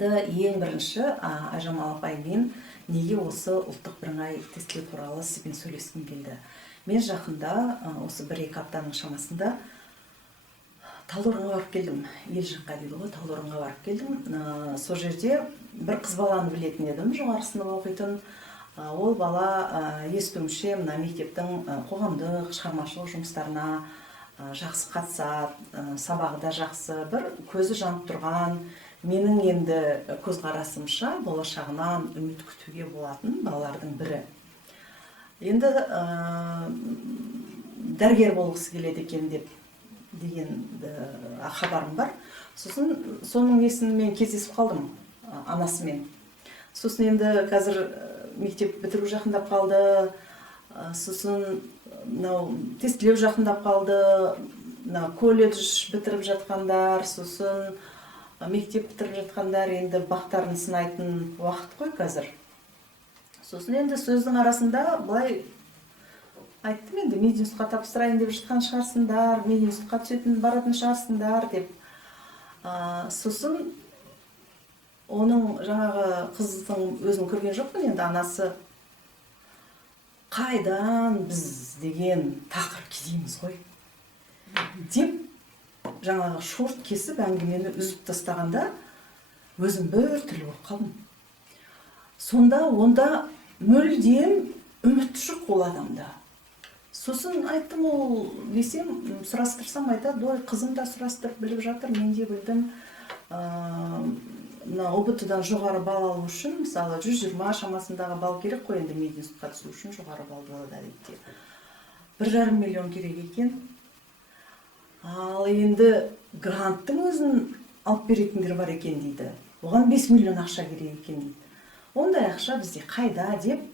енді ең бірінші Айжамал апай, мен неге осы ұлттық бірыңғай тестілеу туралы сізбен сөйлескім келді. Мен жақында осы 1-2 аптаның шамасында Талдықорғанға барып келдім. Елжыққа дейді ғой, Талдықорғанға барып келдім. Сол жерде бір қыз баланы білетін едім, жоғары сынып оқитын. Ол бала естуімше мына мектептің қоғамдық шығармашылық жұмыстарына жақсы қатысады, сабағы да жақсы, бір көзі жанып тұрған, менің енді көзқарасымша болашағынан үміт күтуге болатын балалардың бірі. Енді дәрігер болғысы келеді екен деген хабарым бар. Сосын соның несін мен кездесіп қалдым анасымен. Сосын енді қазір мектеп бітіру жақындап қалды. Сосын тестілеу жақындап қалды. Колледж бітіріп жатқандар, сосын мектеп бітіріп жатқандар енді бақтарын сынайтын уақыт қой қазір. Сосын енді сөздің арасында былай айттым, енді мединститутқа тапсырайын деп жатқан шығарсыңдар, мединститутқа түсетін баратын шығарсыңдар деп. Сосын оның жаңағы қыздың өзін көрген жоқпын, енді анасы қайдан біз деген тақырып кезейміз ғой деп жаңағы шорт кесіп әңгімені үзіп тастағанда өзім бір түрлі болып қалдым. Сонда онда мүлдем үміт жоқ ол адамда. Сосын айттым, ол десем, сұрастырсам айтады, ой, қызым да сұрастырып біліп жатыр, мен де білдім. ОБТ-дан жоғары балл алу үшін, мысалы 120 шамасындағы балл керек қой, енді мединститутқа түсу үшін жоғары балл алады дейді. 1,5 миллион керек екен. Ал енді гранттың өзін алып беретіндер бар екен дейді. Оған 5 миллион ақша керек екен дейді. Ондай ақша бізде қайда деп,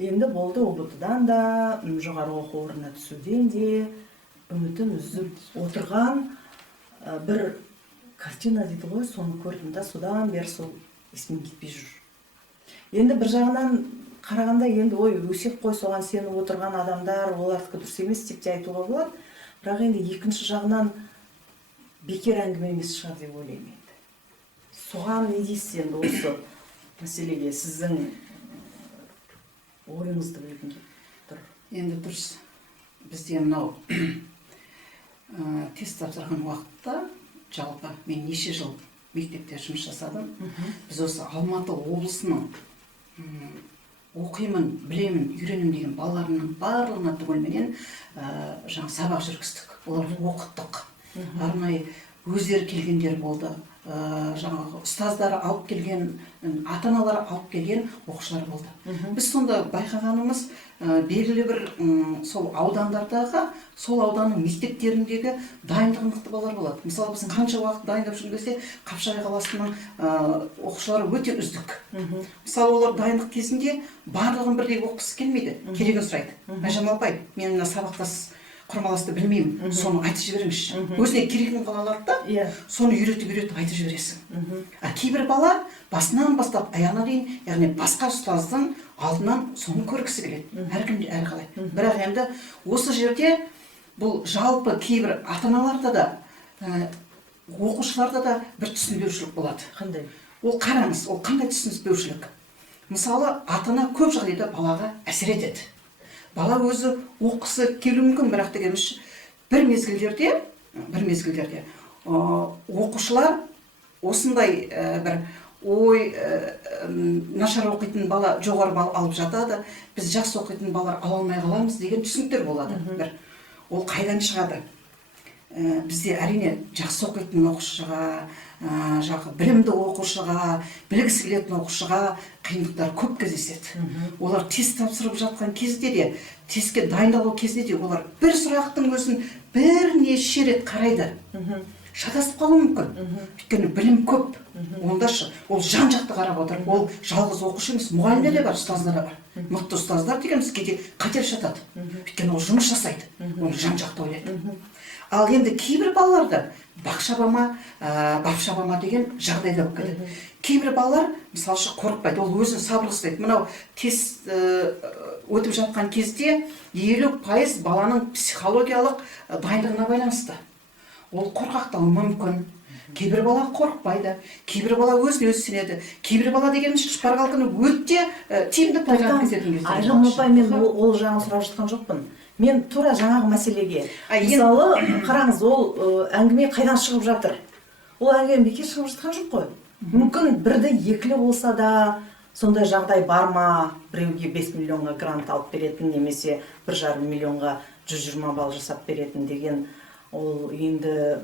енді болды ОБТ-дан да, жоғары оқу орнына түсуден де үмітін үзіп отырған бір картина дейді ғой, соны көрдім да, содан бері сол есімнен кетпей жүр. Енді бір жағынан қарағанда енді ой, өсек қой, соған сеніп отырған адамдар, олардікі дұрыс емес деп те айтуға болады. Бірақ енді екінші жағынан бекер әңгіме емес шығар деп ойлаймын енді. Соған не дейсіз енді осы мәселеге сіздің ойыңызды білгім келіп тұр. Енді дұрыс. Бізде мынау тест тапсырған уақытта жалпы мен неше жыл мектепте жұмыс жасадым. Біз осы Алматы облысының оқимын, білемін, үйренім деген балаларының барлығына түгелменен сабақ жүргіздік. Оларды оқыттық. Арнайы өздері келгендер болды. Жаңағы ұстаздары алып келген, ата-аналары алып келген оқушылар болды. Біз сонда байқағанымыз белгілі бір сол аудандардағы, сол ауданның мектептеріндегі дайындығы мықты балалар болады. Мысалы біз қанша уақыт дайындап жүргенде Қапшағай қаласының оқушылары өте үздік. Мысалы олар дайындық кезінде барлығын бірдей оқығысы келмейді, керегін сұрайды. Айжамал апай, мен мына сабақтас құрмаласты білмеймін, соны айтып жіберіңізші. Өзіне керегін қалалады да, соны үйретіп айтып жібересің. Кейбір бала басынан бастап аяғына дейін, яғни басқа ұстаздың алдынан соны көргісі келеді. Әркімде әрқалай. Бірақ енді осы жерде бұл жалпы кейбір ата-аналарда да, оқушыларда да бір түсінбеушілік болады. Қандай? Ол қараңыз, ол қандай түсініспеушілік? Мысалы, ата-ана көп жағдайда балаға әсер етеді. Бала өзі оқысы келу мүмкін, бірақ дегеніміз бір мезгілдерде оқушылар осындай бір ой, нашар оқитын бала жоғары балл алып жатады, біз жақсы оқитын балалар ала алмай қаламыз деген түсініктер болады. Ол қайдан шығады? Бізде әрине жақсы оқитын оқушыға, білімді оқушыға, білгісі келетін оқушыға қиындықтар көп кездеседі. Олар тест тапсырып жатқан кезде де, тестке дайындалу кезде де олар бір сұрақтың өзін бірнеше рет қарайды. Шатасып қалуы мүмкін. Өйткені білім көп. Ондашы ол жан-жақты қарап отыр. Ол жалғыз оқушы емес, мұғалімдер де бар, ұстаздар да бар. Мықты ұстаздар дегеніміз кейде қателеседі. Өйткені ол жұмыс жасайды. Оны жан-жақты ойлайды. Ал енді кейбір балаларды бапшабама деген жағдайда болып кетеді. Кейбір балалар, мысалшы, қорықпайды, ол өзін сабырлы ұстайды. Мынау тест өтіп жатқан кезде 50% баланың психологиялық дайындығына байланысты. Ол қорқақтауы мүмкін, Кейбір бала қорықпайды, кейбір бала өзіне өзі сенеді, кейбір бала дегеніміз шпаргалканы өте тиімді пайдаланып кететін кездер. Айжан апай, мен ол жағын сұрап жатқан жоқпын. Мен тура жаңағы мәселеге. Мысалы, қараңыз, ол әңгіме қайдан шығып жатыр? Ол әңгіме бекер шығып жатқан жоқ қой. Мүмкін бірді екілі болса да сондай жағдай бар ма? Біреуге 5 миллионға грант алып беретін, немесе 1,5 миллионға 120 балл жасап беретін деген, ол енді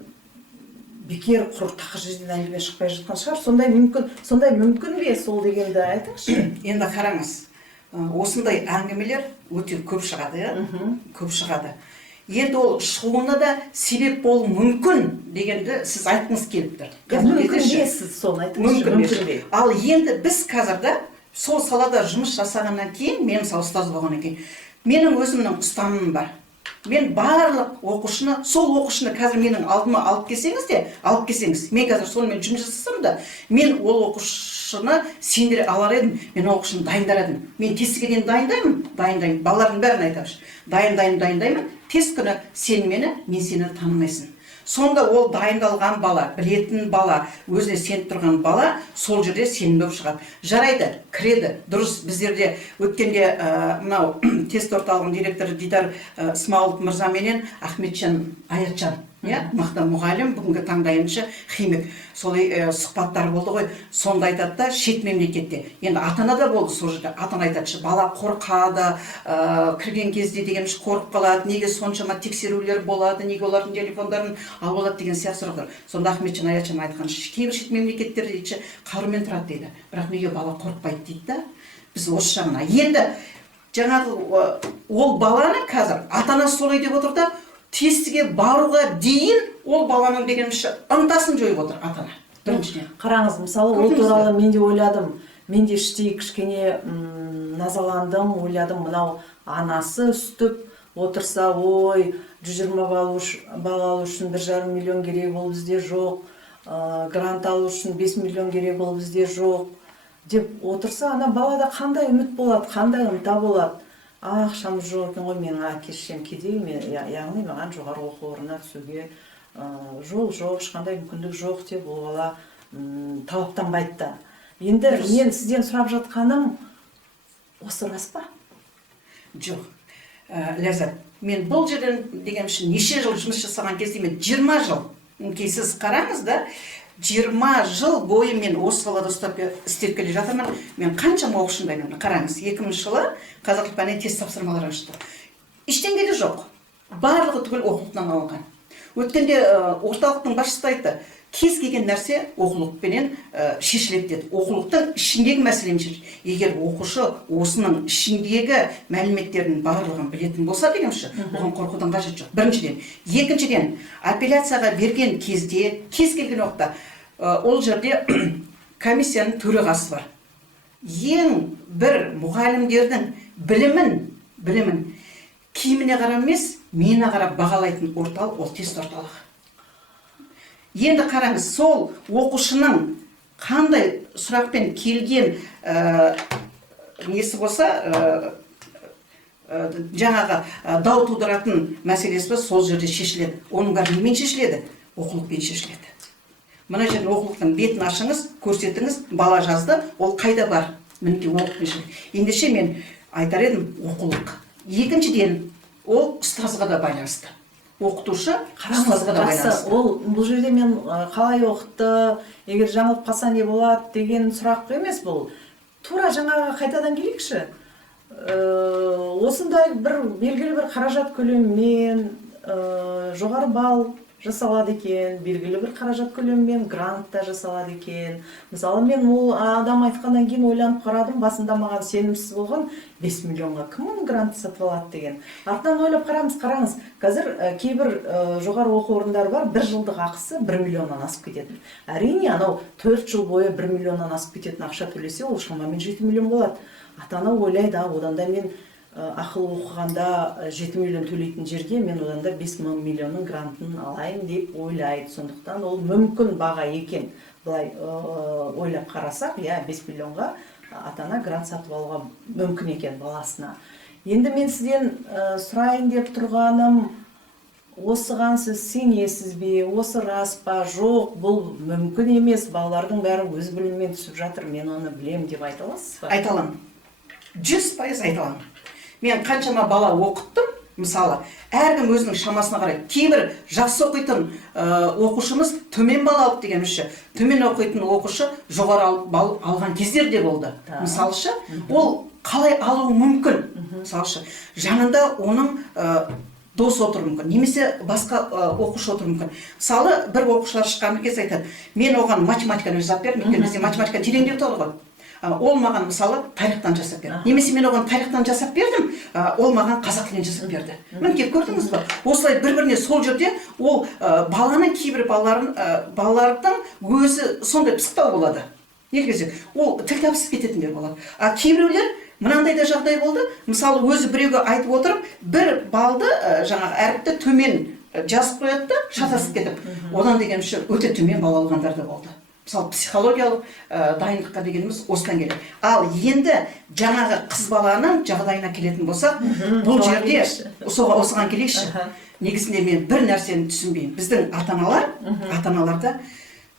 бекер құр тақы жерден әңгіме шықпай жатқан шығар. Сондай мүмкін бе, сол дегенді айтыңызшы. Енді қараңыз, осындай әңгімелер өте көп шығады, көп шығады. Енді ол шығуына да себеп болу мүмкін дегенді сіз айтқыңыз келіп тұр. Мүмкін бе, сіз соны айтыңызшы, мүмкін бе? Ал енді біз қазірді сол салада жұмыс жасағаннан кейін, мен мысалы ұстаз болғаннан кейін, менің өзімнің ұстанымым бар. Мен барлық оқушыны, сол оқушыны қазір менің алдыма алып келсеңіз, мен қазір сонымен жұмыс жасасам да, мен ол оқушыны сендіре алар едім, мен оқушыны дайындар едім. Мен тестіге дейін дайындаймын, балалардың бәрін айтамын. Дайындаймын, тест күні сен мені, мен сені танымайсың. Сонда ол дайындалған бала, білетін бала, өзіне сеніп тұрған бала сол жерде сенімді болып шығады. Жарайды, кіреді, дұрыс. Біздерде өткенде мынау тест орталығының директоры Дидар Смаулов мырза менен Ахметжан Аятжан, мықты мұғалім, бүгінгі таңда химик. Солай сұхбаттар болды ғой. Сонда айтады да, шет мемлекетте. Енді ата-ана да болды сол жерде. Ата-ана айтады, бала қорқады, кірген кезде дегеніміз қорқып қалады, неге соншама тексерулер болады, неге олардың телефондарын алып алады деген сияқты сұрақтар. Сонда Ахметжан Аятжан айтқан, кейбір шет мемлекеттерде дейді, қарумен тұрады дейді. Бірақ неге бала қорқпайды дейді да. Біз осы жағына. Енді жаңағы ол баланы қазір ата-анасы солай деп отыр да, тестіге баруға дейін ол баланың дегенімізше ынтасын жойып отыр ата-ана. Біріншіден. Қараңыз, мысалы, ол туралы мен де ойладым. Мен де іштей кішкене назаландым, ойладым, мынау анасы үстіп отырса, ой, 120 балл алу үшін 1,5 миллион керек, ол бізде жоқ, грант алу үшін 5 миллион керек, ол бізде жоқ деп отырса, ана балада қандай үміт болады, қандай ынта болады. Ақшамыз жоқ екен ғой, менің әке-шешем кедей, яғни маған жоғары оқу орнына түсуге жол жоқ, ешқандай мүмкіндік жоқ деп ол бала талаптанбайды да. Енді мен сізден сұрап жатқаным осы рас па? Жоқ. Ләззат, мен бұл жерден дегенімше неше жыл жұмыс жасаған кезде, мен 20 жыл, сіз қараңыз да, 20 жыл бойы мен осы салада істеп келе жатырмын. Мен қаншама оқушымдаймын. Қараңыз, 2000 жылы қазақ тіл пәнінен тест тапсырмалар ашты. Ештеңе де жоқ. Барлығы түгел оқулықтан алынған. Өткенде орталықтың басшысы айтты, кез келген нәрсе оқулықпенен шешіледі деді. Оқулықтың ішіндегі мәселені шеш. Егер оқушы осының ішіндегі мәліметтердің барлығын білетін болса дегенше, оған қорқудан қажет жоқ. Біріншіден, екіншіден, апелляцияға берген кезде, кез келген уақытта ол жерде комиссияның төрағасы бар. Ең бір мұғалімдердің білімін киіміне қарап емес, мені қарап бағалайтын орталық ол тест орталығы. Енді қараңыз, сол оқушының қандай сұрақпен келген несі болса, жаңағы дау тудыратын мәселесі бар, сол жерде шешіледі. Оның бәрі немен шешіледі? Оқулықпен шешіледі. Мына жерде оқулықтың бетін ашыңыз, көрсетіңіз, бала жазды, ол қайда бар? Мінекей оқулықпен шешіледі. Ендеше мен айтар едім, оқулық. Екіншіден, ол ұстазға да байланысты. Оқытушы ұстазға да байланысты. Бұл жерде мен қалай оқытты, егер жаңылып қалса не болады деген сұрақ емес бұл. Тура жаңағы қайтадан келейікші. Осындай бір белгілі бір қаражат көлеммен жоғары балл жасалады екен, белгілі бір қаражат көлеммен грант та жасалады екен. Мысалы, мен ол адам айтқаннан кейін ойланып қарадым, басында маған сенімсіз болған 5 миллионға кім оны грант сатып алады деген. Артынан ойлап қараңыз, қазір кейбір жоғары оқу орындары бар, 1 жылдық ақысы 1 миллионнан асып кететін. Әрине, анау 4 жыл бойы 1 миллионнан асып кететін ақша төлесе, ол шамамен 7 миллион болады. Ата-ана ойлайды, одан да мен ақыл оқығанда 7 миллион төлейтін жерге мен одан да 5 миллионның грантын алайын деп ойлайды. Сондықтан ол мүмкін баға екен. Былай ойлап қарасақ, 5 миллионға ата-ана грант сатып алуға мүмкін екен баласына. Енді мен сізден сұрайын деп тұрғаным, осыған сіз сенесіз бе, осы рас па, жоқ, бұл мүмкін емес, балалардың бәрі өз білімімен түсіп жатыр, мен оны білем деп айта аласыз ба? Айта аламын. 100% айта аламын. Мен қаншама бала оқыттым, мысалы, әркім өзінің шамасына қарай. Кейбір жақсы оқитын оқушымыз төмен бал алып дегенімізші, төмен оқитын оқушы жоғары бал алған кездер де болды. Мысалшы, ол қалай алуы мүмкін? Мысалшы, жанында оның дос отыру мүмкін, немесе басқа оқушы отыру мүмкін. Мысалы, бір оқушылар шыққан кезде айтады, мен оған математиканы жасап бердім, өйткені бізде математика тереңдеу тұрады ғой. Ол маған мысалы тарихтан жасап берді. Немесе мен оған тарихтан жасап бердім, ол маған қазақ тілінен жасап берді. Мінекей көрдіңіз бе? Осылай бір-біріне сол жерде ол баланың кейбір балалардың өзі сондай пысықтау болады. Неге ол тіл табысып кететіндер болады. Кейбіреулер мынандай да жағдай болды. Мысалы, өзі біреуге айтып отырып, бір балды жаңағы әріпті төмен жазып қояды да, шатасып кетіп. Одан дегенше өте төмен бал алғандар да болды. Мысалы, психологиялық дайындыққа дегеніміз осыдан келеді. Ал енді жаңағы қыз баланың жағдайына келетін болсақ, бұл жерде осыған келейікші. Негізінде мен бір нәрсені түсінбеймін. Біздің ата-аналарда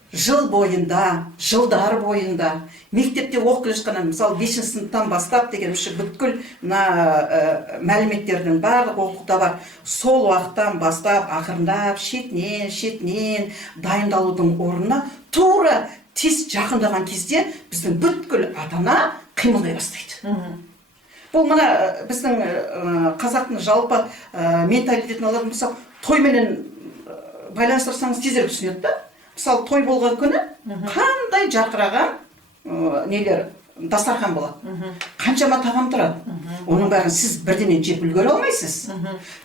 жыл бойында, жылдар бойында, мектепте оқып келе жатқаннан, мысалы 5-ші сыныптан бастап дегенімізше бүткіл мәліметтердің барлық оқуда бар. Сол уақыттан бастап ақырындап шетінен дайындалудың орнына тура тест жақындаған кезде біздің бүткіл ата-ана қимылдай бастайды. Бұл мына біздің қазақтың жалпы менталитетін алатын болсақ, тойменен байланыстырсаңыз тезірек түсінеді да. Мысалы, той болған күні қандай жарқыраған нелер дастархан болады. Қаншама тағам тұрады. Оның бәрін сіз бірден жеп үлгере алмайсыз.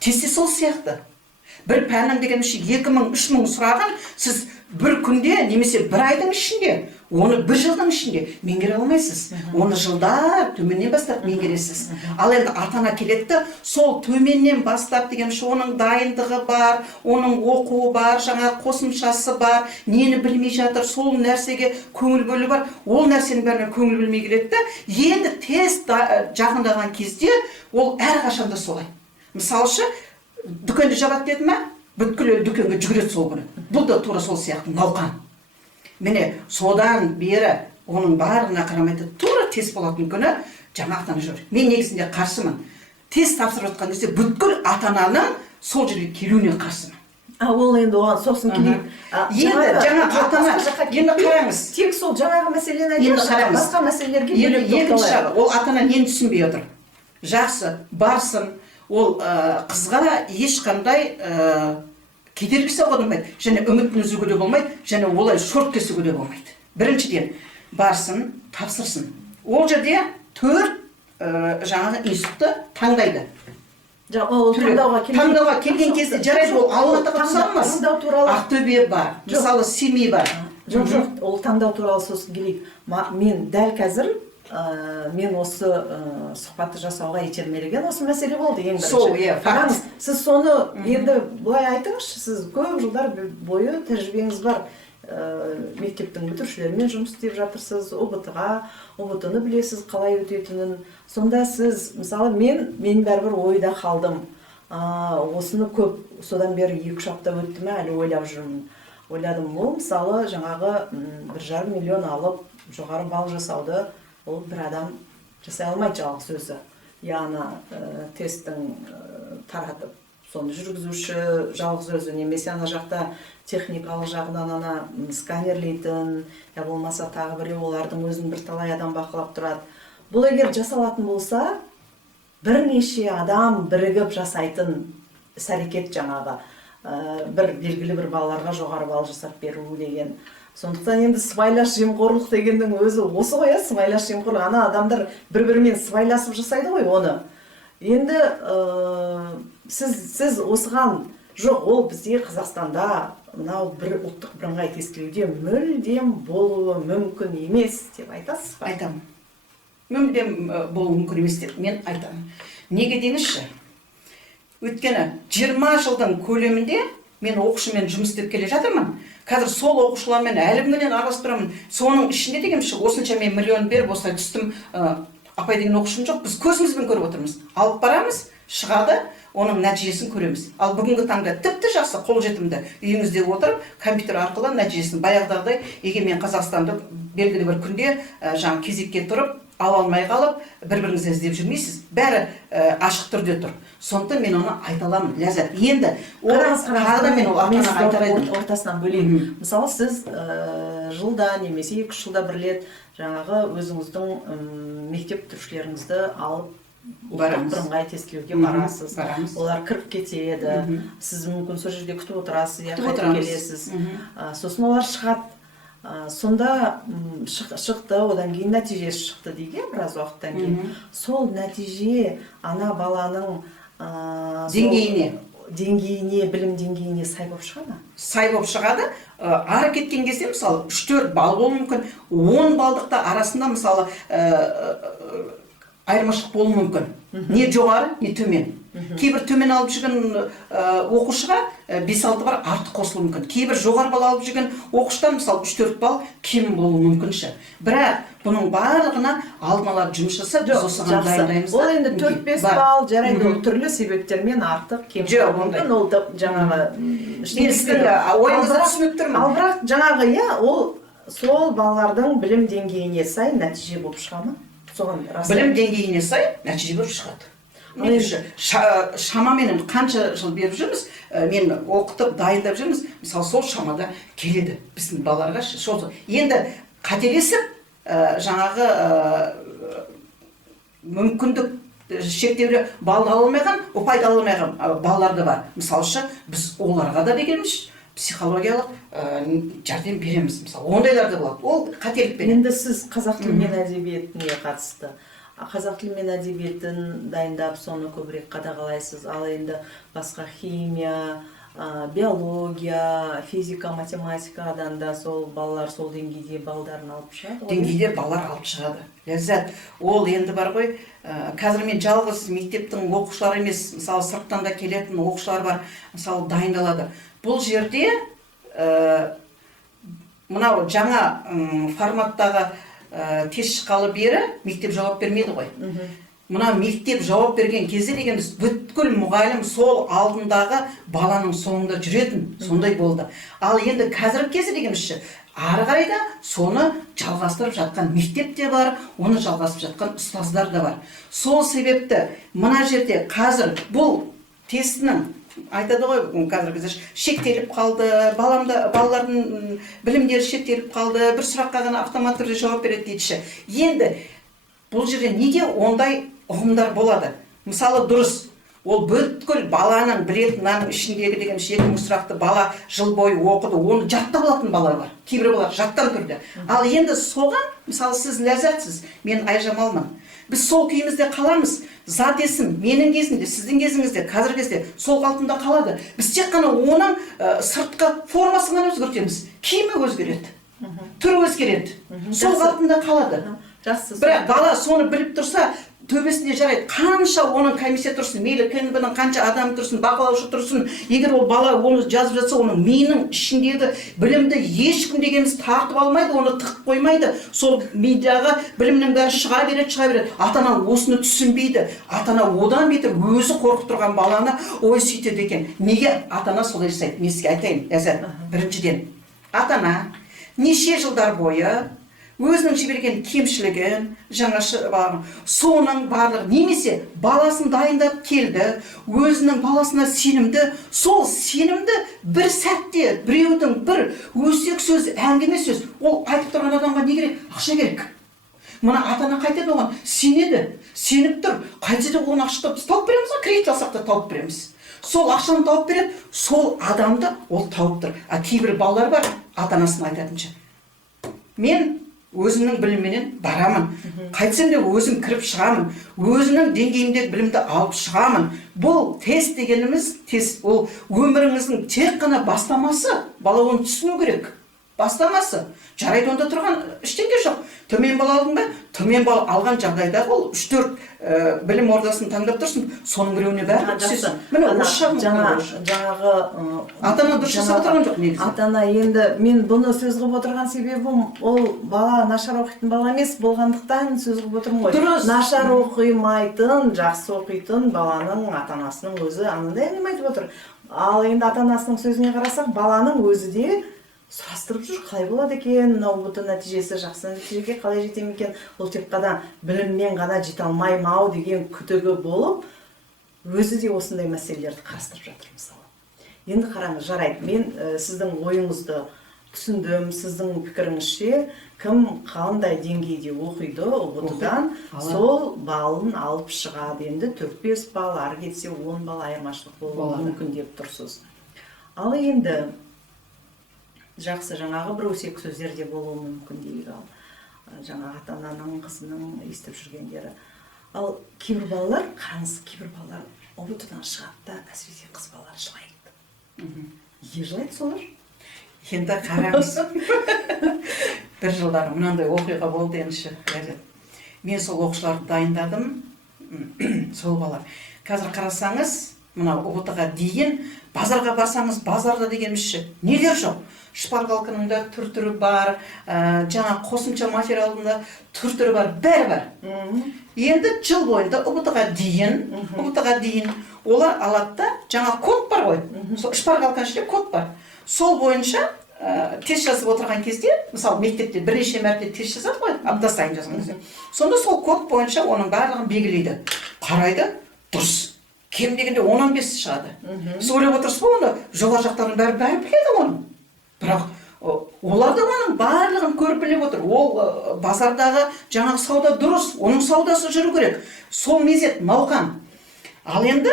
Тесте сол сияқты. Бір пәннің дегенімше 2000-3000 сұрағын сіз бір күнде немесе бір айдың ішінде, оны бір жылдың ішінде меңгере алмайсыз. Оны жылдар төменнен бастап меңгересіз. Ал енді ата-ана келеді, сол төменнен бастап дегенше оның дайындығы бар, оның оқуы бар, жаңа қосымшасы бар, нені білмей жатыр, сол нәрсеге көңіл бөлі бар. Ол нәрсенің бәріне көңіл бөлмей келеді. Енді тест жақындаған кезде ол әрқашанда солай. Мысалшы, дүкенді жабады деді ме, бүткіл дүкенге жүгіреді сол күні. Бұл да тура сол сияқты науқан. Міне, содан бері оның барлығына қарамайды, тура тест болатын күні жаңақтан жүр. Мен негізінде қарсымын. Тест тапсырып жатқан кезде бүткіл ата-ананың сол жерге келуіне қарсымын. Ол енді оған сосын келейік. Енді жаңа ата-ана, енді қараңыз. Тек сол жаңағы мәселені айтыңыз, басқа мәселелерге бөлек тоқталайық. Ол ата-ана нені түсінбей отыр? Жақсы, барсын, ол қызға ешқандай кедергі жасауға болмайды, және үмітін үзуге де болмайды, және олай шорт кесуге де болмайды. Біріншіден, барсын, тапсырсын. Ол жерде 4 жаңағы институтты таңдайды. Таңдауға келген кезде жарайды, ол Алматыға түсе алмас. Ақтөбе бар, мысалы Семей бар. Жоқ, ол таңдау туралы сосын келейік. Мен дәл қазір мен осы сұхбатты жасауға итермелеген осы мәселе болды ең бірінші. Қараңыз, сіз соны енді былай айтыңызшы, сіз көп жылдар бойы тәжірибеңіз бар, мектептің бітірушілерімен жұмыс істеп жатырсыз, ұбт-ны білесіз, қалай өтетінін. Сонда сіз, мысалы, мен бәрібір ойда қалдым. Осыны көп, содан бері 2-3 апта өтті ме, әлі ойлап жүрмін. Ойладым, ол мысалы жаңағы 1,5 миллион алып жоғары бал жасауды ол бір адам жасай алмайды жалғыз өзі. Яғни тесттің таратып, соны жүргізуші жалғыз өзі, немесе ана жақта техникалық жағынан ана сканерлейтін, я болмаса тағы біреу олардың өзін бірталай адам бақылап тұрады. Бұл егер жасалатын болса, бірнеше адам бірігіп жасайтын іс-әрекет жаңағы, бір белгілі бір балаларға жоғары бал жасап беру деген. Сондықтан енді сыбайлас жемқорлық дегеннің өзі осы ғой, сыбайлас жемқорлық. Ана адамдар бір-бірімен сыбайласып жасайды ғой оны. Енді сіз осыған жоқ, ол бізде Қазақстанда мынау бір ұлттық бірыңғай тестілеуде мүлдем болуы мүмкін емес деп айтасыз ба? Айтамын. Мүлдем болуы мүмкін емес деп мен айтамын. Неге деңізші? Өйткені 20 жылдың көлемінде мен оқушымен жұмыс істеп келе жатырмын. Қазір сол оқушылармен әлі күннен араласып тұрамын. Соның ішінде дегенше осынша мен миллион беріп осылай түстім. Апай деген оқушым жоқ, біз көзімізбен көріп отырмыз. Алып барамыз, шығады, оның нәтижесін көреміз. Ал бүгінгі таңда тіпті жақсы қолжетімді үйіңізде отырып компьютер арқылы нәтижесін баяғыдағыдай егер мен Қазақстанды белгілі бір күнде жаңа кезекке тұрып ала алмай қалып бір-біріңізді іздеп жүрмейсіз. Бәрі ашық түрде тұр. Сондықтан мен оны айта аламын, Ләззат. Енді мен ол ортасынан бөлейін. Мысалы сіз жылда немесе 2 жылда бір рет жаңағы өзіңіздің мектеп бітірушілеріңізді алып бірыңғай тестілеуге барасыз. Олар кіріп кетеді. Сіз мүмкін сол жерде күтіп отырасыз, қайтып келесіз. Сосын олар шығады. Сонда шықты, одан кейін нәтижесі шықты деген біраз уақыттан кейін. Сол нәтиже ана баланың деңгейіне, білім деңгейіне сай болып шығады? Сай болып шығады. Ары кеткен кезде мысалы 3-4 балл болуы мүмкін, 10 балдықта арасында мысалы айырмашылық болуы мүмкін. Не жоғары, не төмен. Кейбір төмен алып жүрген оқушыға 5-6 бар артық қосылуы мүмкін. Кейбір жоғары балл алып жүрген оқушыдан мысалы 3-4 балл кем болуы мүмкінші. Бірақ бұның барлығына алдын ала жұмыс жасап, біз осыған дайындаймыз. Ол енді 4-5 балл жарайды, ол түрлі себептермен артық кем болуы мүмкін. Ол жаңағы ойыңызды түсініп тұрмын. Ал бірақ жаңағы ол сол балалардың білім деңгейіне сай нәтиже болып шыға ма? Білім деңгейіне сай нәтиже болып шығады. Шамамен қанша жыл беріп жүрміз, мен оқытып, дайындап жүрміз, мысалы сол шамада келеді біздің балаларға. Енді қателесіп, жаңағы мүмкіндік шектеулі балл ала алмаған, ұпайды ала алмаған балалар да бар. Мысалы біз оларға да дегеніміз психологиялық жәрдем береміз. Мысалы ондайлар да болады. Ол қателікпен. Енді сіз қазақ тілі мен әдебиетіне қатысты. Қазақ тілі мен әдебиетін дайындап, соны көбірек қадағалайсыз. Ал енді басқа химия, биология, физика, математикадан да сол балалар сол деңгейде балдарын алып шығады? Деңгейде балалар алып шығады. Ләззат, ол енді бар ғой, қазір мен жалғыз мектептің оқушылары емес, мысалы сырттан да келетін оқушылар бар, мысалы дайындалады. Бұл жерде мынау жаңа форматтағы тест шыққалы бері мектеп жауап бермеді ғой. Мына мектеп жауап берген кезде дегеніміз бүткіл мұғалім сол алдындағы баланың соңында жүретін, сондай болды. Ал енді қазіргі кезде дегенімізші, ары қарай да соны жалғастырып жатқан мектеп те бар, оны жалғастырып жатқан ұстаздар да бар. Сол себепті мына жерде қазір бұл тестінің айтады ғой, қазіргі кезде шектеліп қалды, балалардың білімдері шектеліп қалды, бір сұраққа ғана автомат түрде жауап береді дейдіші. Енді бұл жерде неге ондай ұғымдар болады? Мысалы дұрыс, ол бүткіл баланың білетіннің ішіндегі деген 2000 сұрақты бала жыл бойы оқыды, оны жаттап алатын балалар бар. Кейбір балалар жаттан тұрды. Ал енді соған, мысалы сіз Ләззатсыз, мен Айжамалмын. Біз сол күйімізде қаламыз. Зат есім менің кезімде, сіздің кезіңізде, қазіргі кезде сол қалпында қалады. Біз тек қана оның сыртқы формасын ғана өзгертеміз. Киімі өзгереді, түрі өзгереді. Сол қалпында қалады. Бірақ бала соны біліп тұрса, төбесінде жарайды. Қанша оның комиссия тұрсын, мейлі КНБ-ның қанша адам тұрсын, бақылаушы тұрсын, егер ол бала оны жазып жатса, оның миының ішіндегі білімді ешкім дегеніміз тартып алмайды, оны тығып қоймайды. Сол мидағы білімнің бәрі шыға береді. Ата-ана осыны түсінбейді. Ата-ана одан бетер өзі қорқып тұрған баланы ой сөйтеді екен. Неге ата-ана солай жасайды? Мен сізге айтайын, Ләззат. Біріншіден, ата-ана неше жылдар бойы өзінің жіберген кемшілігін, соның барлығы, немесе баласын дайындап келді, өзінің баласына сенімді, сол сенімді бір сәтте біреудің бір өсек сөз, әңгіме сөз, ол айтып тұрған адамға не керек? Ақша керек. Мына ата-ана қайтеді оған? Сенеді, сеніп тұр. Қайтеді оған ақша тауып береміз ба? Кредит алсақ та тауып береміз. Сол ақшаны тауып береді, сол адамды ол тауып тұр. Кейбір балалар бар, ата-анасын айтатынша. Мен өзімнің білімменен барамын. Қайтсам да өзім кіріп шығамын. Өзімнің деңгейімдегі білімді алып шығамын. Бұл тест дегеніміз, тест ол өміріңіздің тек қана бастамасы. Бала оны түсіну керек. бастамасы. Жарайды, онда тұрған ештеңе жоқ. Төмен бал алдың ба? Төмен бал алған жағдайда ол 3-4 білім ордасын таңдап тұрсын, соның біреуіне бәрі түсесің. Міне осы жаңағы ата-ана дұрыс жасап отырған жоқ негізі. Ата-ана енді мен бұны сөз қылып отырған себебім ол бала нашар оқитын бала емес болғандықтан сөз қылып отырмын ғой. Дұрыс. Нашар оқимайтын, жақсы оқитын баланың ата-анасының өзі анандай әңгіме айтып отыр. Ал енді ата-анасының сөзіне қарасақ, баланың өзі де сұрастырып жүр, қалай болады екен, мынау бұты нәтижесі жақсы нәтижеге қалай жетем екен, ол тек қана біліммен ғана жете алмаймын ау деген күдігі болып, өзі де осындай мәселелерді қарастырып жатыр мысалы. Енді қараңыз, жарайды, мен сіздің ойыңызды түсіндім, сіздің пікіріңізше кім қандай деңгейде оқиды ұбт-дан сол балын алып шығады. Енді 4-5 бал, ары кетсе 10 бал айырмашылық болуы мүмкін деп тұрсыз. Ал енді жақсы, жаңағы бір өсек сөздер де болуы мүмкін дейік, ал жаңағы ата-ананың қызының естіп жүргендері. Ал кейбір балалар, қараңыз, кейбір балалар ұбт-дан шығады да, әсіресе қыз балалар жылайды. Неге жылайды солар? Енді қараңыз, бір жылдары мынандай оқиға болды ендіші. Мен сол оқушыларды дайындадым, сол балалар. Қазір қарасаңыз, мынау ұбт-ға дейін базарға барсаңыз, базарда дегенімізші нелер жоқ. Шпаргалканың да түр-түрі бар, жаңа қосымша материалдың да түр-түрі бар, бәрі бар. Енді жыл бойында ұбт-ға дейін олар алады да, жаңа код бар ғой, шпаргалканың ішінде код бар. Сол бойынша тест жазып отырған кезде, мысалы мектепте бірнеше мәрте тест жазады ғой, апта сайын жазған кезде. Сонда сол код бойынша оның барлығын белгілейді. Қарайды, дұрыс. Кем дегенде 10-15 шығады. Сіз ойлап отырсыз ба, оны жоғары жақтардың бәрі біледі оны. Бірақ олар да оның барлығын көріп біліп отыр. Ол базардағы жаңағы сауда дұрыс, оның саудасы жүру керек. Сол мезет науқан. Ал енді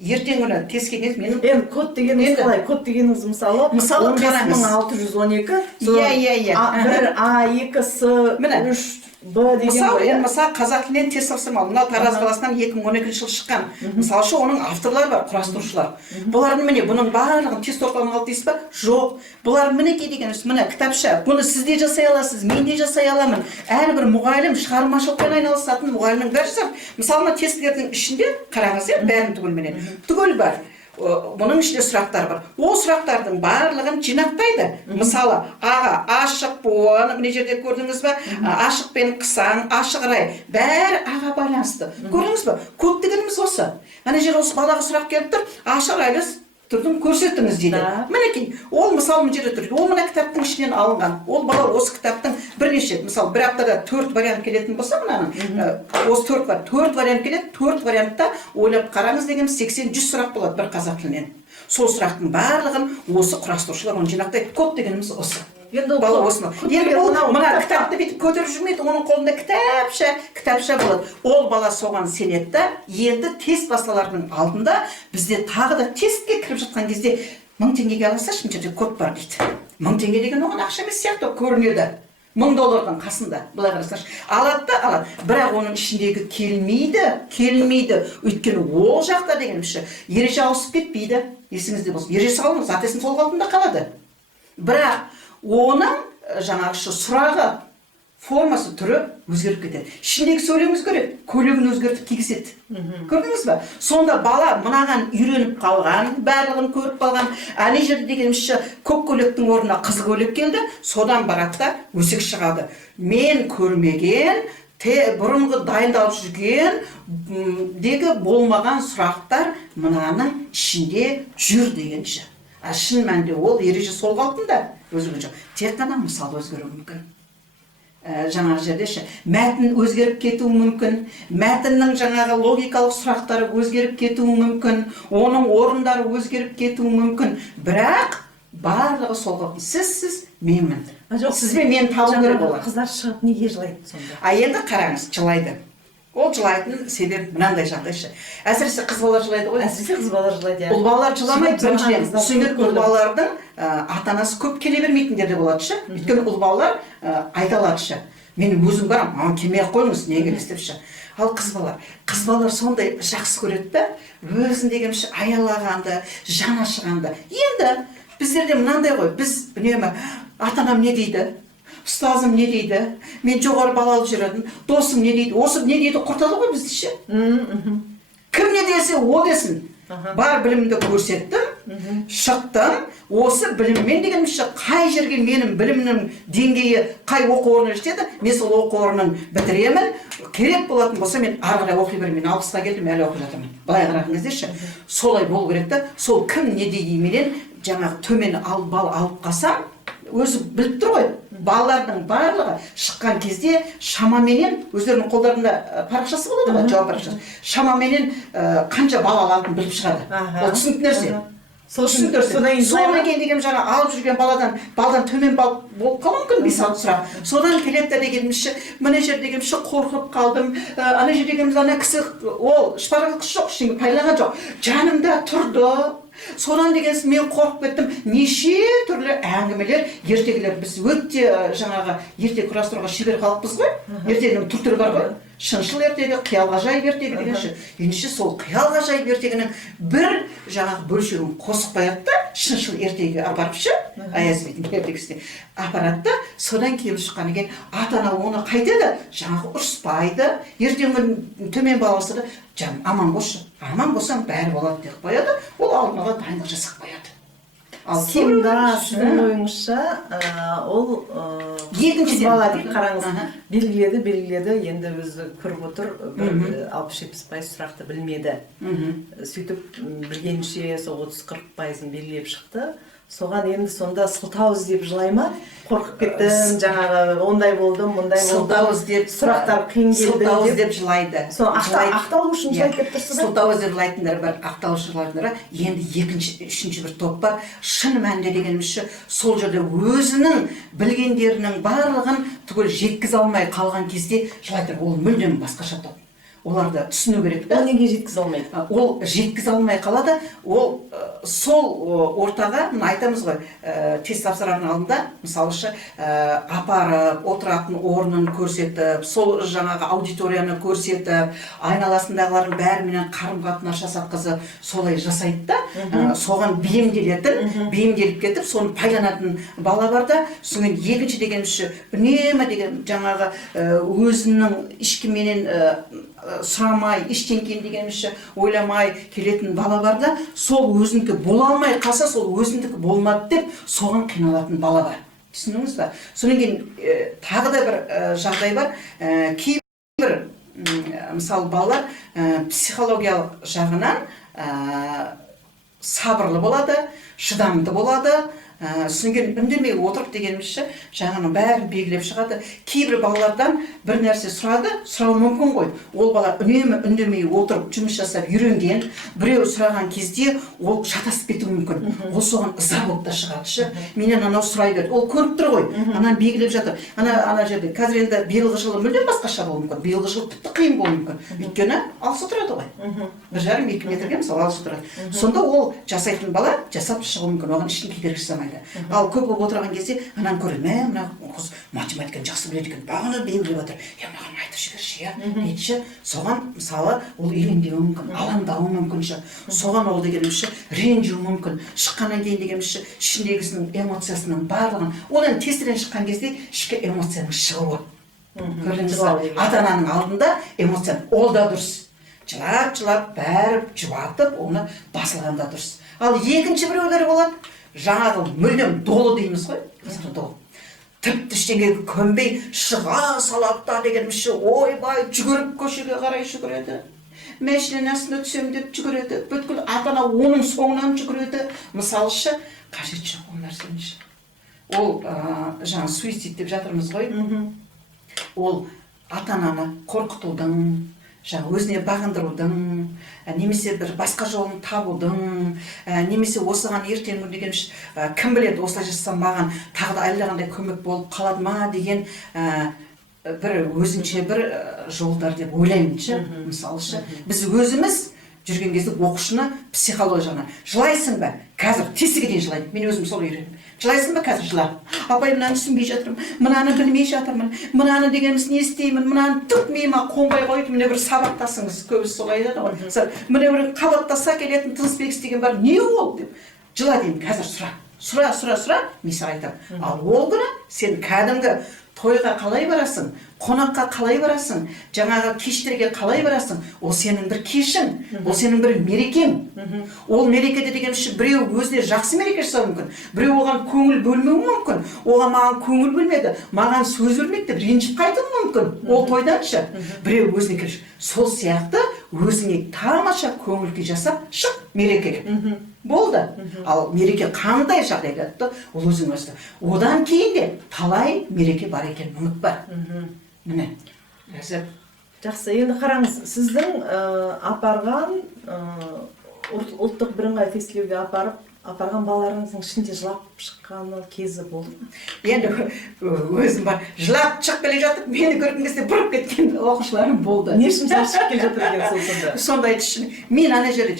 ертең күні тестке келіп менің код дегеніңіз қалай? Код дегеніңіз мысалы 15612 бір А2С 3 Б деген мысалы қазақ тілінен тест тапсырмалы. Мынау Тараз қаласынан 2012 жылы шыққан. Мысалы оның авторлары бар, құрастырушылар. Бұлардың міне бұның барлығын тест орталығына алды дейсіз ба? Жоқ. Бұлар мінекей дегеніміз, міне кітапша. Бұны сіз де жасай аласыз, мен де жасай аламын. Әрбір мұғалім шығармашылықпен айналысатын мұғалімнің бәрі жасап. Мысалы мына тестілердің ішінде қараңыз, бәрін түгелменен. Түгел бар. Бұның ішінде сұрақтар бар. Ол сұрақтардың барлығын жинақтайды. Мысалы, аға ашық буын, мына жерде көрдіңіз бе? Ашық пен қысаң, ашық рай, бәрі аға байланысты. Көрдіңіз бе? Код дегеніміз осы. Ана жер осы балаға сұрақ келіп тұр, ашық райлы түрдің көрсетіңіз дейді. Мінекей, ол мысалы мына жерде тұр. Ол мына кітаптың ішінен алынған. Ол бала осы кітаптың бірнеше, мысалы бір аптада 4 вариант келетін болса, мынаның осы 4 бар. 4 вариант келеді, 4 вариантта ойлап қараңыз деген 80-100 сұрақ болады бір қазақ тілінен. Сол сұрақтың барлығын осы құрастырушылар оны жинақтайды. Код дегеніміз осы. Енді бала осыны. Енді ол мына кітапты бүйтіп көтеріп жүрмейді, оның қолында кітапша болады. Ол бала соған сенеді да, енді тест басталардың алдында бізде тағы да тестке кіріп жатқан кезде 1000 теңгеге аласашы, мына жерде код бар дейді. 1000 теңге деген оған ақша емес сияқты көрінеді. $1000 қасында, былай қарасаңшы. Алады, бірақ оның ішіндегі келмейді. Өйткені ол жақта дегенімші, ереже ауысып кетпейді. Есіңізде болсын. Ереже салыңыз, атесін сол қалпында қалады. Бірақ оның жаңағы сұрағы, формасы, түрі өзгеріп кетеді. Ішіндегі сөйлем өзгереді, көйлегін өзгертіп кигізеді. Көрдіңіз бе? Сонда бала мынаған үйреніп қалған, барлығын көріп қалған, әне жерде дегенімізше көк көйлектің орнына қыз көйлек келді, содан барады да өсек шығады. Мен көрмеген, бұрынғы дайындалып жүрген дегі болмаған сұрақтар мынаның ішінде жүр дегенше. Шын мәнінде ол ереже сол қалпында өзгерген жоқ. Тек қана мысал өзгеруі мүмкін. Жаңағы жерде мәтін өзгеріп кетуі мүмкін, мәтіннің жаңағы логикалық сұрақтары өзгеріп кетуі мүмкін, оның орындары өзгеріп кетуі мүмкін. Бірақ барлығы сол қалпында. Сіз менмін. Сіз бен мені табу керек болады. Қыздар шығып неге жылайды сонда? Енді қараңыз, жылайды. Ол жылайтын себеп мынандай жағдайшы. Әсіресе қыз балалар жылайды ғой. Әсіресе қыз балалар жылайды. Ұл балалар жыламайды біріншіден. Себебі ұл балалардың ата-анасы көп келе бермейтіндер де болады. Өйткені ұл балалар айталады. Мен өзім барам, маған келмей қойыңыз, не келесіз депші. Ал қыз балалар сондай жақсы көреді да, өзін дегенше аялағанды, жан ашығанды. Енді біздерде мынандай ғой, біз үнемі ата анам не дейді, ұстазым не дейді, мен жоғары балл алып жүретін, досым не дейді, осы не дейді құртады ғой бізді ше. Кім не десе о десін. Бар білімді көрсеттім, шықтым, осы біліммен дегенімше қай жерге менің білімнің деңгейі қай оқу орны жетеді, мен сол оқу орнын бітіремін, керек болатын болса мен ары қарай оқи беремін. Мен 60-қа келдім, әлі оқып жатырмын. Былай қараған кезде ше, солай болу керек та, сол кім не дейменен жаңағы төмен балл алып қалсам, өзі біліп тұр ғой. Балалардың барлығы шыққан кезде шамаменен өздерінің қолдарында парақшасы болады ғой, жауап парақшасы. Шамаменен қанша балл алатынын біліп шығады. Ол түсінікті нәрсе. Содан кейін деген жаңа алып жүрген балдан төмен балл болып қалуы мүмкін, мысалы сұрақ. Содан келеді дегенімізше, мына жер дегенімізше қорқып қалдым, ана жер дегеніміз ана кісі, ол шпаралқыш жоқ, ештеңе пайдаланған жоқ. Жанымда тұрды. Содан дегенсіз мен қорқып кеттім. Неше түрлі әңгімелер, ертегілер. Біз өте жаңағы ертегі құрастыруға шебер халықпыз ғой. Ертегінің түр-түрі бар ғой. Шыншыл ертегі, қиял ғажайып ертегі дегенше. Ендеше сол қиял ғажайып ертегінің бір жаңағы бөлшегін қосып қояды да, шыншыл ертегіге апарып ше, Аяз бидің ертегісіне апарады да, содан кейін шыққан екен, ата-ана оны қайтеді, жаңағы ұрыспайды, ертеңгі күн төмен балл алса да, жаным аман болшы, аман болсам бәрі болады деп қояды, ол алдын ала дайындық жасап қояды. Сонда сіздің ойыңызша ол қыз бала дейді, қараңыз, белгіледі, енді өзі көріп отыр, 60-70% сұрақты білмеді. Сөйтіп білгенше сол 30-40%-ын белгілеп шықты. Соған енді сонда сылтау іздеп жылай ма? Қорқып кеттім, жаңағы ондай болдым, мұндай болдым. Сылтау іздеп, сұрақтар қиын келді. Сылтау іздеп жылайды. Сол ақталу үшін жылайды деп тұрсыз ба? Сылтау іздеп жылайтындар бар, ақталу үшін жылайтындар. Енді екінші, үшінші бір топ бар. Шын мәнінде дегенімізше сол жерде өзінің білгендерінің барлығын түгел жеткізе алмай қалған кезде жылайтындар. Ол мүлдем басқаша топ. Оларды түсіну керек та. Ол неге жеткізе алмайды? Ол жеткізе алмай қалады. Ол сол ортаға, мына айтамыз ғой, тест тапсырардың алдында, мысалы үшін апарып, отыратын орнын көрсетіп, сол жаңағы аудиторияны көрсетіп, айналасындағылардың бәріменен қарым-қатынас жасатқызып, солай жасайды да, соған бейімделіп кетіп, соны пайдаланатын бала бар да, содан екінші дегенімізше, үнемі деген жаңағы өзінің ешкімменен сұрамай, ештеңкен дегенімізше ойламай келетін бала бар да, сол өзінікі бола алмай қалса, сол өзіндікі болмады деп, соған қиналатын бала бар. Түсіндіңіз ба? Содан кейін тағы да бір жағдай бар. Кейбір мысалы балалар психологиялық жағынан сабырлы болады, шыдамды болады. Содан үндемей отырып дегенімізше, жаңаның бәрін белгілеп шығады. Кейбір балалардан бір нәрсе сұрауы мүмкін ғой. Ол бала үнемі үндемей отырып жұмыс жасап үйренген, біреу сұраған кезде ол шатасып кетуі мүмкін. Ол соған ыза болып та шығады. Менен анау сұрай берді. Ол көріп тұр ғой. Ананы белгілеп жатыр. Ана жерде қазір енді биылғы жылы мүлдем басқаша болуы мүмкін. Биылғы жыл тіпті қиын болуы мүмкін. Өйткені алыс отырады ғой. 1,5-2 метрге мысалы алыс отырады. Сонда ол жасайтын бала жасап шығуы мүмкін. Оған ешкім кедергі жасамайды. Ал көп болып отырған кезде ананы көреді, мына қыз математиканы жақсы біледі екен, бағана белгілеп отыр. Маған айтып жіберші, дейтші. Соған мысалы ол үйренбеуі мүмкін, алаңдауы мүмкін. Соған ол дегенімізше ренжуі мүмкін. Шыққаннан кейін дегенімізше ішіндегісінің эмоциясының барлығын, ол енді тестіден шыққан кезде ішкі эмоцияның шығуы. Көрдіңіз ба? Ата-ананың алдында эмоцияны, ол да дұрыс. Жылап, бәріп, жұбатып, оны басылғанда дұрыс. Ал екінші біреулері болады. Жаңағы мүлдем долы дейміз ғой, долы. Тіпті ештеңеге көнбей шыға салатта дегенімізше, ойбай, жүгіріп көшеге қарай жүгіреді. Машинаның астына түсем деп жүгіреді. Бүткіл ата-ана оның соңынан жүгіреді. Мысалшы, қажет жоқ ол нәрсені. Ол жаңа суицид деп жатырмыз ғой. Ол ата-ананы қорқытудың, өзіне бағындырудың, немесе бір басқа жолын табудың, немесе осыған ертең деген кім біледі, осылай жасасам маған тағы да әлдеқандай көмек болып қалады ма деген бір өзінше бір жолдар деп ойлаймын. Мысалы, біз өзіміз жүрген кезде оқушыны психология жағынан жылайсың ба? Қазір тестіге дейін жылайды. Мен өзім сол үйрендім. Жылайсың ба? Қазір жыла. Апай, мынаны түсінбей жатырмын, мынаны білмей жатырмын, мынаны дегеніміз не істеймін, мынаны түк миыма қонбай қойды, міне бір сабақтасыңыз, көбісі солай айтады ғой. Міне бір қабаттаса келетін тыныс белгісі деген бар, не ол деп. Жыла деймін, қазір сұра. сұра, мен саған айтамын. Ал ол күні сен кәдімгі тойға қалай барасың, қонаққа қалай барасың, жаңағы кештерге қалай барасың, ол сенің бір кешің, ол сенің бір мерекең. Ол мерекеде деген үшін біреу өзіне жақсы мереке жасауы мүмкін, біреу оған көңіл бөлмеуі мүмкін, оған маған көңіл бөлмеді, маған сөз бермеді деп ренжіп қайтуы мүмкін, ол тойданшы. Біреу өзіне келші. Сол сияқты өзіңе тамаша көңіл күй жасап шық мерекеге. Болды. Ал мереке қандай жағдайда өтті, ол өзің өсті. Одан кейін де талай мереке бар екен, ұмытпа. Міне. Жақсы, енді қараңыз, сіздің апарған ұлттық бірыңғай тестілеуге апарған балаларыңыздың ішінде жылап шыққаны кезі болды ма? Енді өзім бар, жылап шығып келе жатып, мені көрген кезде бұрып кеткен оқушыларым болды. Не үшін жылап шығып келе жатыр екен сол сонда? Сонда айтшы, мен ана жерде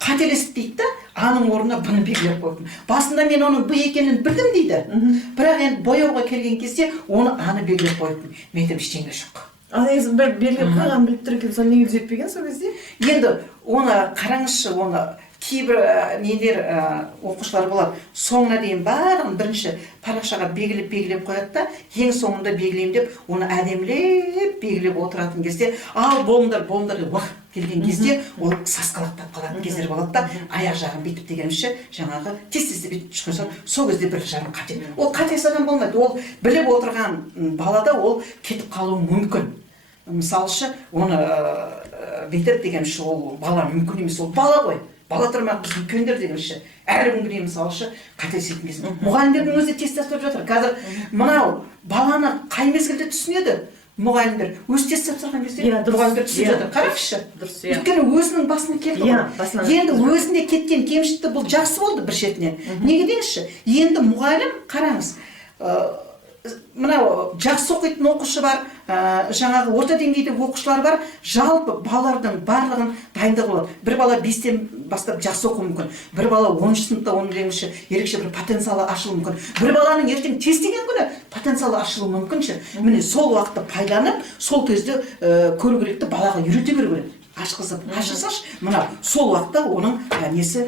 қателесіп дейді да, аның орнына бұны белгілеп қойдым. Басында мен оның бұ екенін білдім дейді. Бірақ енді бояуға келген кезде оны аны белгілеп қойдым. Менде ештеңе жоқ. Ал негізі белгілеп қойған біліп тұр екен, соны неге түзетпеген сол кезде? Енді оны қараңызшы, оны кейбір оқушылар болады, соңына дейін барлығын бірінші парақшаға белгілеп қояды да, ең соңында белгілеймін деп, оны әдемілеп белгілеп отыратын кезде, ал болыңдар деп уақыт келген кезде ол сасқалақтап қалатын кездер болады да, аяқ жағын бүйтіп дегенімізше жаңағы тез-тез бүйтіп шығарса, сол кезде бір жарым қате. Ол қатесі адам болмайды, ол біліп отырған балада ол кетіп қалуы мүмкін. Мысалшы, оны бүйтіп дегенімізше ол бала мүмкін емес, ол бала ғой. Бала тұрмақ біз үлкендер дегенше, әлі күнге мысалшы қателесетін кезде. Мұғалімдердің өзі тест тастап жатыр. Қазір мынау баланы қай мезгілде түсінеді? Мұғалімдер өз тест тапсырған кезде мұғалімдер түсініп жатыр. Қараңызшы. Өйткені өзінің басына келді ғой. Енді өзінде кеткен кемшілікті бұл жақсы болды бір шетінен. Неге деңізші? Енді мұғалім қараңыз. Мынау жақсы оқитын оқушы бар, жаңағы орта деңгейдегі оқушылар бар, жалпы балалардың барлығын дайындығы болады. Бір бала 5-тен бастап жақсы оқуы мүмкін, бір бала 10-шы сыныпта оның деңізші ерекше бір потенциалы ашылуы мүмкін, бір баланың ертең тест деген күні потенциалы ашылуы мүмкінші. Міне сол уақытты пайдаланып, сол кезде көру керекті балаға үйрете беру керек. Ашқызып, мына сол уақытта оның несі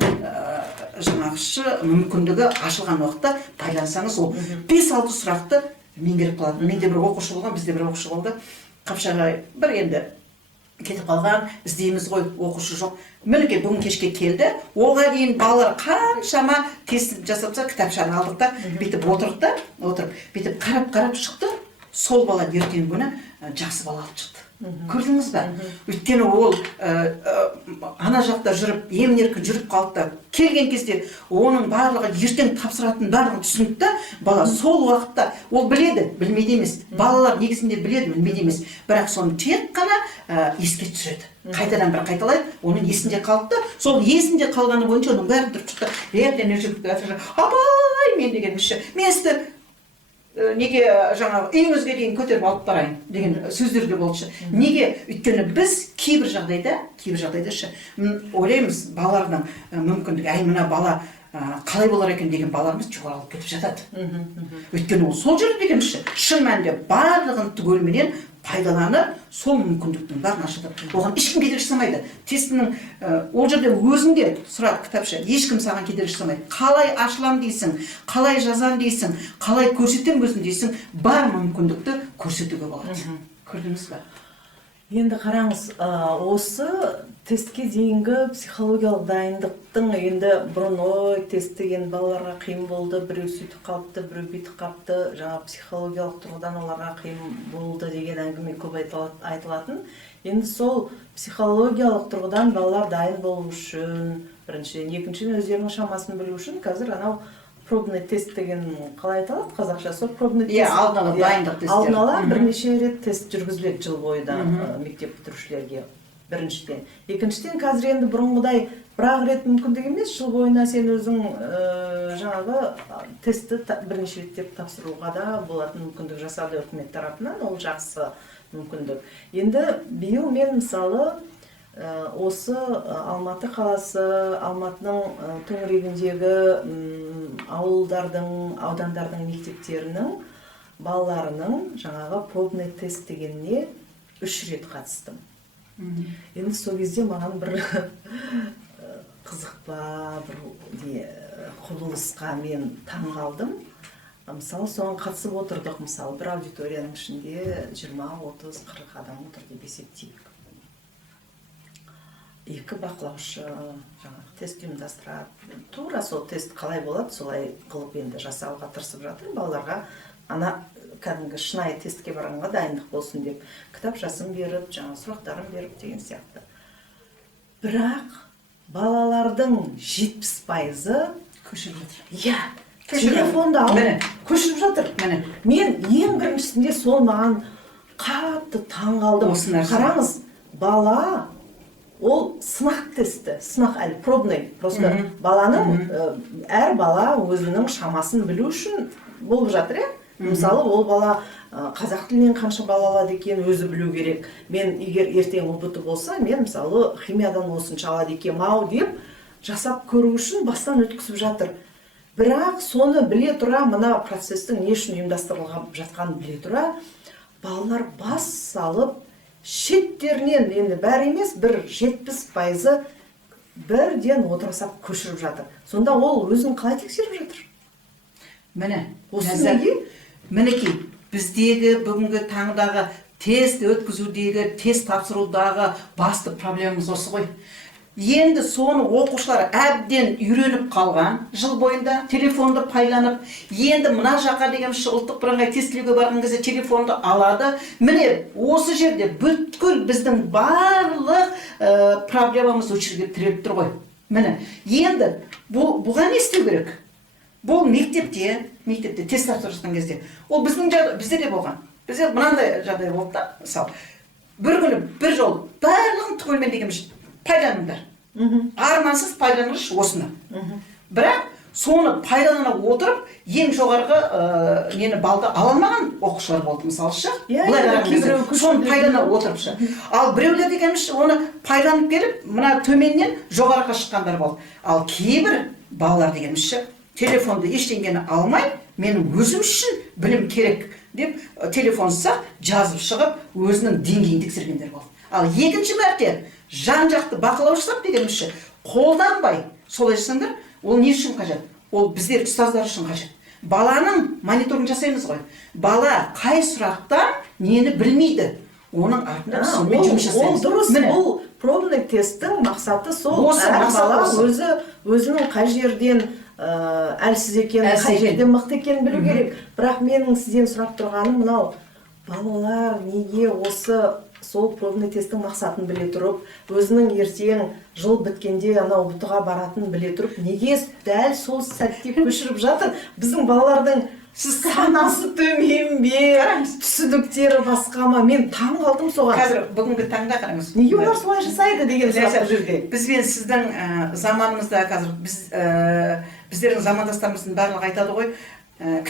жаңағышы мүмкіндігі ашылған уақытта байлансаңыз, ол 5-6 сұрақты меңгеріп қалады. Менде бір оқушы болған, бізде бір оқушы болды. Қапшағай бір енді кетіп қалған, іздейміз ғой, оқушы жоқ. Мінекей бүгін кешке келді. Оған дейін балалар қаншама тест жасапса, кітапшаны алдық та, бүйтіп отырып, бүйтіп қарап шықты. Сол бала ертеңгі күні жақсы бала алып шықты. Көрдіңіз бе? Өйткені ол ана жақта жүріп, емін-еркін жүріп қалды да, келген кезде оның барлығы ертең тапсыратын барлығын түсінді да, бала сол уақытта ол біледі, білмейді емес. Балалар негізінде біледі, білмейді емес. Бірақ соны тек қана еске түсіреді. Қайтадан бір қайталайды, оның есінде қалды да, сол есінде қалғаны бойынша оның бәрін тұрып шықты. Ертең жүріп, апай, мен дегенімізше, мен сізді неге жаңағы үйіңізге дейін көтеріп алып барайын деген сөздер де болдышы. Неге? Өйткені біз кейбір жағдайда ойлаймыз балалардың мүмкіндігі, мына бала қалай болар екен деген балаларымыз жоғалып кетіп жатады. Өйткені ол сол жерде дегенше шын мәнінде барлығын түгелменен пайдаланып, сол мүмкіндіктің барын ашады. Оған ешкім кедергі жасамайды. Тестінің ол жерде өзіңде сұрақ кітапша, ешкім саған кедергі жасамайды. Қалай ашылам дейсің, қалай жазам дейсің, қалай көрсетем өзім дейсің, бар мүмкіндікті көрсетуге болады. Көрдіңіз бе? Енді қараңыз, осы тестке дейінгі психологиялық дайындықтың енді бұрын тесті енді балаларға қиын болды, біреу сөйтіп қалыпты, біреу бүйтіп қалыпты, жаңа психологиялық тұрғыдан оларға қиын болды деген әңгіме көп айтылатын. Енді сол психологиялық тұрғыдан балалар дайын болу үшін, біріншіден, екіншіден өздерінің шамасын білу үшін қазір анау пробный тест деген қалай айтылады қазақша, сол пробный тест. Алдын ала дайындық тесттер. Алдын ала бірнеше рет тест жүргізіледі жыл бойда мектеп бітірушілерге. Біріншіден. Екіншіден, қазір енді бұрынғыдай бір-ақ рет мүмкіндік емес, жыл бойына сен өзің жаңағы тестті бірнеше рет тапсыруға да болатын мүмкіндік жасады үкімет тарапынан, ол жақсы мүмкіндік. Енді биыл мен мысалы осы Алматы қаласы, Алматының төңірегіндегі ауылдардың, аудандардың мектептерінің балаларының жаңағы пробный тест дегеніне 3 рет қатыстым. Енді сол кезде маған бір қызық па, бір құбылысқа мен таң қалдым. Мысалы соған қатысып отырдық. Мысалы бір аудиторияның ішінде 20-30-40 адам отыр деп есептейік. Екі бақылаушы жаңағы тест ұйымдастырады. Тура сол тест қалай болады, солай қылып енді жасауға тырысып жатыр. Балаларға ана кәдімгі шынайы тестке барғанға дайындық болсын деп кітап жасын беріп, жаңа сұрақтарын беріп деген сияқты. Бірақ балалардың 70%-ы көшіріп жатыр. Иә, телефонды алып көшіріп жатыр. Мен ең біріншісінде сол маған қатты таң қалдым. Қараңыз, бала ол сынақ тесті, сынақ әлі пробный. Просто баланың, әр бала өзінің шамасын білу үшін болып жатыр, е? Мысалы, ол бала қазақ тілінен қанша бала алады екен, өзі білу керек. Мен егер ертең ұбт болса, мен мысалы химиядан осынша алады екен ау деп жасап көру үшін бастан өткізіп жатыр. Бірақ соны біле тұра, мына процестің не үшін ұйымдастырылған жатқанын біле тұра, балалар бас салып, шеттерінен, енді бәрі емес, бір 70%-ы бірден отырасап көшіріп жатыр. Сонда ол өзін қалай тексеріп жатыр? Мінекей, біздегі бүгінгі таңдағы тест өткізудегі, тест тапсырудағы басты проблемамыз осы ғой. Енді соны оқушылар әбден үйреніп қалған, жыл бойында телефонды пайдаланып, енді мына жаққа деген ұлттық бірыңғай тестілеуге барған кезде телефонды алады. Міне осы жерде бүткіл біздің барлық проблемамыз өшірге тіреліп тұр ғой. Міне, енді бұған не істеу керек? Бұл мектепте тест тапсырып жатқан кезде, ол бізде де болған. Бізде мынандай жағдай болды да, мысалы, бір күні бір жол барлығын түгелмен дегеніміз пайдаланыңдар. Армансыз пайдаланыңыз осыны. Бірақ соны пайдалана отырып, ең жоғарғы нені балды ала алмаған оқушылар болды, мысалшы. Соны пайдалана отырыпшы. Ал біреулер дегеніміз оны пайдаланып келіп, мына төменнен жоғарыға шыққандар болды. Ал кейбір балалар дегенімізші телефонды ештеңені алмай, менің өзім үшін білім керек деп телефонсыз жазып шығып, өзінің деңгейін тексергендер болды. Ал екінші мәрте жан-жақты бақылаушылық дегенімізші қолданбай солай жасаңдар, ол не үшін қажет? Ол біздер ұстаздар үшін қажет. Баланың мониторинг жасаймыз ғой. Бала қай сұрақтан нені білмейді? Оның артында сонымен жұмыс жасаймыз. Ол дұрыс, ол пробный тесттің мақсаты сол. Әр бала өзінің қай жерден әлсіз екенін, қай жерден мықты екенін білу керек. Бірақ менің сізден сұрап тұрғаным мынау, балалар неге осы сол пробный тесттің мақсатын біле тұрып, өзінің ертең жыл біткенде анау ұбт-ға баратын біле тұрып, неге дәл сол сәтте көшіріп жатыр? Біздің балалардың санасы төмен бе, түсініктері басқа ма? Мен таң қалдым соған. Қазір бүгінгі таңда қараңыз. Неге олар солай жасайды деген сұрақ бұл жерде. Бізбен сіздің заманымызда қазір біздердің замандастарымыздың барлығы айтады ғой,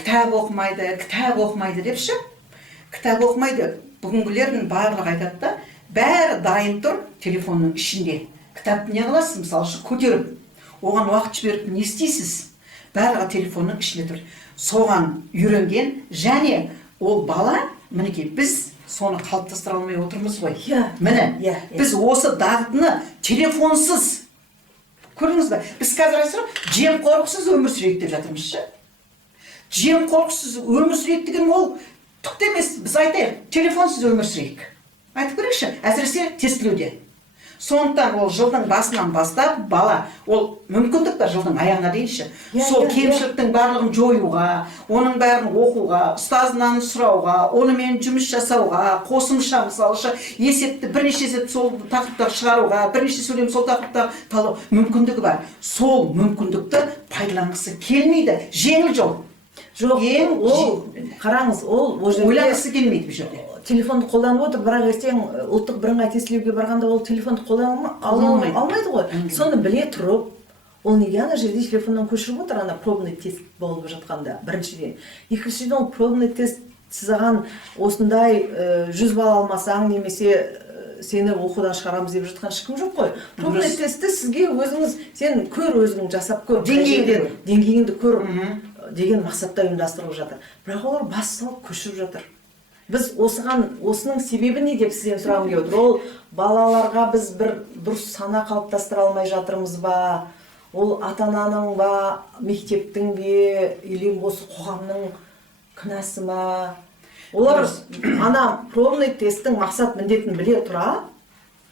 кітап оқымайды депші. Кітап оқымайды. Бүгінгілердің барлығы айтады да, бәрі дайын тұр телефонның ішінде. Кітапты не қыласыз, мысалы, көтеріп, оған уақыт жіберіп не істейсіз? Барлығы телефонның ішінде тұр. Соған үйренген, және ол бала, мінекей, біз соны қалыптастыра алмай отырмыз ғой. Міне, біз осы дағдыны телефонсыз, көрдіңіз бе? Біз қазір айтсақ, жемқорлықсыз өмір сүрейік деп жатырмыз. Жемқорлықсыз өмір сүрейік деген ол түк емес, біз айтайық, телефонсыз өмір сүрейік. Айтып көрейікші, әсіресе тестілеуде. Сондықтан ол жылдың басынан бастап бала, ол мүмкіндік бар жылдың аяғына дейінші. Сол кемшіліктің барлығын жоюға, оның бәрін оқуға, ұстазынан сұрауға, онымен жұмыс жасауға, қосымша мысалыша есепті, бірнеше есепті сол тақырыпта шығаруға, бірнеше сөйлем сол тақырыпта талау мүмкіндігі бар. Сол мүмкіндікті пайдаланғысы келмейді. Жеңіл жол. Жоқ, қараңыз, ол ойлағысы келмейді бұл жерде. Телефонды қолданып отыр, бірақ ертең ұлттық бірыңғай тестілеуге барғанда ол телефонды қолдана алмайды ғой. Соны біле тұрып, ол неге ана жерде телефоннан көшіріп отыр, ана пробный тест болып жатқанда, біріншіден. Екіншіден, ол пробный тест сізаған осындай 100 балл алмасаң, немесе сені оқудан шығарамыз деп жатқан ешкім жоқ қой. Пробный тестті сізге өзіңіз, сен көр өзің жасап көр, деңгейіңді көр деген мақсатта ұйымдастырылып жатыр. Бірақ олар бас салып көшіріп жатыр. Біз осының себебі не деп сізден сұрағым келіп отыр? Ол балаларға біз бір дұрыс сана қалыптастыра алмай жатырмыз ба? ол ата-ананың ба, мектептің бе, или осы қоғамның кінәсі ма? Олар ана пробный тесттің мақсат міндетін біле тұра,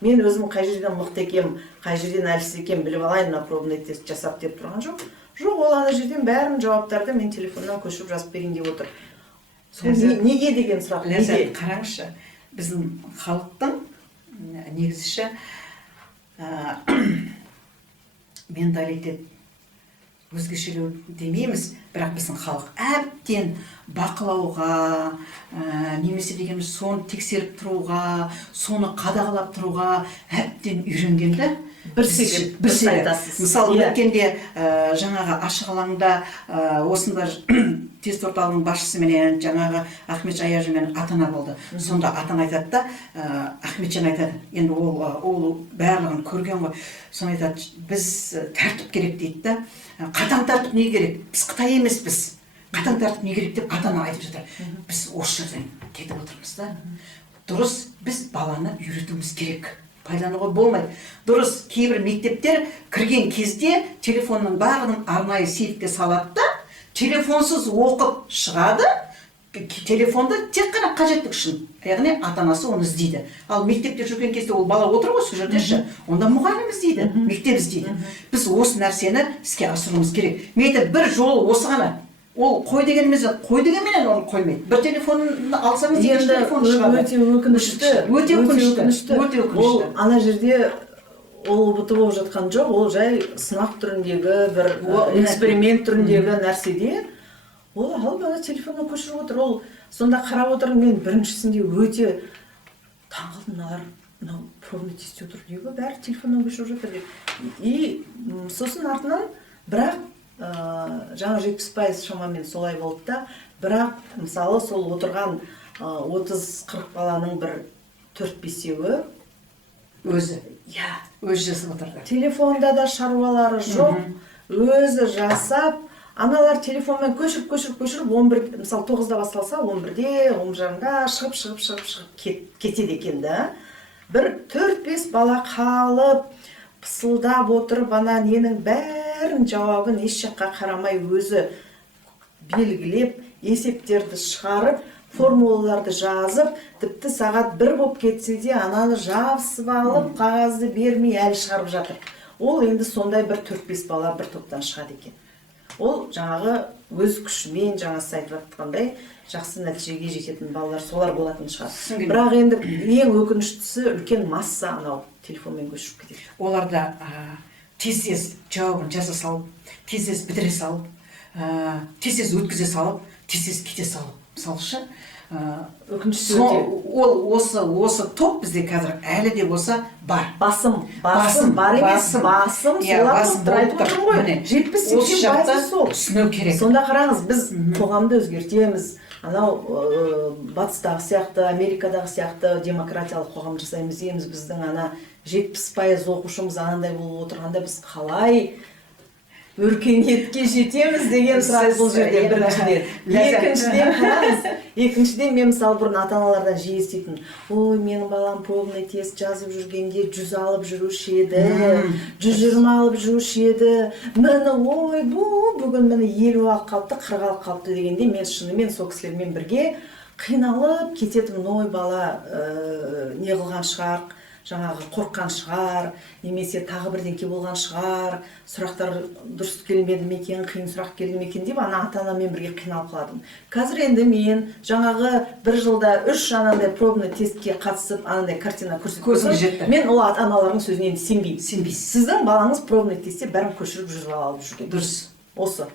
мен өзім қай жерден мықты екем, қай жерден әлсіз екем біліп алайын, мына пробный тест жасап деп тұрған жоқ. Жоқ, ол ана жерден бәрін жауаптарды мен телефоннан көшіріп жазып берейін деп отыр. Сол неге деген сұрақ? Неге? Қараңызшы, біздің халықтың негізіші менталитет өзгешелеу демейміз, бірақ біздің халық әбден бақылауға, немесе дегеніміз соны тексеріп тұруға, соны қадағалап тұруға әбден үйренгенді. Бір себеп айтасыз. Мысалы, өткенде жаңағы ашық алаңда осында тест орталығының басшысыменен жаңағы Ахметжан Аязовмен ата-ана болды. Сонда ата-ана айтады да, Ахметжан айтады, енді ол барлығын көрген ғой. Соны айтады, біз тәртіп керек дейді да. Қатаң тәртіп не керек? Біз Қытай емеспіз. Қатаң тәртіп не керек деп ата-ана айтып жатыр. Біз осы жерден кетіп отырмыз да. Дұрыс, біз баланы үйретуіміз керек. Пайдалануға болмайды. Дұрыс, кейбір мектептер кірген кезде телефонның барлығын арнайы сейфке салады да, телефонсыз оқып шығады, телефонды тек қана қажеттік үшін, яғни ата-анасы оны іздейді. Ал мектепте жүрген кезде ол бала отыр ғой сол жерде, онда мұғалім іздейді, мектеп іздейді. Біз осы нәрсені іске асыруымыз керек. Мейлі бір жолы осы ғана. Ол қой дегеніміз, қой дегенменен оны қоймайды. Бір телефонын алсаңыз, екінші телефон шығады. Өте өкінішті. Ол ана жерде ол ұбт болып жатқан жоқ, ол жай сынақ түріндегі, бір эксперимент түріндегі нәрседе. Ол алып ана телефоннан көшіріп отыр. Ол сонда қарап отыр, мен біріншісінде өте таңғалдым, мыналар пробный тестте отыр, неге бәрі телефоннан көшіріп жатыр деп. И сосын артынан бірақ жаңа 70% шамамен солай болды да, бірақ мысалы сол отырған 30-40 баланың бір 4-5-еуі өзі жасап отырды. Телефонда да шаруалары жоқ, өзі жасап, аналар телефонмен көшіріп, 11, мысалы 9-да басталса, 11-де, 11-жарымда шығып кетеді екен да. Бір 4-5 бала қалып, пысылдап отырып, ана ненің бәрін жауабын еш жаққа қарамай өзі белгілеп, есептерді шығарып, формулаларды жазып, тіпті сағат 1 болып кетсе де ананы жабысып алып, қағазды бермей әлі шығарып жатыр. Ол енді сондай бір 4-5 бала бір топтан шығады екен. Ол жаңағы өз күшімен, жаңа сіз айтып жатқандай, жақсы нәтижеге жететін балалар солар болатын шығар. Бірақ енді ең өкініштісі үлкен масса анау телефонмен көшіріп кетеді. Оларда тез жауабын жаза салып, тез бітіре салып, тез өткізе салып, тез кете салып. Мысалшы, өкініштісі осы топ бізде қазір әлі де болса бар. Басым бар емес, басым солар айтып отырмын ғой. 70-80% сол. Түсіну керек. Сонда қараңыз, біз қоғамды өзгертеміз. Анау батыстағы сияқты, Америкадағы сияқты демократиялық қоғам жасаймыз дейміз. Біздің ана 70% оқушымыз анандай болып отырғанда біз қалай өркениетке жетеміз деген сұрақ бұл жерде біріншіден. Екіншіден мен мысалы бұрын ата-аналардан жиі еститін, ой, менің балам пробный тест жазып жүргенде 100 алып жүруші еді, 120 алып жүруші еді, мені ой, бүгін мені 50 алып қалыпты, 40 алып қалыпты дегенде мен шынымен сол кісілермен бірге қиналып кететім, ой, бала не қылған шығар, жаңағы қорққан шығар, немесе тағы бірдеңке болған шығар, сұрақтар дұрыс келмеді ме екен, қиын сұрақ келді ме екен деп ана ата-анамен бірге қиналып қаладым. Қазір енді мен жаңағы бір жылда 3 анандай пробный тестке қатысып, анандай картина көрсетіп, мен ол ата-аналардың сөзіне енді сенбеймін. Сіздің балаңыз пробный тестте бәрін көшіріп 100 алып жүрген. Дұрыс. Осы.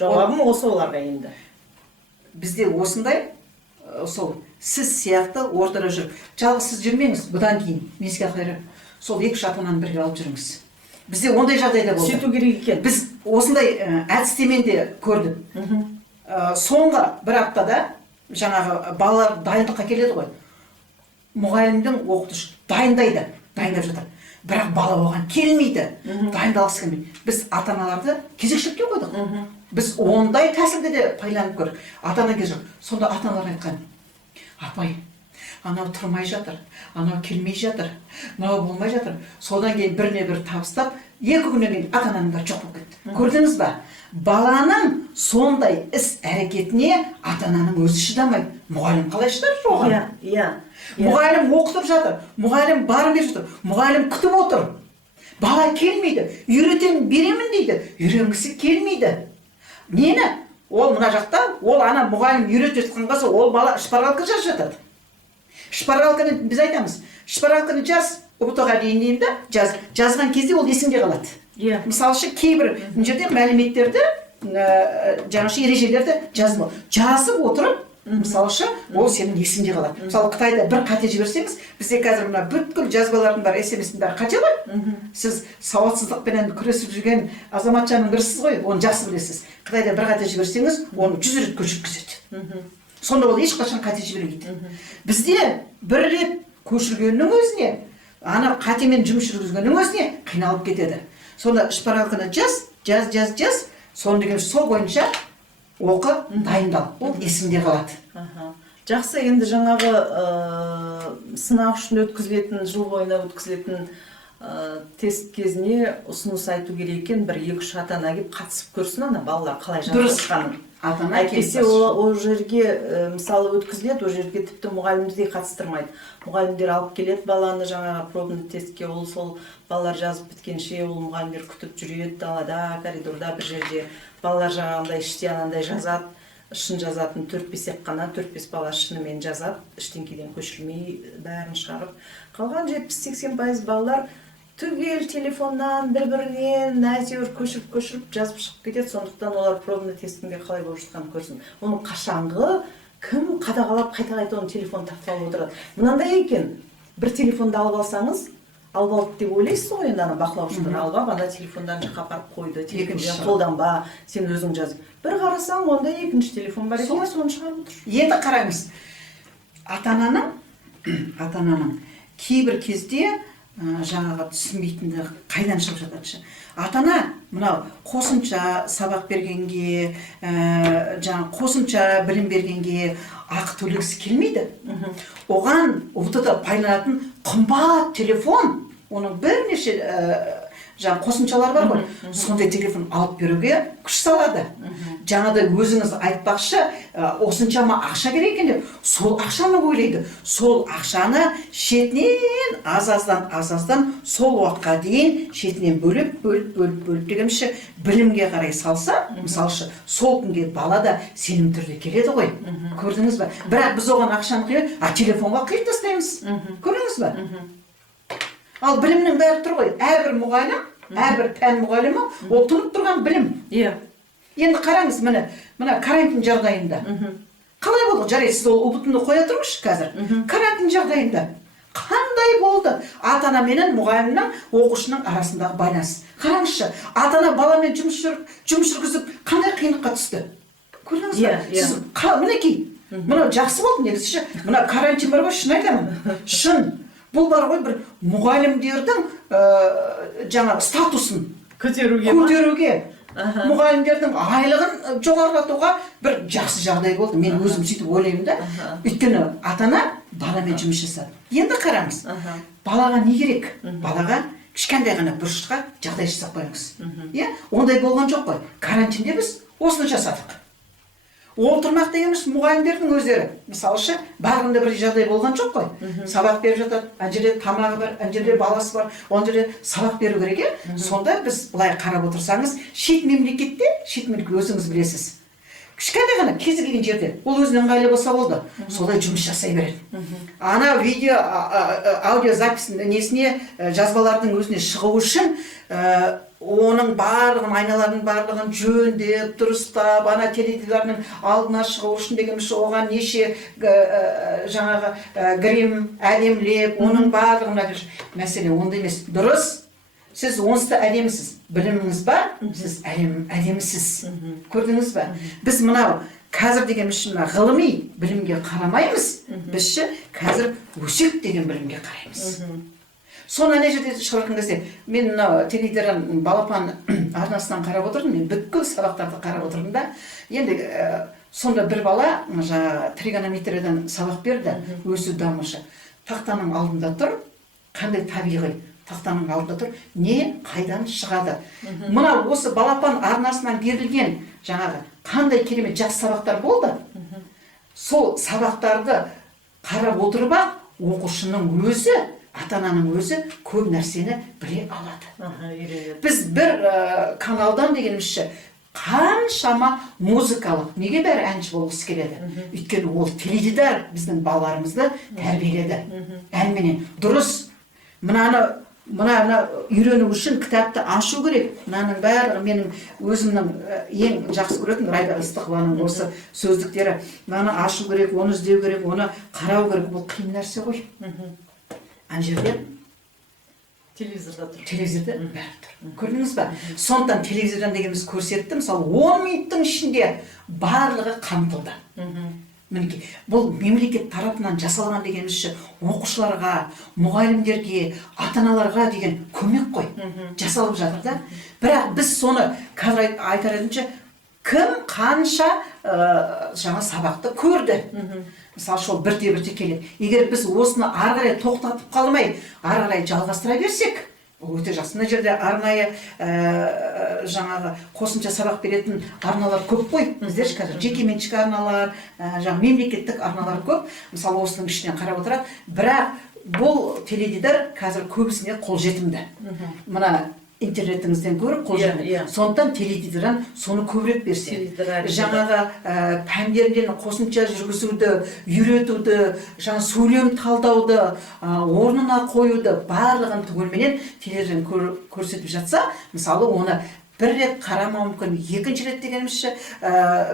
Жауабым осы оларға енді. Бізде осындай сол сіз сияқты ортада жүріп, жалғыз сіз жүрмеңіз, бұдан кейін мен сізге ақыл сол 2-3 ата-ананы бірге алып жүріңіз. Бізде ондай жағдайда болды. Сөйту керек екен. Біз осындай әдістемені де көрдік. Соңғы бір аптада жаңағы балалар дайындыққа келеді ғой. Мұғалімдің оқытушы дайындап жатыр. Бірақ бала оған келмейді, дайындалғысы келмейді. Біз ата-аналарды кезекшілікке қойдық. Біз ондай тәсілді де пайдаланып көрдік. Ата-ана кезек. Сонда ата-аналар айтқан, апай, анау тұрмай жатыр, анау келмей жатыр, мынау болмай жатыр. Содан кейін біріне бір табыстап, 2 күннен кейін ата ананың бәрі жоқ болып кетті. Көрдіңіз ба? Баланың сондай іс әрекетіне ата ананың өзі шыдамайды. Мұғалім қалай шыдар оған? Иә. Мұғалім оқытып жатыр, мұғалім барып жатыр, мұғалім күтіп отыр. Бала келмейді, үйретемін, беремін дейді, үйренгісі келмейді. Нені? Ол мына жақта, ол ана мұғалім үйретіп жатқан қыз, ол бала шпаргалка жазып жатады. Шпаргалканы біз айтамыз, шпаргалканы жаз, ұбт-ға дейін да, жазған кезде ол есіңде қалады. Мысалы үшін кейбір жерде мәліметтерді, жаңаша ережелерді жазып отырып, мысалы үшін ол сенің есіңде қалады. Мысалы Қытайда бір қате жіберсеңіз, бізде қазір мына бүткіл жазбалардың бәрі, SMS-дің бәрі қате ғой. Сіз сауатсыздықпенен күресіп жүрген азаматшаның бірісіз ғой, оны жақсы білесіз. Қытайда бір қате жіберсеңіз, оны 100 рет көшірткізеді. Сонда ол ешқашан қате жібермейді. Бізде бір рет көшіргеннің өзіне, ана қатемен жұмыс жүргізгеннің өзіне қиналып кетеді. Сонда шпаргалканы жаз, соны деген сол бойынша оқы, дайындал. Ол есіңде қалады. Жақсы, енді жаңағы сынақ үшін өткізілетін, жыл бойына өткізілетін тест кезіне ұсыныс айту керек екен, бір 2-3 ата-ана келіп қатысып көрсін, ана балалар қалай жатқанын. Әйтпесе ол жерге мысалы өткізіледі, ол жерге тіпті мұғалімді де қатыстырмайды. Мұғалімдер алып келеді баланы жаңағы пробный тестке, ол сол балалар жазып біткенше ол мұғалімдер күтіп жүреді далада, коридорда бір жерде. Балалар жаңағындай іште анандай жазады, шын жазатын 4-5 қана, 4-5 бала шынымен жазады, іштеңкеден көшірмей бәрін шығарып. Қалған 70-80% балалар түгел телефоннан бір-бірінен әйтеуір көшіріп жазып шығып кетеді. Сондықтан олар пробный тестінде қалай болып жатқанын көрсін. Оның қашанғы кім қадағалап қайта-қайта оның телефонын тартып алып отырады. Мынандай екен, бір телефонды алып алсаңыз, алып алды деп ойлайсыз ғой, енді ана бақылаушылар алып алып, ана телефондан жаққа апарып қойды, телефонмен қолданба, сен өзің жаз. Бір қарасаң, онда екінші телефон бар екен, соны шығарып отыр. Енді қараңыз, ата-ананың кейбір кезде жаңағы түсінбейтінді қайдан шығып жатады. Ата-ана мынау қосымша сабақ бергенге, жаңағы қосымша білім бергенге ақы төлегісі келмейді. Оған ұбт-да пайдаланатын қымбат телефон, оның бірнеше жаңа қосымшалар бар ғой, сондай телефон алып беруге күш салады. Жаңадай өзіңіз айтпақшы, осыншама ақша керек екен деп, сол ақшаны ойлайды. Сол ақшаны шетінен аз-аздан сол уақытқа дейін шетінен бөліп дегенше білімге қарай салса, мысалшы, сол күнге бала да сенім түрде келеді ғой. Көрдіңіз ба? Бірақ біз оған ақшаны құйып, телефонға құйып тастаймыз. Көрдіңіз ба? Ал білімнің бәрі тұр ғой. Әрбір мұғалім, әрбір пән мұғалімі, ол тұнып тұрған білім. Енді қараңыз, мына карантин жағдайында. Қалай болды? Жарайды, сіз ол ұбт-ны қоя тұрыңызшы қазір. Карантин жағдайында қандай болды ата-ана менен мұғалімнің, оқушының арасындағы байланыс? Қараңызшы, ата-ана баламен жұмыс жүргізіп қандай қиындыққа түсті? Көрдіңіз ба? Сіз мінекей, мынау жақсы болды негізі. Мына карантин бар ғой, шын айтамын. Шын. Бұл бар ғой бір мұғалімдердің жаңа статусын көтеруге, мұғалімдердің айлығын жоғарылатуға бір жақсы жағдай болды. Мен өзім сөйтіп ойлаймын да. Өйткені ата-ана баламен жұмыс жасады. Енді қараңыз, балаға не керек? Балаға кішкентай ғана бұрышқа жағдай жасап қойыңыз. Ондай болған жоқ қой. Карантинде біз осыны жасадық. Ол тұрмақ дегеніміз мұғалімдердің өздері. Мысалшы, барлығында бір жағдай болған жоқ қой. Сабақ беріп жатады, ана жерде тамағы бар, ана жерде баласы бар, ана жерде сабақ беру керек. Сонда біз былай қарап отырсаңыз, шет мемлекетте өзіңіз білесіз. Кішкентай ғана кезі келген жерде, ол өзінің ыңғайлы болса болды, солай жұмыс жасай береді. Ана видео, аудиозаписінің несіне, жазбалардың өзіне шығу үшін оның барлығын, айналардың барлығын жөндеп, дұрыстап, ана теледидардың алдына шығу үшін дегеніміз, оған неше жаңағы грим әдемілеп, оның барлығына мәселе онда емес. Дұрыс, сіз онсыз әдемісіз. Біліміңіз бар, сіз әдемісіз. Көрдіңіз ба? Біз мынау қазір дегеніміз ғылыми білімге қарамаймыз, бізші қазір өсек деген білімге қараймыз. Соны не жерде шығарған кезде, мен теледидардан балапан арнасынан қарап отырдым, мен бүткіл сабақтарды қарап отырдым да, енді сонда бір бала тригонометриядан сабақ берді, өсу дамышы. Тақтаның алдында тұр, қандай табиғи тақтаның алдында тұр, не қайдан шығады. Мына осы балапан арнасынан берілген жаңағы қандай керемет жақсы сабақтар болды. Сол сабақтарды қарап отырып ақ оқушының өзі, ата-ананың өзі көп нәрсені біле алады. Біз бір каналдан дегенімізше қаншама музыкалық, неге бәрі әнші болғысы келеді? Өйткені ол теледидар біздің балаларымызды тәрбиеледі. Әнменен дұрыс. Мынаны үйрену үшін кітапты ашу керек. Мынаның барлығы менің өзімнің ең жақсы көретін Райда Ыстықованың осы сөздіктері. Мынаны ашу керек, оны іздеу керек, оны қарау керек. Бұл қиын нәрсе ғой. Ана жерде телевизорда тұр. Телевизорда бәрі тұр. Көрдіңіз ба? Сондықтан телевизордан дегеніміз көрсетті, мысалы 10 минуттың ішінде барлығы қамтылды. Мінекей, бұл мемлекет тарапынан жасалған дегенімізше оқушыларға, мұғалімдерге, ата-аналарға деген көмек қой. Жасалып жатыр да. Бірақ біз соны қазір айтар едімше, кім қанша жаңа сабақты көрді. Мысалы сол бірте-бірте келеді. Егер біз осыны ары қарай тоқтатып қалмай, ары қарай жалғастыра берсек, ол өте жақсы. Мына жерде арнайы жаңағы қосымша сабақ беретін арналар көп қой. Біздер қазір жекеменшік арналар, жаңа мемлекеттік арналар көп. Мысалы осының ішінен қарап отырады. Бірақ бұл теледидар қазір көбісіне қолжетімді. Мына интернетіңізден көріп қолжетімді. Сондықтан теледидардан соны көбірек берсе. Жаңағы пәндерден қосымша жүргізуді, үйретуді, жаңа сөйлем талдауды, орнына қоюды барлығын түгелменен теледидардан көрсетіп жатса, мысалы оны бір рет қарамау мүмкін, екінші рет дегенімізше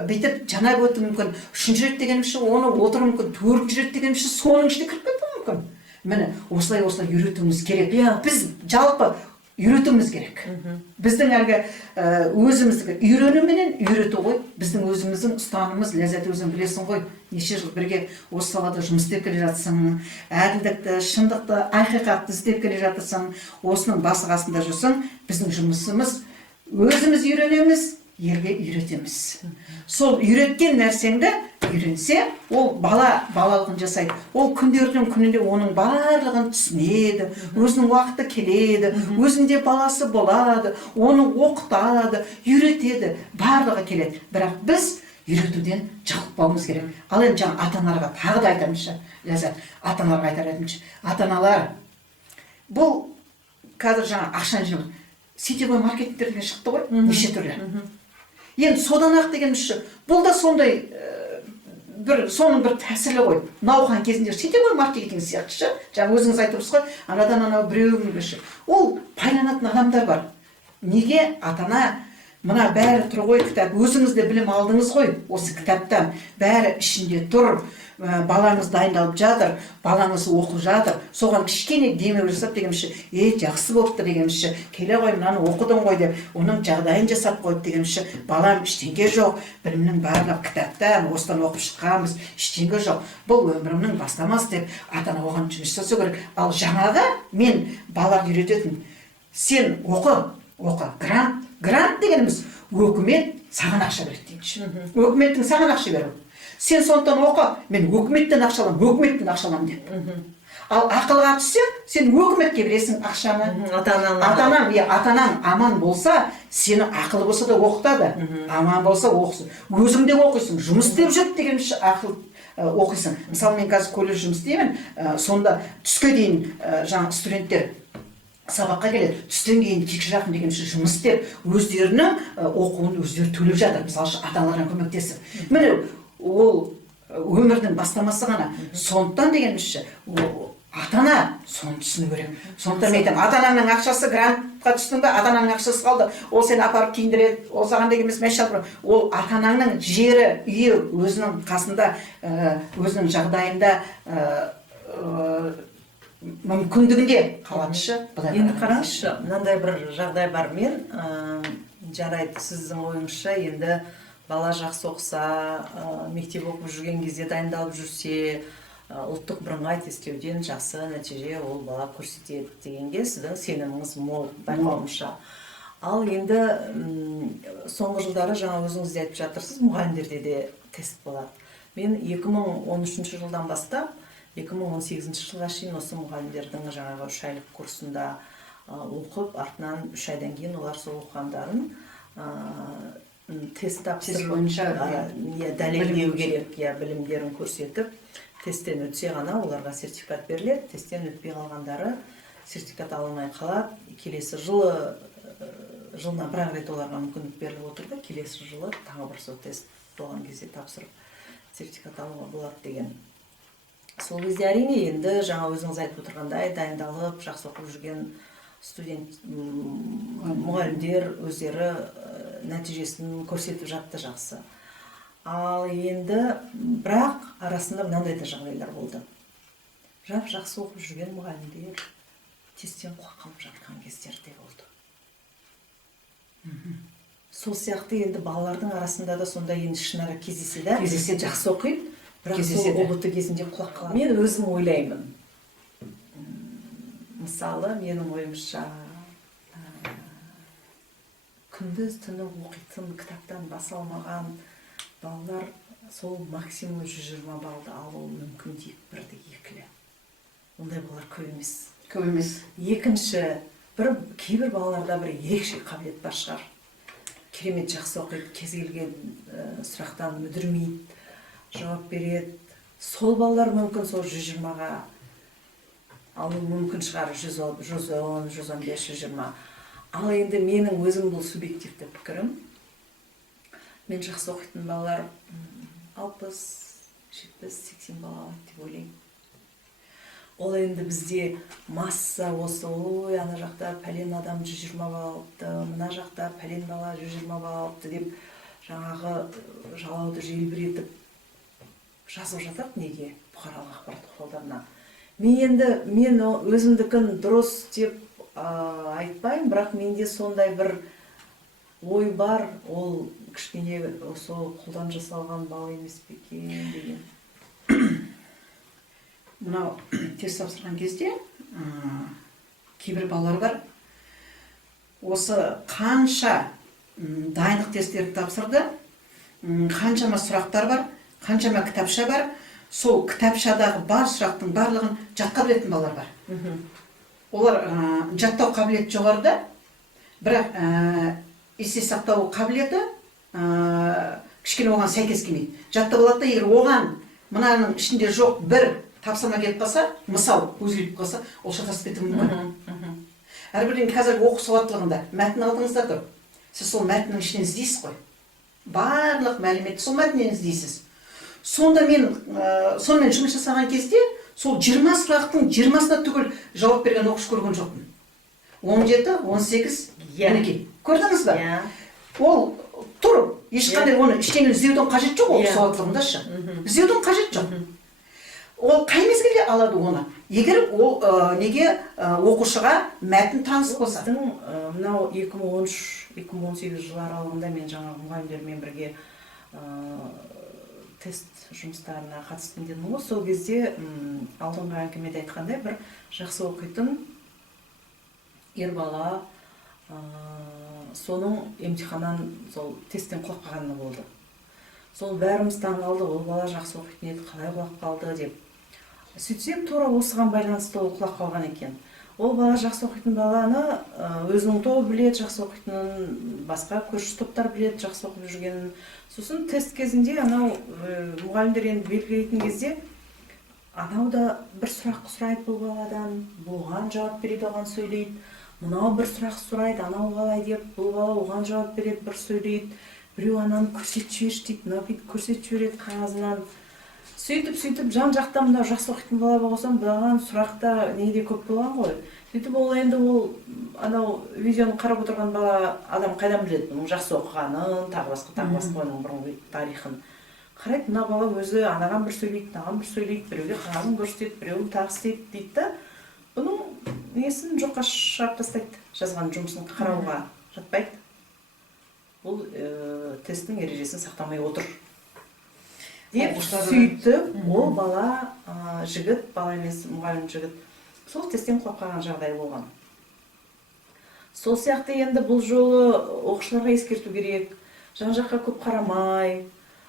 бүйтіп жана өту мүмкін, үшінші рет дегенімізше оны отыру мүмкін, төртінші рет дегенімізше соның ішіне кіріп кетуі мүмкін. Міне осылай үйретуіміз керек. Біз жалпы үйретуіміз керек. Біздің әлгі өзіміздікі үйренуменен үйрету ғой. Біздің өзіміздің ұстанымыз, ләззат өзің білесің ғой. Неше жыл бірге осы салада жұмыс істеп келе жатсың, әділдікті, шындықты, ақиқатты іздеп келе жатырсың, осының басы қасында жүрсің. Біздің жұмысымыз өзіміз үйренеміз, елге үйретеміз. Сол үйреткен нәрсеңді үйренсе, ол балалығын жасайды. Ол күндердің күнінде оның барлығын түсінеді, өзінің уақыты келеді, өзінде баласы болады, оны оқытады, үйретеді, барлығы келеді. Бірақ біз үйретуден жалықпауымыз керек. Ал енді жаңа ата-аналарға тағы да айтамыншы, Ләззат, ата-аналарға айтар едімші. Ата-аналар, бұл қазір жаңа ақшаны жинап, сетевой маркетингтерден шықты ғой, неше түрлі. Енді содан ақ дегенімізші, бұл да сондай соның бір тәсілі ғой. Науқан кезінде сетевой маркетинг сияқтышы, жаңа өзіңіз айтырсыз ғой, анадан анау біреуің білші. Ол пайдаланатын адамдар бар. Неге ата-ана мына бәрі тұр ғой кітап, өзіңіз де білім алдыңыз ғой осы кітаптан, бәрі ішінде тұр. Балаңыз дайындалып жатыр, балаңыз оқып жатыр, соған кішкене демеу жасап дегенімше, жақсы болыпты дегенімше, келе ғой мынаны оқыдың ғой деп, оның жағдайын жасап қойып дегенімше, балам ештеңе жоқ, білімнің барлығы кітаптан, осыдан оқып шыққанбыз, ештеңе жоқ, бұл өмірімнің бастамасы деп, ата-ана оған жұмыс жасау керек. Ал жаңағы мен балаларды үйрететін, сен оқы, грант дегеніміз, өкімет саған ақша береді дейінші. Өкіметтің саған ақша беру. Сен сондықтан оқы, мен өкіметтен ақша аламын деп. Ал ақылға түссе, сен өкіметке бересің ақшаны. Ата-анаң аман болса, сені ақылы болса да оқытады. Аман болса оқысын. Өзің де оқисың, жұмыс істеп жүр дегенше ақыл оқисың. Мысалы, мен қазір колледж жұмыс істеймін, сонда түске дейін жаңа студенттер сабаққа келеді, түстен кейін кешке жақын дегенше жұмыс істеп, өздерінің оқуын өздері төлеп жатыр. Мысалы, ата-аналарға көмектесіп. Міне ол өмірдің бастамасы ғана. Сондықтан дегенімізше, ата-ана соны түсіну керек. Сондықтан мен айтамын, ата-анаңның ақшасы грантқа түстің бе, ата-анаңның ақшасы қалды, ол сені апарып киіндіреді, ол саған деген емес, ол ата-анаңның жері, үйі өзінің қасында, өзінің жағдайында, мүмкіндігінде қалатышы. Енді қараңызшы, мынандай бір жағдай бар. Мен жарайды, сіздің ойыңызша, енді бала жақсы оқса, мектеп оқып жүрген кезде дайындалып жүрсе, ұлттық бірыңғай тестілеуден жақсы нәтиже ол бала көрсетеді дегенге сіздің сеніміңіз мол, байқауымша. Ал енді соңғы жылдары жаңа өзіңіз де айтып жатырсыз, мұғалімдерде де тест болады. Мен 2013 жылдан бастап 2018 жылға шейін осы мұғалімдердің жаңағы 3 айлық курсында оқып, артынан 3 айдан кейін олар сол оқығандарын тест Тест тапсырып бойынша дәлелдеу керек, білімдерін көрсетіп, тесттен өтсе ғана оларға сертификат беріледі. Тесттен өтпей қалғандары сертификат ала алмай қалады. Келесі жылына бір рет оларға мүмкіндік беріліп отырды. Келесі жылы тағы бір сол тест болған кезде тапсырып сертификат алуға болады деген. Сол кезде әрине енді жаңа өзіңіз айтып отырғандай дайындалып, жақсы оқып жүрген студент мұғалімдер өздері нәтижесін көрсетіп жатты жақсы. Ал енді бірақ арасында мынандай да жағдайлар болды. Жақсы оқып жүрген мұғалімдер тесттен құлап қалып жатқан кездер де болды. Сол сияқты енді балалардың арасында да сондай енді ішінара кездеседі. Жақсы оқиды, бірақ сол ұбт кезінде құлап қалады. Мен өзім ойлаймын. Мысалы, менің ойымша, күндіз түні оқитын, кітаптан бас алмаған балалар сол максимум 120 балды алуы мүмкін дейік, бірді екілі. Ондай балалар көп емес. Көп емес. Екінші, кейбір балаларда бір ерекше қабілет бар шығар. Керемет жақсы оқиды, кез келген сұрақтан мүдірмейді, жауап береді. Сол балалар мүмкін сол 120-ға алу мүмкін шығар, 110, 115, 120. Ал енді менің өзім бұл субъективті пікірім. Мен жақсы оқитын балалар 60, 70, 80 бала деп ойлаймын. Ол енді бізде масса осы, ой, ана жақта пәлен адам 120 бала алыпты, мына жақта пәлен бала 120 бала алыпты деп жаңағы жалауды желбіретіп жазып жатады неге? Бұқаралық ақпарат құралдарына. Мен өзімдікін дұрыс деп айтпаймын, бірақ менде сондай бір ой бар, ол кішкене осы қолдан жасалған бала емес пе екен деген. Мынау тест тапсырған кезде кейбір балалар бар. Осы қанша дайындық тесттерді тапсырды, қаншама сұрақтар бар, қаншама кітапша бар. Сол кітапшадағы бар сұрақтың барлығын жатқа білетін балалар бар. Олар жаттау қабілеті жоғарыда, бірақ есте сақтау қабілеті кішкене оған сәйкес келмейді. Жаттап алады да, егер оған мынаның ішінде жоқ бір тапсырма келіп қалса, мысал өзгеріп қалса, ол шатасып кетуі мүмкін. Әрбірден қазір оқу сауаттылығында мәтін алдыңызда тұр. Сіз сол мәтіннің ішінен іздейсіз ғой. Барлық мәліметті сол мәтіннен іздейсіз. Сонда сонымен жұмыс жасаған кезде, сол 20 сұрақтың 20-сына түгел жауап берген оқушы көрген жоқпын. 17, 18, мінекей. Көрдіңіз ба? Ол тұр, ешқандай оны іштен іздеудің қажет жоқ, оқу сауаттылығындашы. Іздеудің қажет жоқ. Ол қай мезгілде алады оны? Егер ол неге оқушыға мәтін таныс болса. Мынау 2013-2018 жылы аралығында мен жаңа мұғалімдермен бірге тест жұмыстарына қатыстым дедім ғой. Сол кезде алдыңғы әңгімеде айтқандай бір жақсы оқитын ер бала соның емтиханнан сол тесттен құлап қалғаны болды. Сол бәріміз таңғалдық, ол бала жақсы оқитын еді, қалай құлап қалды деп. Сөйтсем, тура осыған байланысты ол құлап қалған екен. Ол бала жақсы оқитын баланы өзінің тобы біледі, жақсы оқитынын, басқа көрші топтар біледі, жақсы оқып жүргенін. Сосын тест кезінде анау мұғалімдер енді белгілейтін кезде анау да бір сұрақ сұрайды бұл баладан, бұған жауап береді, оған сөйлейді. Мынау бір сұрақ сұрайды, анау қалай деп, бұл бала оған жауап береді, бір сөйлейді. Біреу ананы көрсетіп жіберші дейді, мынау бүйтіп көрсетіп жібереді қағазынан. Сөйтіп жан-жақтан мынау жақсы оқитын бала болсам, бұлаған сұрақта неде көп болған ғой. Сөйтіп ол енді анау видеоны қарап отырған бала адам қайдан біледі, оның жақсы оқығанын, тағы басқа оның бұрынғы тарихын. Қарайды, мына бала өзі анаған бір сөйлейді, мынаған бір сөйлейді, біреуге қағазын көрсетеді, біреуі тағы істейді дейді да, бұның несін жоққа шығарып тастайды, жазған жұмысын қарауға жатпайды. Бұл тесттің ережесін сақтамай отыр. Деп сөйтіп, ол бала жігіт, бала емес мұғалім жігіт, сол тесттен құлап қалған жағдай болған. Сол сияқты енді бұл жолы оқушыларға ескерту керек, жан-жаққа көп қарамай,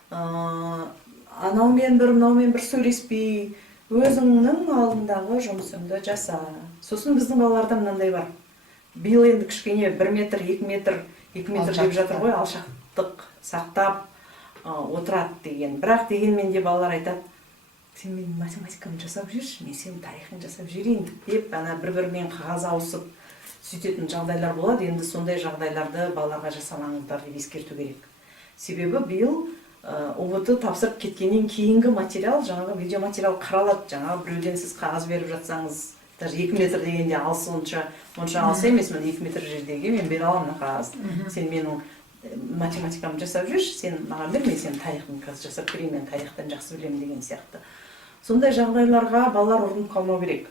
анаумен бір, мынаумен бір сөйлеспей, өзіңнің алдындағы жұмысыңды жаса. Сосын біздің балаларда мынандай бар. биыл енді кішкене 1 метр, 2 метр, 2 метр деп жатыр ғой, алшақтық сақтап отырады деген. Бірақ дегенмен де балалар айтады, сен менің математикамды жасап жүрші, мен сенің тарихын жасап жіберейін деп, ана бір-бірімен қағаз ауысып сөйтетін жағдайлар болады. Енді сондай жағдайларды балаларға жасамаңыздар деп ескерту керек. Себебі биыл ОБТ тапсырып кеткеннен кейінгі материал, жаңағы видеоматериал қаралады. Жаңағы біреуден сіз қағаз беріп жатсаңыз, даже 2 метр дегенде алыс онша алыс емес, мен 2 метр жердегі мен бере аламын қағазды. Сен менің математикамды жасап жүрші, сен маған бер, мен сенің тарихын қазір жасап берейін, мен тарихтан жақсы білемін деген сияқты. Сондай жағдайларға балалар ұрынып қалмау керек.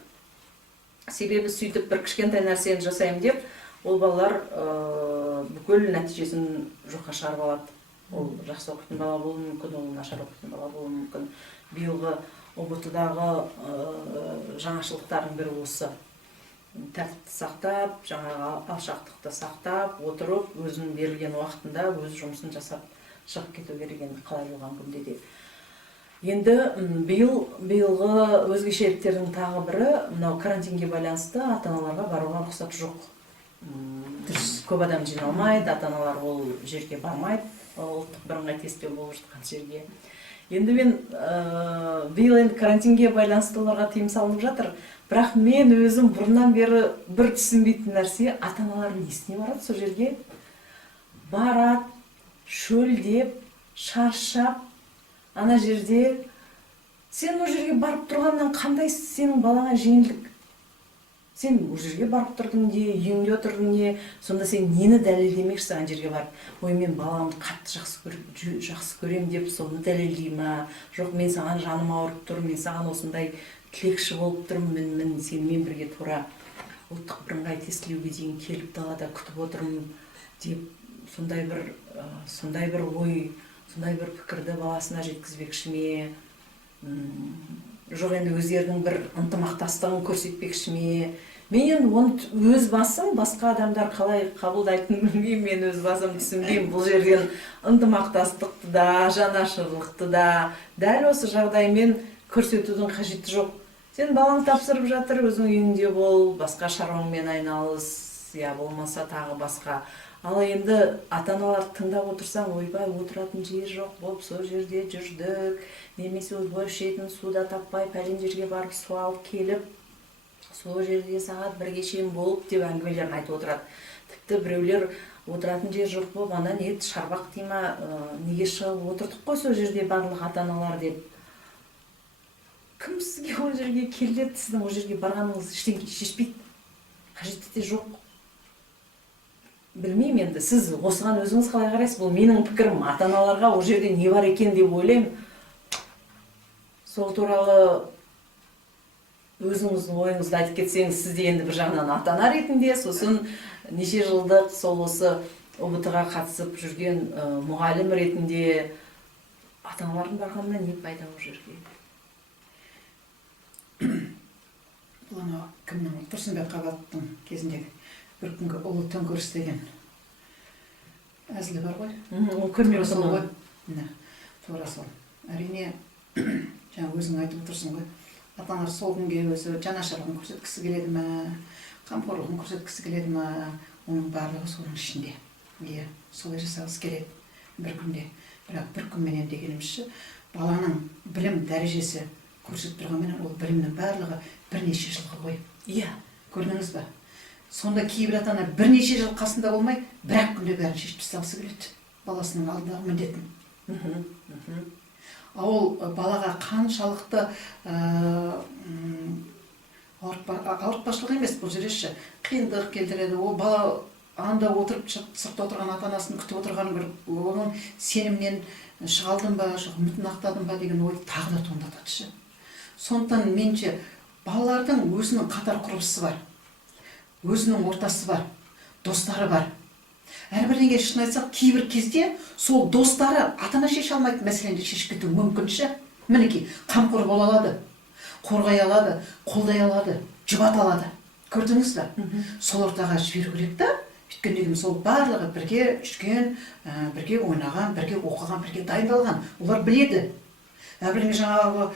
Себебі сөйтіп бір кішкентай нәрсені жасаймын деп, ол балалар бүкіл нәтижесін жоққа шығарып алады. Ол жақсы оқитын бала болуы мүмкін, ол нашар оқитын бала болуы мүмкін. Биылғы ОБТ-дағы жаңашылдықтардың бірі осы. Тәртіпті сақтап, жаңағы алшақтықты сақтап, отырып, өзінің берілген уақытында өз жұмысын жасап шығып кету керек, енді қалай болған күнде де. Енді биылғы өзгешеліктердің тағы бірі, мынау карантинге байланысты ата-аналарға баруға рұқсат жоқ. Көп адам жиналмайды, ата-аналар ол жерге бармайды, ұлттық бірыңғай тестілеу болып жатқан жерге. Енді мен биыл енді карантинге байланысты оларға тыйым салынып жатыр. Бірақ мен өзім бұрыннан бері бір түсінбейтін нәрсе, ата-аналар несіне барады сол жерге? Барады, шөлдеп, шаршап, ана жерде сен ол жерге барып тұрғаннан қандай сенің балаңа жеңілдік? Сен ол жерге барып тұрдың не, үйіңде отырдың не, сонда сен нені дәлелдемекші ана жерге барып? Ой, мен баламды қатты жақсы көрем деп соны дәлелдей ма? Жоқ, мен саған жаным ауырып тұр, мен саған осындай тілекші болып тұрмын, мен сенімен бірге тура ұлттық бірыңғай тестілеуге дейін келіп далада күтіп отырмын деп сондай бір ой, сондай бір пікірді баласына жеткізбекші ме? Жоқ, енді өздерінің бір ынтымақтастығын көрсетпекші ме? Мен енді оны өз басым, басқа адамдар қалай қабылдайтынын білмеймін, мен өз басым түсінбеймін. Бұл жерден ынтымақтастықты да, жанашырлықты да дәл осы жағдаймен көрсетудің қажеті жоқ. Сен балаң тапсырып жатыр, өзің үйіңде бол, басқа шаруаңмен айналыс, я болмаса тағы басқа. Ал енді ата-аналар тыңдап отырсаң, ойбай, отыратын жер жоқ болып, сол жерде жүрдік, немесе ойбай, ішетін суда таппай, пәлен жерге барып су алып келіп, сол жерде сағат 1-ге шейін болып деп әңгімелерін айтып отырады. Тіпті біреулер отыратын жер жоқ болып, ана не шарбақ дей ма, неге шығып отырдық қой сол жерде барлық ата-аналар деп. Кім сізге ол жерге келеді, сіздің ол жерге барғаныңыз ештеңе шешпейді, қажеті де жоқ. Білмеймін енді, сіз осыған өзіңіз қалай қарайсыз? Бұл менің пікірім, ата-аналарға ол жерде не бар екен деп ойлаймын. Сол туралы өзіңіздің ойыңызды айтып кетсеңіз, сіз де енді бір жағынан ата-ана ретінде, сосын неше жылдық сол осы ОБТ-ға қатысып жүрген мұғалім ретінде ата-аналардың барғанына не пайда ол жерге? Бұл анау кімнің, Тұрсынбек Қабаттың кезіндегі бір күнгі ұлы төңкеріс деген әзілі бар ғой. Ол көрмеп сол ғой. Тура сол. Әрине, жаңа өзің айтып отырсың ғой. Ата-аналар сол күнге өзі жанашырлығын көрсеткісі келеді ме, қамқорлығын көрсеткісі келеді ме, оның барлығы соның ішінде. Иә, солай жасағысы келеді бір күнде. Бірақ бір күнменен дегенімізші, баланың білім дәрежесі көрсетіп тұрғанмен ол білімнің барлығы бірнеше жылға ғой. Иә. Көрдіңіз ба? Сонда кейбір ата-ана бірнеше жыл қасында болмай, бір-ақ күнде бәрін шешіп тастағысы келеді баласының алдындағы міндетін. Ол балаға қаншалықты ауыртпашылық емес, бұл жерде қиындық келтіреді. Ол бала анда отырып, сыртта отырған ата-анасын күтіп отырған бір оның сенімнен шығалдым ба, жоқ үмітін ақтадым ба деген ой тағы да туындатады. Сондықтан менше балалардың өзінің қатар құрбысы бар, өзінің ортасы бар, достары бар. Әрбірден шын айтсақ, кейбір кезде сол достары ата-ана шеше алмайтын мәселені шешіп кетуі мүмкінші. Мінекей, қамқор бола алады, қорғай алады, қолдай алады, жұбата алады. Көрдіңіз бе? Сол ортаға жіберу керек та. Өйткені сол барлығы бірге жүрген, бірге ойнаған, бірге оқыған, бірге дайындалған. Олар біледі. әбілің жаңағы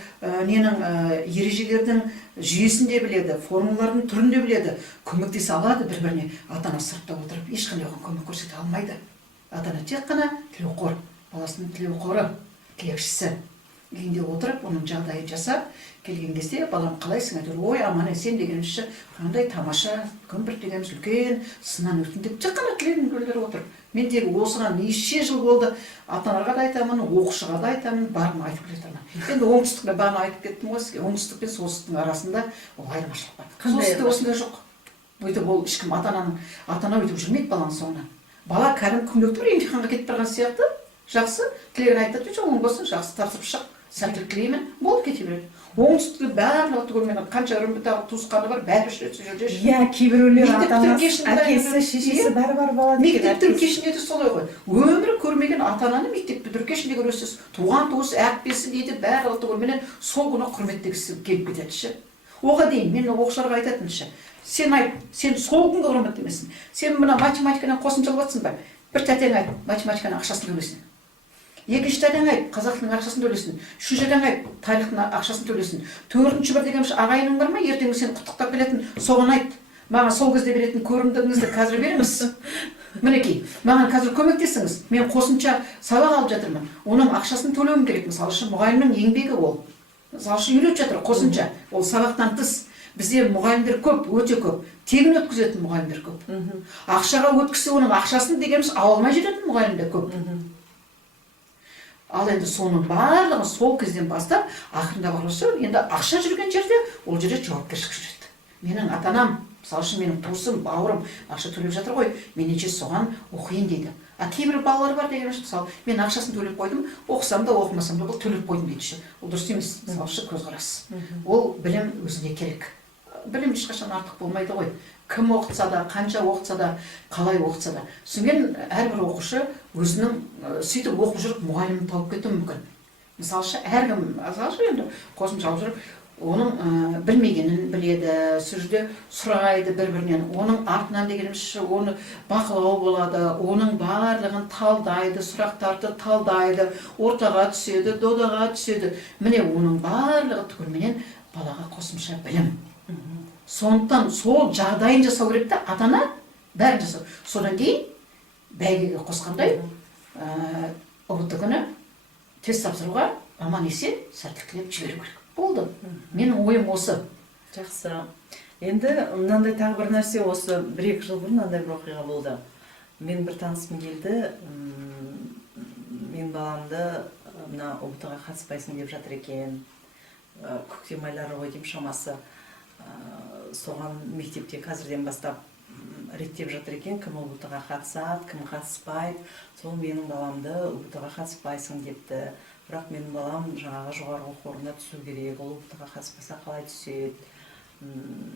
ненің ережелердің жүйесін де біледі, формулалардың түрін де біледі, көмектесе алады бір-біріне. Ата-ана сыртта отырып ешқандай оған көмек көрсете алмайды. Ата-ана тек қана тілеуқор, баласының тілеуқоры, тілекшісі. Үйінде отырып, оның жағдайын жасап, келген кезде балам қалайсың? Айтыр, ой, аман есен дегенімізші, қандай тамаша, күн дегеніміз үлкен, сыннан өттім деп тек қана тілегін білдіріп отыр. Мен тек осыған неше жыл болды, ата-аналарға да айтамын, оқушыға да айтамын, барын айтып кетемін. Енді оңтүстікте бағана айтып кеттім ғой сізге, оңтүстік пен солтүстіктің арасында ол айырмашылық бар. Солтүстікте осындай жоқ. Бүйтіп ол ешкім ата-ана өйтіп жүрмейді баланың соңынан. Бала кәдімгі күнделікті бір емтиханға кетіп барған сияқты, жақсы, тілегін айтады, оң болсын, жақсы тапсырып шық, сәттілік тілеймін, болып кете береді. Оңтүстікте барлығы түгелмен қанша үрімбітағы туысқаны бар, бәрі жүреді сол жерде. Иә, кейбіреулер ата-анасы, әкесі, шешесі бәрі бала. Мектеп бітіру де солай ғой. Өмірі көрмеген ата-ананы мектеп бітіру кешінде көресіз. Туған туыс, әпкесі дейді, барлығы түгелменен сол күні құрметтегісі келіп кетеді. Оған дейін мен оқушыларға айтатыншы. Сен айт, сен сол күнгі құрметтемесің. Сен мына математикадан қосымша алып жатсың ба? Бір тәтең айт, математиканың ақшасын төлесін. Екінші тәтең айт, қазақ тілінің ақшасын төлесін. Үшінші тәтең айт, тарихтың ақшасын төлесін. Төртінші бір деген ағайының бар ма? Ертеңгі сен құттықтап келетін, соған айт. Маған сол кезде беретін көрімдігіңізді қазір беріңіз. Мінекей, маған қазір көмектесіңіз. Мен қосымша сабақ алып жатырмын. Оның ақшасын төлеуім керек. Мысалы үшін мұғалімнің еңбегі ол. Мысалы үшін үйретіп жатыр қосымша. Ол сабақтан тыс. Бізде мұғалімдер көп, өте көп. Тегін өткізетін мұғалімдер көп. Ақшаға өткізсе оның ақшасын дегеніміз ала алмай жүретін мұғалімдер көп. Ал енді соның барлығын сол кезден бастап, ақырында барысы, енді ақша жүрген жерде, ол жерде жауапкершілік жүреді. Менің ата-анам, мысалы үшін менің туысым, бауырым ақша төлеп жатыр ғой, меніңше соған оқиын дейді. А кейбір балалар бар деген мысалы, мен ақшасын төлеп қойдым, оқысам да оқымасам да бұл төлеп қойдым дейді. Ол дұрыс емес, мысалы үшін көзқарас. Ол білім өзіне керек. Білім ешқашан артық болмайды ғой. Кім оқытса да, қанша оқытса да, қалай оқытса да. Сонымен әрбір оқушы өзінің сөйтіп оқып жүріп мұғалімін тауып кетуі мүмкін. Мысалшы, әркім, мысалшы енді қосымша алып жүріп, оның білмегенін біледі, сол жерде сұрайды бір-бірінен, оның артынан дегенімізше оны бақылау болады, оның барлығын талдайды, сұрақтарды талдайды, ортаға түседі, додаға түседі. Міне оның барлығы түгелменен балаға қосымша білім. Сондықтан сол жағдайын жасау керек та, ата-ана бәрін жасау. Содан кейін бәйгеге қосқандай ұбт күні тест тапсыруға аман есен сәттілік тілеп жіберу керек. Болды. Менің ойым осы. Жақсы. Енді мынандай тағы бір нәрсе, осы 1-2 жыл бұрын мынандай бір оқиға болды. Мен бір танысым келді, мен баламды мына ұбт-ға қатыспайсың деп жатыр екен. Көктем айлары ғой деймін шамасы. Соған мектепте қазірден бастап реттеп жатыр екен, кім ұбт-ға қатысады, кім қатыспайды. Сол менің баламды ұбт-ға қатыспайсың депті. Бірақ менің балам жаңағы жоғарғы оқу орнына түсу керек, ол ұбт-ға қатыспаса қалай түседі.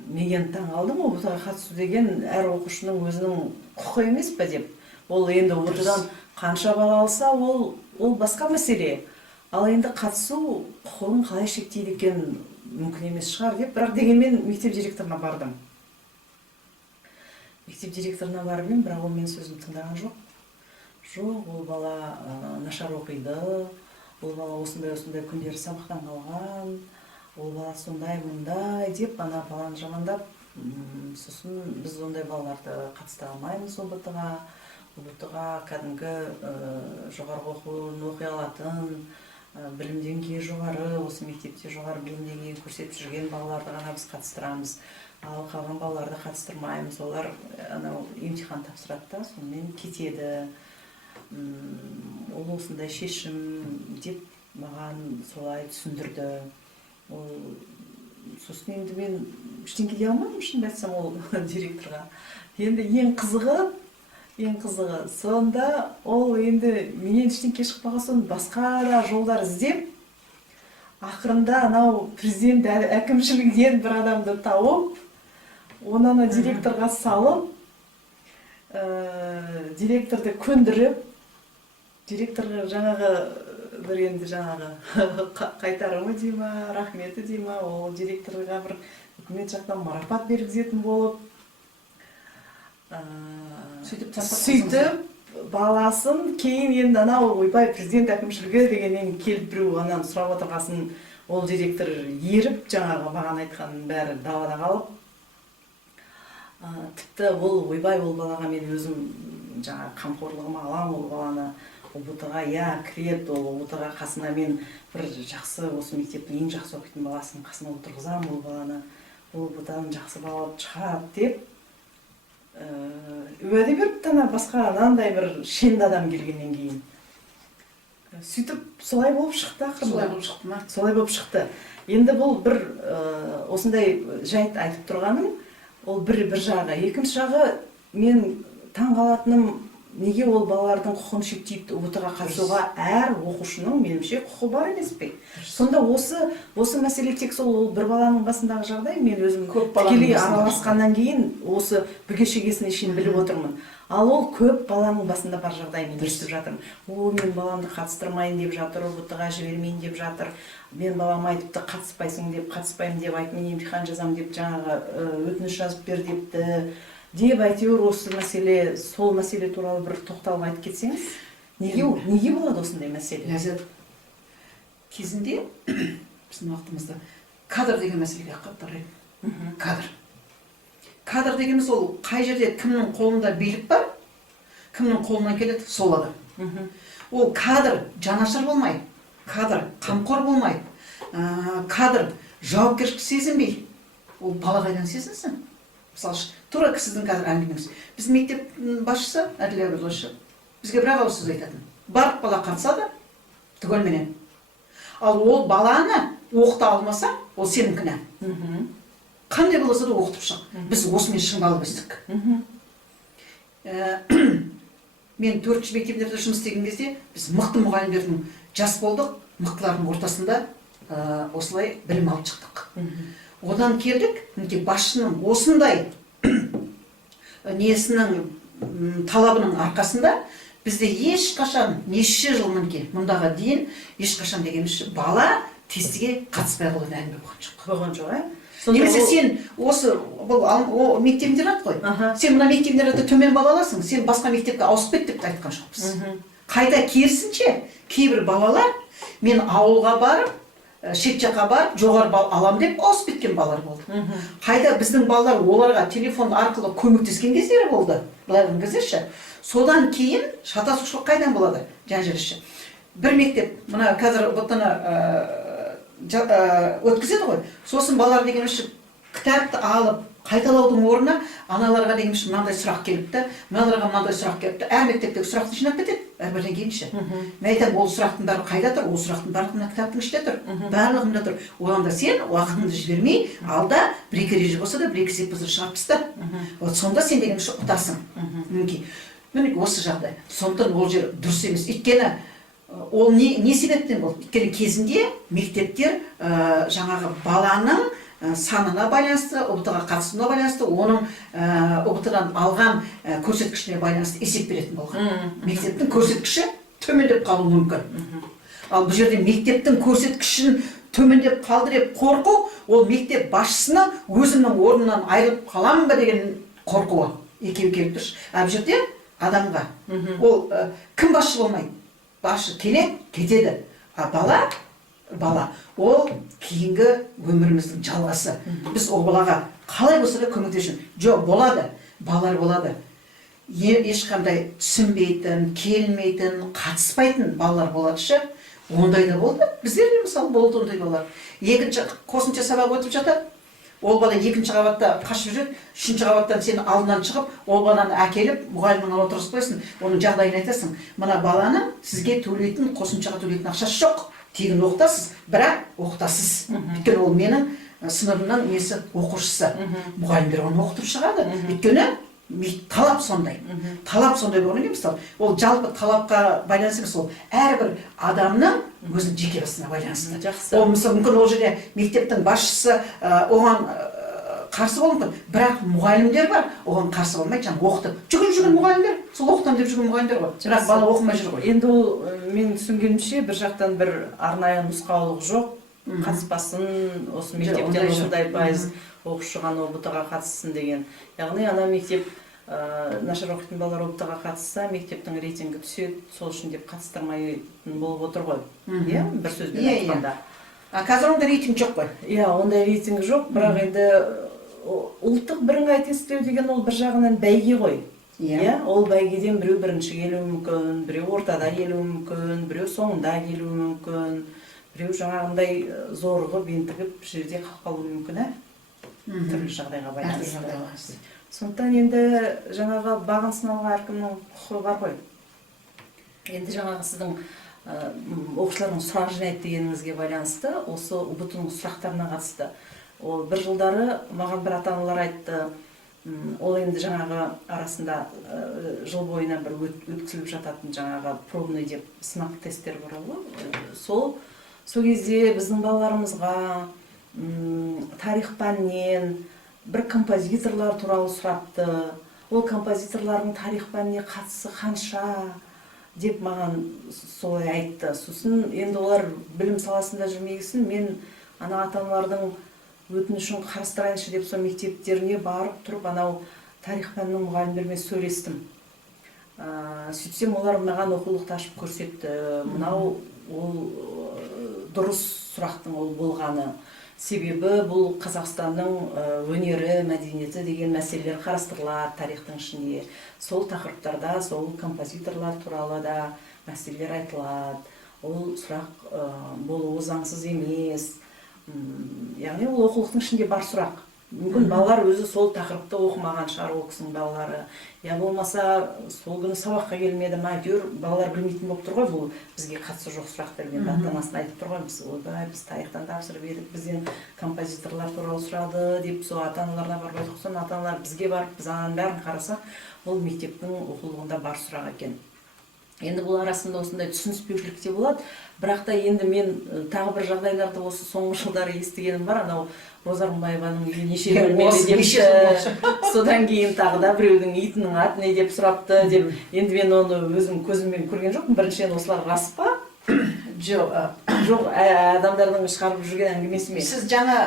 Мен таң қалдым, ұбт-ға қатысу деген әр оқушының өзінің құқы емес пе деп. Ол енді ұбт-дан қанша бала алса, ол басқа мәселе. Ал енді қатысу құқығын қалай шектейді екен, мүмкін емес шығар деп, бірақ дегенмен мектеп директорына бардым. Мектеп директорына барып ем, бірақ ол мен сөзін тыңдаған жоқ. Жоқ, ол бала нашар оқиды, ол бала осындай күндері сабақтан қалған, ол бала сондай мұндай деп, ана баланы жамандап, сосын біз ондай балаларды қатыста алмаймыз ұбт-ға. ұбт-ға кәдімгі жоғарғы оқуын оқи алатын, білім деңгейі жоғары, осы мектепте жоғары білім деңгейін көрсетіп жүрген балаларды ғана біз қатыстырамыз. Ал қалған балаларды қатыстырмаймыз. Олар емтихан тапсырады да, сонымен кетеді. Ол осындай шешім деп маған солай түсіндірді. Сосын енді мен ештеңе дей алмадым, шынымды айтсам, ол директорға. Енді ең қызығы, сонда ол енді менен ештеңке шықпаған соң басқа да жолдар іздеп, ақырында анау президент әкімшілігінен бір адамды тауып, оны директорға салып, директорды көндіріп, директорға жаңағы бір енді жаңағы қайтарымы дей ма, рахметі дей ма, ол директорға бір үкімет жақтан марапат бергізетін болып, сөйтіп баласын кейін енді анау ойбай президент әкімшілігі дегеннен келіп біреу анан сұрап отырғасын ол директор еріп жаңағы маған айтқанның бәрі далада қалып тіпті ол ойбай ол балаға мен өзім жаңағы қамқорлығыма аламын ол баланы ұбт-ға кіреді ол ұбт-ға қасына мен бір жақсы осы мектептің ең жақсы оқитын баласының қасына отырғызамын ол баланы ол ұбт-дан жақсы бала болып шығады деп уәде беріпті ана басқа анандай бір шенді адам келгеннен кейін сөйтіп солай болып шықты ақырында. Солай болып шықты ма? Солай болып шықты. Енді бұл бір осындай жайт айтып тұрғаным ол бір жағы. Екінші жағы мен таң қалатыным неге ол балалардың құқығын шектейді ұбт-ға қатысуға әр оқушының меніңше құқы бар емес пе? Сонда осы мәселе тек сол бір баланың басындағы жағдай, мен өзім тікелей араласқаннан кейін осы бүге-шегесіне шейін біліп отырмын. Ал ол көп баланың басында бар жағдай мен естіп жатырмын. Мен баламды қатыстырмайын деп жатыр, ұбт-ға жібермейін деп жатыр. Мен балама айтыпты қатыспайсың деп, қатыспаймын деп айт, мен емтихан жазамын деп жаңағы өтініш жазып бер депті. Деп әйтеуір осы мәселе, сол мәселе туралы бір тоқталып айтып кетсеңіз, неге болады осындай мәселе? Ләззат, кезінде біздің уақытымызда кадр деген мәселеге қатты қараймын. Кадр дегеніміз ол қай жерде кімнің қолында билік бар, кімнің қолынан келеді, сол адам. Ол кадр жанашыр болмай, кадр қамқор болмай, кадр жауапкершілік сезінбей, ол бала қайдан сезінсін? Мысалы, тура сіздің қазір әңгімеңіз. Біздің мектеп басшысы Әділ Әбіловшы бізге бір ауыз сөз айтатын. Барлық бала қатысады, түгелменен. Ал ол баланы оқыта алмаса, ол сенің кінә. Қандай болса да оқытып шық. Біз осымен шыңдалып өстік. Мен 4-ші мектептерде жұмыс істеген кезде біз мықты мұғалімдердің жас болдық, мықтылардың ортасында осылай білім алып шықтық. Одан келдік, басшының осындай несінің талабының арқасында бізде ешқашан неше жыл мұндағы дейін ешқашан дегенімізше бала тестіге қатыспай қалудан әңгіме болған жоқ. Немесе сен осы мектеп интернат қой. Сен мына мектеп интернатта төмен бала аласың, сен басқа мектепке ауысып кет деп айтқан жоқпыз. Қайта керісінше кейбір балалар мен ауылға барып шет жаққа барып жоғары бал алам деп ауысып кеткен балалар болды. Қайда біздің балалар оларға телефон арқылы көмектескен кездері болды. Былайғы кездерші. Содан кейін шатасушылық қайдан болады? Жанжырышы. Бір мектеп, мына қазір бұттаны өткізеді ғой. Сосын балалар дегенімізші кітапты алып қайталаудың орнына аналарға дегенімізші мынандай сұрақ келіпті, мыналарға мынандай сұрақ келіпті. Әр мектептегі сұрақты жинап кетеді. Әрбірден кейінші. Мен айтамын, ол сұрақтың бәрі қайда тұр? Ол сұрақтың барлығы кітаптың ішінде тұр. Барлығында тұр. Одан да сен уақытыңды жібермей, алда бір-екі ереже болса да бір-екі сеппазды шығарып таста. Вот сонда сен дегенімізші ұтасың. Міне осы жағдай. Сондықтан ол жер дұрыс емес. Өйткені ол не себептен болды? Өйткені кезінде мектептер жаңағы баланың санына байланысты, ұбт-ға қатысуына байланысты, оның ұбт-дан алған көрсеткішіне байланысты есеп беретін болған. Мектептің көрсеткіші төмендеп қалуы мүмкін. Ал бұл жерде мектептің көрсеткішін төмендеп қалды деп қорқу, ол мектеп басшысына өзінің орнынан айырылып қаламын ба деген қорқуы. Екеуі келіп тұршы. Бұл жерде адамға ол кім басшы болмайды? Басшы келеді, кетеді. А бала ол кейінгі өміріміздің жалғасы. Біз ол балаға қалай болса да көмектесу. Жоқ, болады, балалар болады. Ешқандай түсінбейтін, келмейтін, қатыспайтын балалар болады. Ондай да болды. Біздерде мысалы болды ондай балалар. Екінші қосымша сабақ өтіп жатады. Ол бала екінші қабатта қашып жүреді, үшінші қабаттан сен алдынан шығып, ол баланы әкеліп, мұғалімнің алдына отырғызып қойсын, оның жағдайын айтасың. Мына баланың сізге төлейтін, қосымшаға төлейтін ақшасы жоқ. Тегін оқытасыз, бірақ оқытасыз. Өйткені ол менің сыныбымның несі оқушысы. Мұғалімдер оны оқытып шығады. Өйткені талап сондай. Талап сондай болғаннан кейін мысалы, ол жалпы талапқа байланысты емес, ол әрбір адамның өзінің жеке басына байланысты. Ол мысалы мүмкін ол жерде мектептің басшысы оған қарсы болуы мүмкін, бірақ мұғалімдер бар, оған қарсы болмай, жаңағы оқытып жүгіріп жүрген мұғалімдер, сол оқытам деп жүрген мұғалімдер бар. Бірақ бала оқымай жүр ғой. Енді ол мен түсінгенімше бір жақтан бір арнайы нұсқаулық жоқ, қатыспасын, осы мектептен осындай пайыз оқушы ғана ұбт-ға қатыссын деген. Яғни ана мектеп нашар оқитын балалар ұбт-ға қатысса мектептің рейтингі түседі, сол үшін деп қатыстырмайтын болып отыр ғой. Иә, бір сөзбен айтқанда. Қазір ондай рейтинг жоқ қой. Иә, ондай рейтинг жоқ, бірақ енді ұлттық бірыңғай тестілеу деген ол бір жағынан бәйге ғой. Иә, ол бәйгеден біреу бірінші келуі мүмкін, біреу ортада келуі мүмкін, біреу соңында келуі мүмкін, біреу жаңағындай зорығып, ентігіп бір жерде қалуы мүмкін, түрлі жағдайға байланысты. Сондықтан енді жаңағы бағын сынауға әркімнің құқығы бар ғой. Енді жаңағы сіздің оқушылардың сұрақ жинайды дегеніңізге байланысты, осы ұбт-ның сұрақтарына қатысты. Ол бір жылдары маған бір ата-аналар айтты, ол енді жаңағы арасында жыл бойына бір өткізіліп жататын жаңағы пробный деп сынақ тесттер бар ғой. Сол кезде біздің балаларымызға тарих пәнінен бір композиторлар туралы сұрапты. Ол композиторлардың тарих пәніне қатысы қанша деп маған солай айтты. Сосын енді олар білім саласында жүрмегесін, мен ана ата-аналардың өтінішін қарастырайыншы деп сол мектептеріне барып тұрып, анау тарих пәнінің мұғалімдерімен сөйлестім. Сөйтсем олар маған оқулықты ашып көрсетті. Мынау ол дұрыс сұрақтың ол болғаны. Себебі бұл Қазақстанның өнері, мәдениеті деген мәселелер қарастырылады тарихтың ішінде. Сол тақырыптарда, сол композиторлар туралы да мәселелер айтылады. Ол сұрақ болуы заңсыз емес. Яғни ол оқулықтың ішінде бар сұрақ. Мүмкін балалар өзі сол тақырыпты оқымаған шығар, ол кісінің балалары. Я болмаса сол күні сабаққа келмеді ма, әйтеуір балалар білмейтін болып тұр ғой, бұл бізге қатысы жоқ сұрақтар. Енді ата-анасына айтып тұр ғой, біз тарихтан тапсырып едік, бізден композиторлар туралы сұрады деп сол ата-аналарына барып айтып тұрсам, ата-аналар бізге барып, біз ананың бәрін қарасақ, ол мектептің оқулығында бар сұрақ екен. Енді бұл арасында осындай түсініспеушілік те болады, бірақ та енді мен тағы бір жағдайларды осы соңғы жылдары естігенім бар, анау Роза Рымбаеваның үйі неше бөлмелі депті, содан кейін тағы да біреудің итінің аты не деп сұрапты деп. Енді мен оны өзім көзіммен көрген жоқпын. Біріншіден осылар рас па? Жоқ, адамдардың шығарып жүрген әңгімесі ме? Сіз жаңа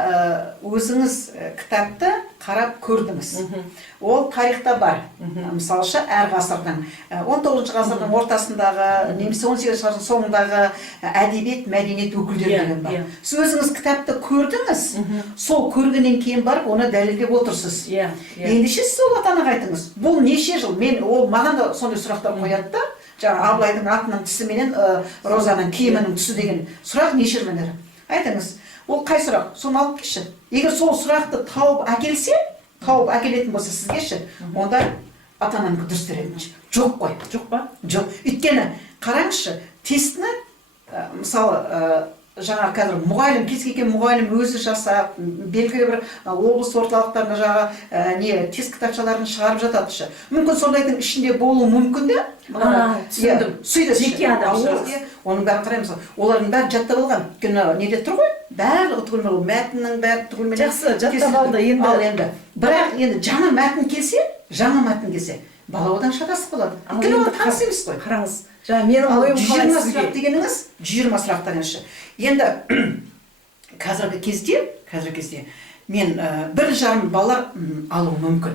өзіңіз кітапты қарап көрдіңіз. Ол тарихта бар. Мысалшы, әр ғасырдың 19 ғасырдың ортасындағы, немесе 18 ғасырдың соңындағы әдебиет, мәдениет өкілдері деген бар. Сіз өзіңіз кітапты көрдіңіз, сол көргеннен кейін барып оны дәлелдеп отырсыз. Ендеше сіз ол ата-анаға айтыңыз. Бұл неше жыл? Ол маған да сондай сұрақтар қояды да. Жаңа Абылайдың атының түсі менен Розаның киімінің түсі деген сұрақ неше жылдан бері? Айтыңыз, ол қай сұрақ? Соны алып келші. Егер сол сұрақты тауып әкелсе, тауып әкелетін болса сізгеші, онда ата-ананың дұрыс дерегінші. Жоқ қой. Жоқ па? Жоқ. Өйткені қараңызшы, тестіні мысалы жаңа қазір мұғалім, кез келген мұғалім өзі жасап, белгілі бір облыс орталықтарында жаңа тест кітапшаларын шығарып жатады. Мүмкін сондайдың ішінде болуы мүмкін де. Түсіндім. Жеке адам шығар. Оның бәрін қараймыз. Олардың бәрі жаттап алған. Өйткені неде тұр ғой? Барлығы түгелмен, мәтіннің бәрі түгелмен. Жақсы, жаттап алды енді. Бірақ енді жаңа мәтін келсе, бала одан шатасып қалады. Өйткені ол таныс емес қой. Қараңыз. Жаңа менің ойым қалай 120 сұрақ дегеніңіз 120 сұрақтан еші. Енді қазіргі кезде мен 1,5 балалар алу мүмкін.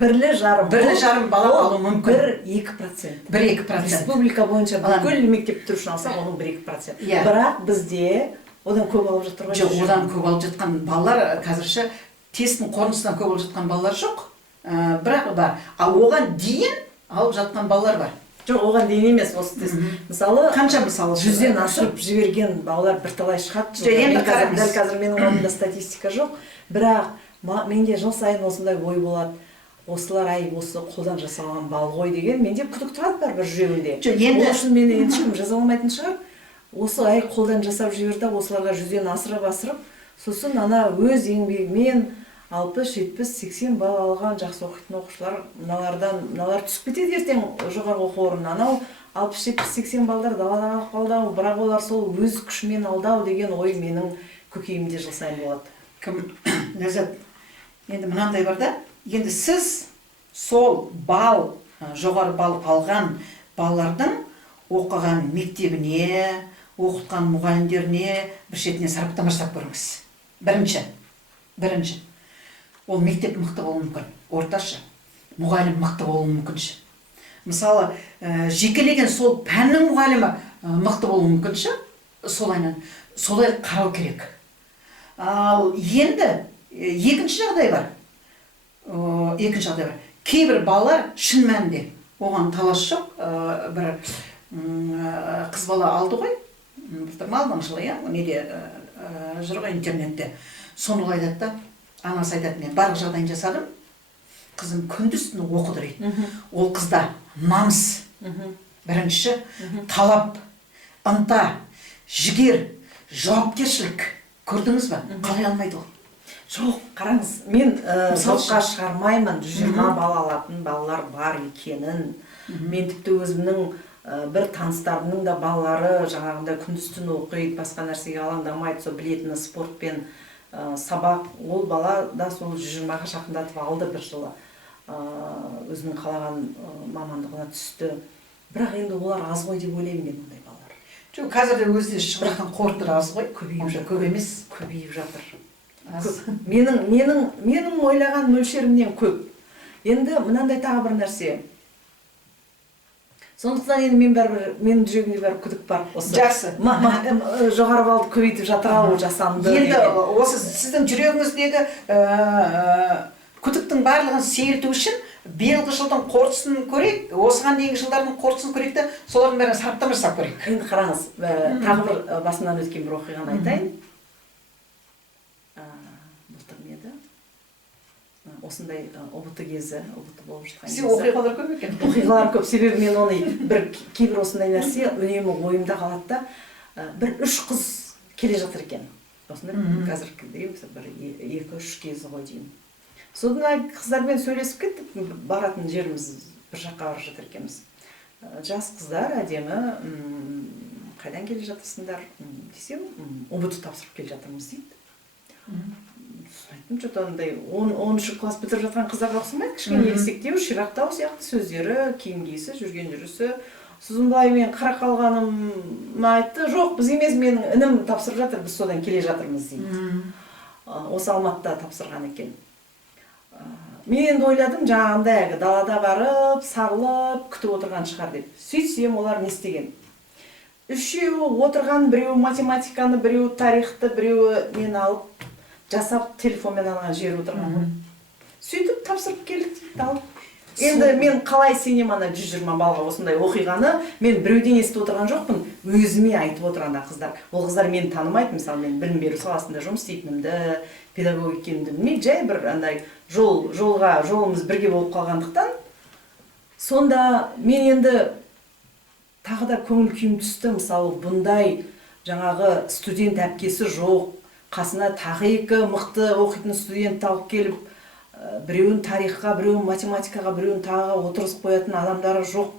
1,5 бала алу мүмкін. 1-2%. 1-2%. Республика бойынша бүкіл мектеп бітірушіні алсақ, оның 1-2%. Бірақ бізде одан көп алып жатыр ғой. Жоқ, одан көп алып жатқан балалар қазірше тесттің қорытындысынан көп алып жатқан балалар жоқ. Бірақ бар. Ал оған дейін алып жатқан балалар бар. Жоқ, оған дейін емес осы тест. Мысалы, қанша мысалы 100-ден асырып жіберген балалар бірталай шығады. Енді қараңыз. Дәл қазір менің алдымда статистика жоқ, бірақ менде жыл сайын осындай ой болады. Осылар осы қолдан жасалған бал ғой деген менде күдік тұрады бар бір жүрегімде. Ол үшін мені ешкім жаза алмайтын шығар. Осы қолдан жасап жіберді, осыларға 100-ден асырып, сосын ана өз еңбегімен 60-70-80 бал алған жақсы оқитын оқушылар, мыналар түсіп кетеді ертең жоғарғы оқу орнына. Анау 60-70-80 балдар далада қалды, бірақ олар сол өз күшімен алдау деген ой менің көкейімде жыл сайын болады. Кім? Ләззат, енді мынандай бар да, енді сіз сол жоғары бал алған балалардың оқыған мектебіне, оқытқан мұғалімдеріне бір шетіне сараптама жасап көріңіз. Бірінші. Ол мектеп мықты болуы мүмкін, орташа. мұғалім мықты болуы мүмкінші. Мысалы, жекелеген сол пәннің мұғалімі мықты болуы мүмкінші. Солай қарау керек. Ал енді екінші жағдай бар. Кейбір балалар шын мәнінде оған талас жоқ. Бір қыз бала алды ғой. Малдан жылы, неде жүр ғой интернетте. Соны айтады да, анасы айтады, мен барлық жағдайын жасадым. Қызым күндіз-түні оқыды дейді. Ол қызда намыс, бірінші, талап, ынта, жігер, жауапкершілік. Көрдіңіз ба? Қалай алмайды ол? Жоқ, қараңыз, мен жоққа шығармаймын, 120 бала алатын балалар бар екенін. Мен тіпті өзімнің бір таныстарымның да балалары жаңағында күндіз-түні оқиды, басқа нәрсеге алаңдамайды, сол білетіні спортпен сабақ. Ол бала да сол 120-ға жақындатып алды бір жылы. Өзінің қалаған мамандығына түсті. Бірақ енді олар аз ғой деп ойлаймын мен ондай балалар. Жоқ, қазір де өзі шығып жатқан қорытыр аз ғой, көп емес, көбейіп жатыр. Менің ойлаған мөлшерімнен көп. Енді мынандай тағы бір нәрсе. Сондықтан енді менің жүрегімде бәрі күдік бар. Жақсы. Жоғары балды көбейтіп жатыр ал, жасанды. Енді осы сіздің жүрегіңіздегі күдіктің барлығын сейілту үшін биылғы жылдың қорытындысын көрейік, осыған дейінгі жылдардың қорытындысын көрейік те, солардың бәрін сараптама жасап көрейік. Енді қараңыз, тағы бір басынан өткен бір оқиғаны айтайын. Былтыр не еді? Осындай ұбт кезі, ұбт болып жатқан кезі. Оқиғалар көп екен. Оқиғалар көп, себебі мен оны кейбір осындай нәрсе үнемі ойымда қалады да, бір 3 қыз келе жатыр екен. Осындай қазір бір 2-3 кезі ғой деймін. Содан қыздармен сөйлесіп кеттік, баратын жеріміз бір жаққа барып жатыр екенбіз. Жас қыздар, әдемі, қайдан келе жатырсыңдар десем, ұбт тапсырып келе жатырмыз дейді. Айттым, что-то андай 10-шы класс бітіріп жатқан қыздар ұқсамайды, кішкене ересектеу, ширақтау сияқты сөздері, киім киісі, жүрген жүрісі. Сосын былай мен қара қалғаным айтты, жоқ, біз емес, менің інім тапсырып жатыр, біз содан келе жатырмыз дейді. Осы Алматыда тапсырған екен. Мен енді ойладым, жаңағындай далада барып, сарылып, күтіп отырған шығар деп. Сөйтсем, олар не істеген? Үшеуі отырған, біреуі математиканы, біреуі тарихты, біреуі нені алып, жасап, телефонмен алған жер отырған. Сөйтіп тапсырып келдік дейді алып. Енді мен қалай сенем ана 120 балға осындай оқиғаны, мен біреуден естіп отырған жоқпын, өзіме айтып отырған қыздар. Ол қыздар мені танымайды, мысалы мен білім беру саласында жұмыс істейтінімді, педагог екенімді білмейді, жай бір андай жолымыз бірге болып қалғандықтан. Сонда мен енді тағы да көңіл күйім түсті, мысалы бұндай жаңағы студент әпкесі жоқ, қасына тағы 2 мықты оқитын студент алып келіп, біреуін тарихқа, біреуін математикаға, біреуін тағы отырғызып қоятын адамдары жоқ.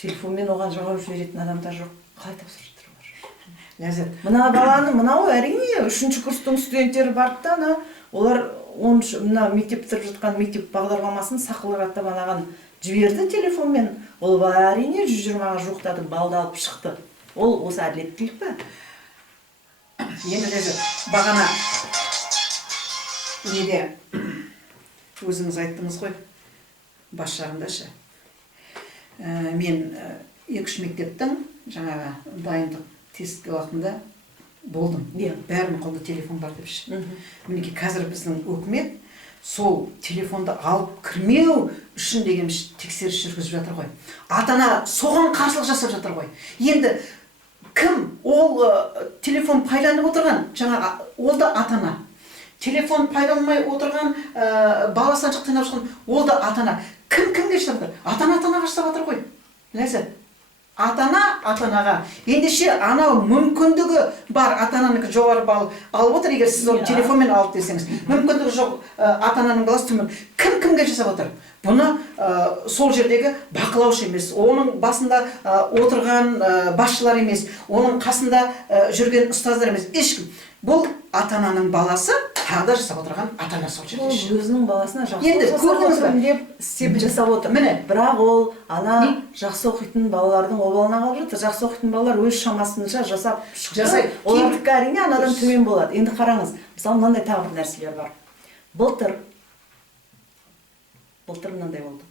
Телефонмен оған жауап жіберетін адамдар жоқ. Қалай тапсырып жатыр олар? Ләззат. Мына баланы, мынау әрине 3-ші курстың студенттері барып та, олар мына мектеп бітіріп жатқан мектеп бағдарламасын сақылдап анаған жіберді телефонмен. Ол бала әрине 120-ға жуықтады, балды алып шықты. Ол осы әділеттілік пе? Енді Ләззат, бағана неде өзіңіз айттыңыз ғой, бас жағындашы. Мен 2-3 мектептің жаңағы дайындық тест уақытында болдым. Бәрінің қолында телефон бар депші. Мінекей қазір біздің өкімет сол телефонды алып кірмеу үшін деген тексеріс жүргізіп жатыр ғой. Ата-ана соған қарсылық жасап жатыр ғой. Енді кім ол телефон пайдаланып отырған? Жаңағы ол да ата-ана. Телефон пайдаланбай отырған баласынан шықтан жатқан ол да ата-ана. Кімге жасап жатыр? Ата-анаға жасап жатыр ғой. Ләззат. Ата-анаға. Ендеше анау мүмкіндігі бар ата-ананікі жоғары бал алып отыр, егер сіз оны телефонмен алып десеңіз. Мүмкіндігі жоқ ата-ананың баласы төмен. Кімге жасап отыр? Бұны сол жердегі бақылаушы емес, оның басында отырған басшылар емес, оның қасында жүрген ұстаздар емес, ешкім. Бұл ата-ананың баласы, тағы да жасап отырған ата-ана сол жерде. Ол өзінің баласына жақсы жасап деп істеп жасап отыр. Бірақ ол жақсы оқитын балалардың обалына қалып жатыр. Жақсы оқитын балалар өз шамасынша жасап шықты. Олардікі әрине анадан төмен болады. Енді қараңыз, мысалы мынандай тағы бір нәрселер бар. Былтыр былтыр мынандай болды.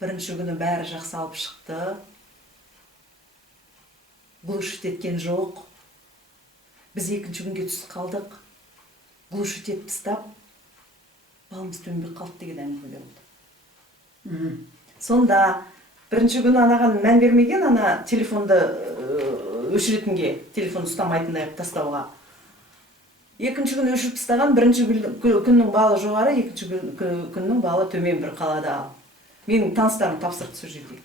Бірінші күні бәрі жақсы алып шықты. Глушить еткен жоқ. Біз екінші күнге түсіп қалдық. Глушить етіп тастап, балымыз төнбей қалды деген әңгімелер болды. Сонда бірінші күні анаған мән бермеген, ана телефонды өшіретінге, телефон ұстамайтындай қылып тастауға. Екінші күні өшіріп тастаған, бірінші күннің балы жоғары, екінші күннің балы төмен бір қалада. Менің таныстарым тапсырды сол жерде.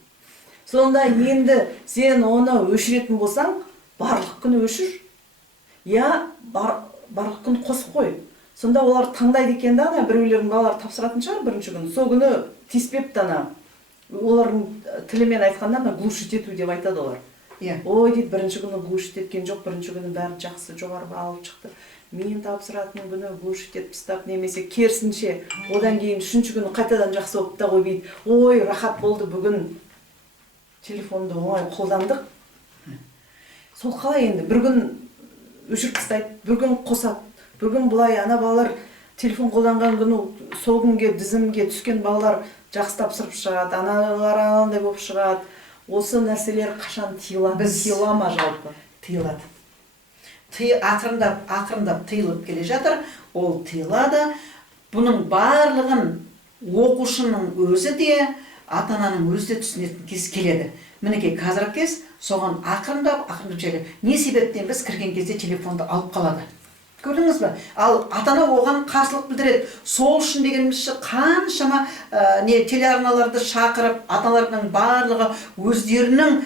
Сонда енді сен оны өшіретін болсаң, барлық күні өшір. Я барлық күн қосып қой. Сонда олар таңдайды екен да, біреулердің балалары тапсыратын шығар бірінші күні. Сол күні тиіспепті ана. Олардың тілімен айтқанда глушить ету деп айтады олар. Ой дейді, бірінші күні глушить еткен жоқ, бірінші күні бәрі жақсы жоғары алып шықты. Мен тапсыратын күні глушить етіп тастап, немесе керісінше, одан кейін үшінші күні қайтадан жақсы болып та қоймайды. Ой, рахат болды, бүгін телефонды оңай қолдандық. Сол қалай енді, бір күн өшіріп тастайды, бір күн қосады, бір күн бұлай. Ана балалар телефон қолданған күні сол күнге тізімге түскен балалар жақсы тапсырып шығады, аналар анандай болып шығады. Осы нәрселер қашан тыйылады? Тыйыла ма жалпы? Тыйылады. Ақырындап тыйылып келе жатыр, ол тыйылады. Бұның барлығын оқушының өзі де, ата-ананың өзі де түсінетін кез келеді. Мінекей қазіргі кез соған ақырындап желі. Не себептен біз кірген кезде телефонды алып қалады? Көрдіңіз бе? Ал ата-ана оған қарсылық білдіреді. Сол үшін дегенімізше қаншама телеарналарды шақырып, ата-аналардың барлығы өздерінің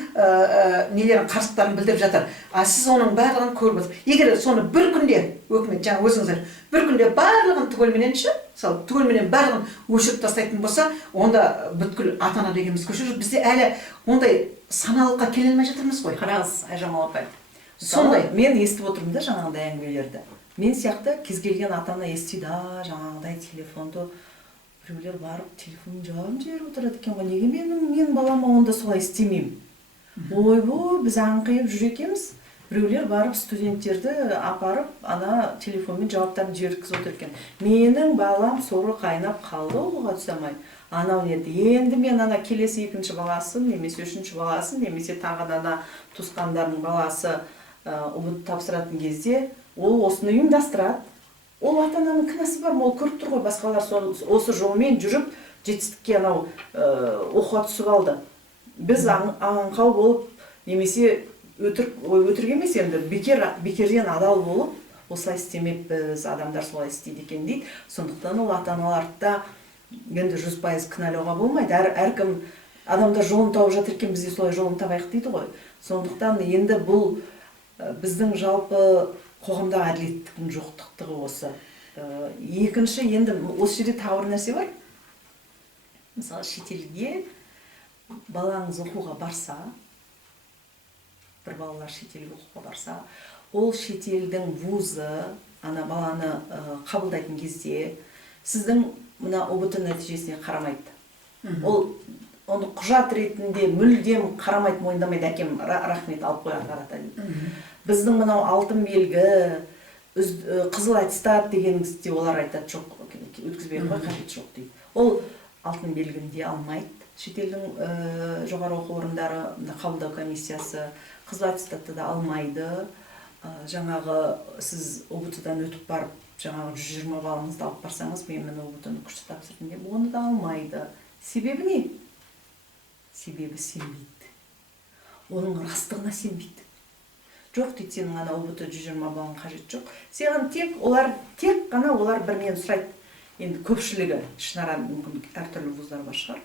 нелерін, қарсылықтарын білдіріп жатыр. Сіз оның барлығын көріп отырсыз. Егер соны бір күнде, өкімет жаңа өзіңіздер, бір күнде барлығын түгелменен барлығын өшіріп тастайтын болса, онда бүткіл ата-ана дегеніміз көшіріп, бізде әлі ондай саналыққа келе алмай жатырмыз ғой. Қараңыз, Айжамал апай. Сондай мен естіп отырмын да жаңағыдай әңгімелерді. Мен сияқты кез келген ата-ана естиді, жаңағыдай телефонды біреулер барып телефонын жауын жіберіп отырады екен ғой. Неге мен балама онда солай істемеймін? Ойбой, біз аңқиып жүр екенбіз. Біреулер барып студенттерді апарып, ана телефонмен жауаптарын жіберткізіп отыр екен. Менің балам соры қайнап қалды, оға түсе алмай. Анау неді. Енді мен ана келесі екінші баласын, немесе үшінші баласын, немесе тағы ана туысқандарының баласы ұбт тапсыратын кезде ол осыны ұйымдастырады. Ол ата-ананың кінәсі бар ма? Ол көріп тұр ғой, басқалар осы жолмен жүріп жетістікке анау оқуға түсіп алды. Біз аңқау болып, немесе өтірік емес енді, бекерден адал болып, осылай істемеппіз, адамдар солай істейді екен дейді. Сондықтан ол ата-аналарды енді 100% кінәлауға болмайды. Әркім адамдар жолын тауып жатыр екен, бізде солай жолын табайық дейді ғой. Сондықтан енді бұл біздің жалпы қоғамдағы әділеттіктің жоқтығы осы. Екінші, енді осы жерде тағы бір нәрсе бар. Мысалы, шетелге балаңыз оқуға барса, бір балалар шетелге оқуға барса, ол шетелдің вузы, ана баланы қабылдайтын кезде, сіздің мына ұбт нәтижесіне қарамайды. Ол оны құжат ретінде мүлдем қарамайды, мойындамайды. Әкем рахмет алып қойған қарата дейді. Біздің мынау алтын белгі, қызыл аттестат дегеніңізде олар айтады, жоқ, өткізбей қой, қажет жоқ дейді. Ол алтын белгіні де алмайды. Шетелдің жоғары оқу орындары қабылдау комиссиясы қызыл аттестатты да алмайды. Жаңағы сіз ұбт-дан өтіп барып, жаңағы 120 балыңызды алып барсаңыз, мен мені ұбт-ны күшті тапсырдым деп, оны да алмайды. Себебі не? Себебі сенбейді. Оның растығына сенбейді. Жоқ дейді, сенің ана ұбт 120 балың қажет жоқ. Саған тек қана олар бірінен сұрайды. Енді көпшілігі, ішінара мүмкін әртүрлі вуздар бар шығар.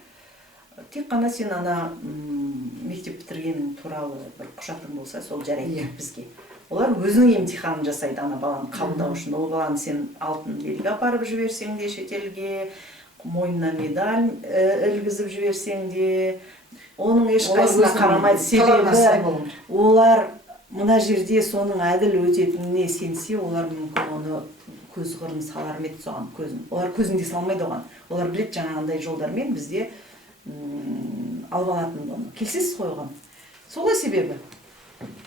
Тек қана сен ана мектеп бітірген туралы бір құжатың болса, сол жарайды бізге. Олар өзінің емтиханын жасайды ана баланы қабылдау үшін. Ол баланы сен алтын белгі апарып жіберсең де шетелге, мойнына медаль ілгізіп жіберсең де, оның ешқайсысына қарамайды. Себебі олар мына жерде соның әділ өтетініне сенсе, олар мүмкін оны көз қырын салар ма еді соған көзін. Олар көзінде салмайды оған. Олар білет жаңағындай жолдармен бізде алып алатын оны. Келсесіз қойған. Солай себебі.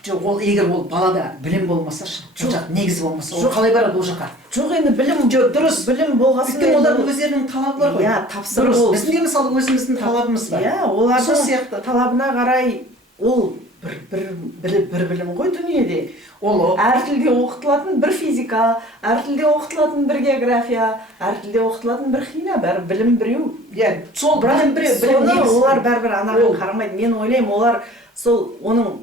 жоқ, ол егер ол балада білім болмаса ше, ол жақ негіз болмаса, ол қалай барады ол жаққа? жоқ, енді білім жоқ, дұрыс. білім болғасын өйткені олардың өздерінің талабы бар ғой. Иә, тапсырыс. Дұрыс. Біздің де мысалы өзіміздің талабымыз бар. Иә, Сол олардың сияқты. талабына қарай ол бір білім ғой дүниеде. Ол Әр тілде оқытылатын бір физика, әр тілде оқытылатын бір география, әр тілде оқытылатын бір химия, бәрі білім біреу. иә, сол білім біреу, білім Соны негіз. олар бәрібір анаған Ол- қарамайды. Мен ойлаймын, олар сол оның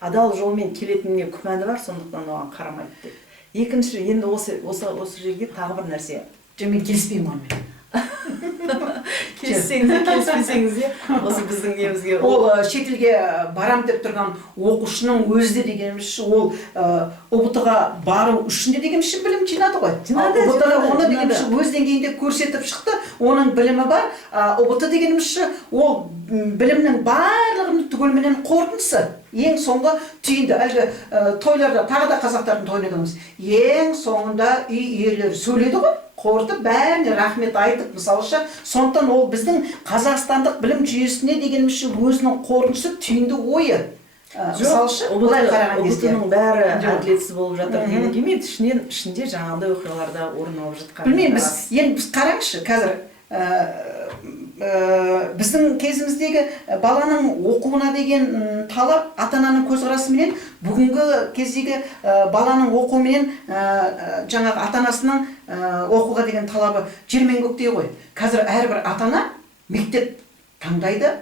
адал жолмен келетініне күмәні бар, сондықтан оған қарамайды деп. Екінші, енді осы жерге тағы бір нәрсе. Мен келіспеймін онымен. Келіссеңіз де, келіспесеңіз де, осы біздің немізге Ол шетелге барам деп тұрған оқушының өзі де дегенімізше, ол ұбт-ға бару үшін де дегенімізше білім жинады ғой. Жинады, ұбт-ға оны жинады. дегенімізше өз деңгейінде көрсетіп шықты, оның білімі бар. ұбт дегенімізше ол білімнің барлығының түгелменен қорытындысы. Ең соңғы түйінді, әлгі тойларда, тағы да қазақтардың тойына келеміз. Ең соңында үй иелері сөйледі ғой, қорытып бәріне рахмет айтып, мысалыша, сондықтан ол біздің қазақстандық білім жүйесіне дегенімізше өзінің қорытындысы, түйінді ойы. Мысалыша, былай қараған кезде. ұбт-ның бәрі әділетсіз болып жатыр деген келмейді. Ішінде жаңағындай оқиғаларда орын алып жатқан. Білмеймін, біз қараңызшы, қазір біздің кезіміздегі баланың оқуына деген талап, ата-ананың көзқарасыменен бүгінгі кездегі баланың оқуыменен жаңағы ата-анасының оқуға деген талабы жер мен көктей ғой. Қазір әрбір ата-ана мектеп таңдайды,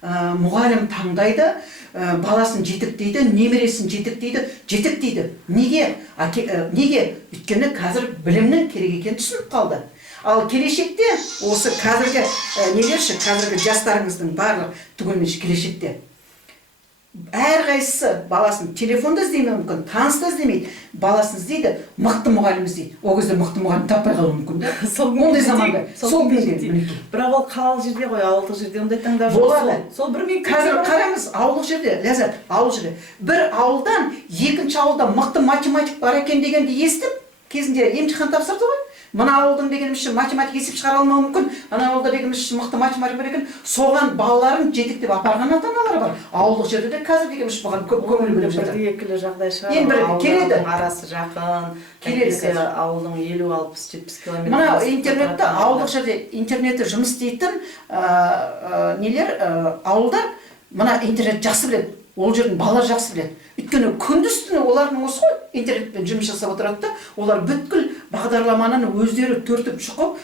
мұғалім таңдайды, баласын жетектейді, немересін жетектейді. Неге? Өйткені қазір білімнің керек екенін түсініп қалды. Ал келешекте осы қазіргі қазіргі жастарыңыздың барлық түгелмен келешекте әрқайсысы баласын телефонда іздемеуі мүмкін, таныста іздемейді, баласын іздейді, мықты мұғалім іздейді. Ол кезде мықты мұғалім таппай қалуы мүмкін да. Ондай заманда. Сол кезде. Бірақ ол қалалық жерде ғой, ауылдық жерде ондай таңдау жоқ. Болады. Сол бір мектепте. Қазір қараңыз, ауылдық жерде, Ләззат, ауыл жерде. Бір ауылдан екінші ауылда мықты математик бар екен дегенді естіп, кезінде емтихан тапсырды ғой. Мына ауылдың дегенімізше математик есеп шығара алмауы мүмкін, ана ауылда дегенімізше мықты математик бар екен, соған балаларын жетектеп апарған ата-аналар бар. Ауылдық жерде де қазір дегенімізше бұған көп көңіл бөліп жатыр. Бірді екілі жағдай шығар. Енді бір келеді. Ауылдың арасы жақын, Келеді. ауылдың 50-60-70 километр. Мына интернетте, ауылдық жерде интернетте жұмыс істейтін ауылдар, мына интернет жақсы біледі. Ол жердің балалар жақсы біледі. Өйткені күндіз-түні олардың осы ғой, интернетпен жұмыс жасап отырады да, олар бүткіл бағдарламаны өздері түртіп шұқып,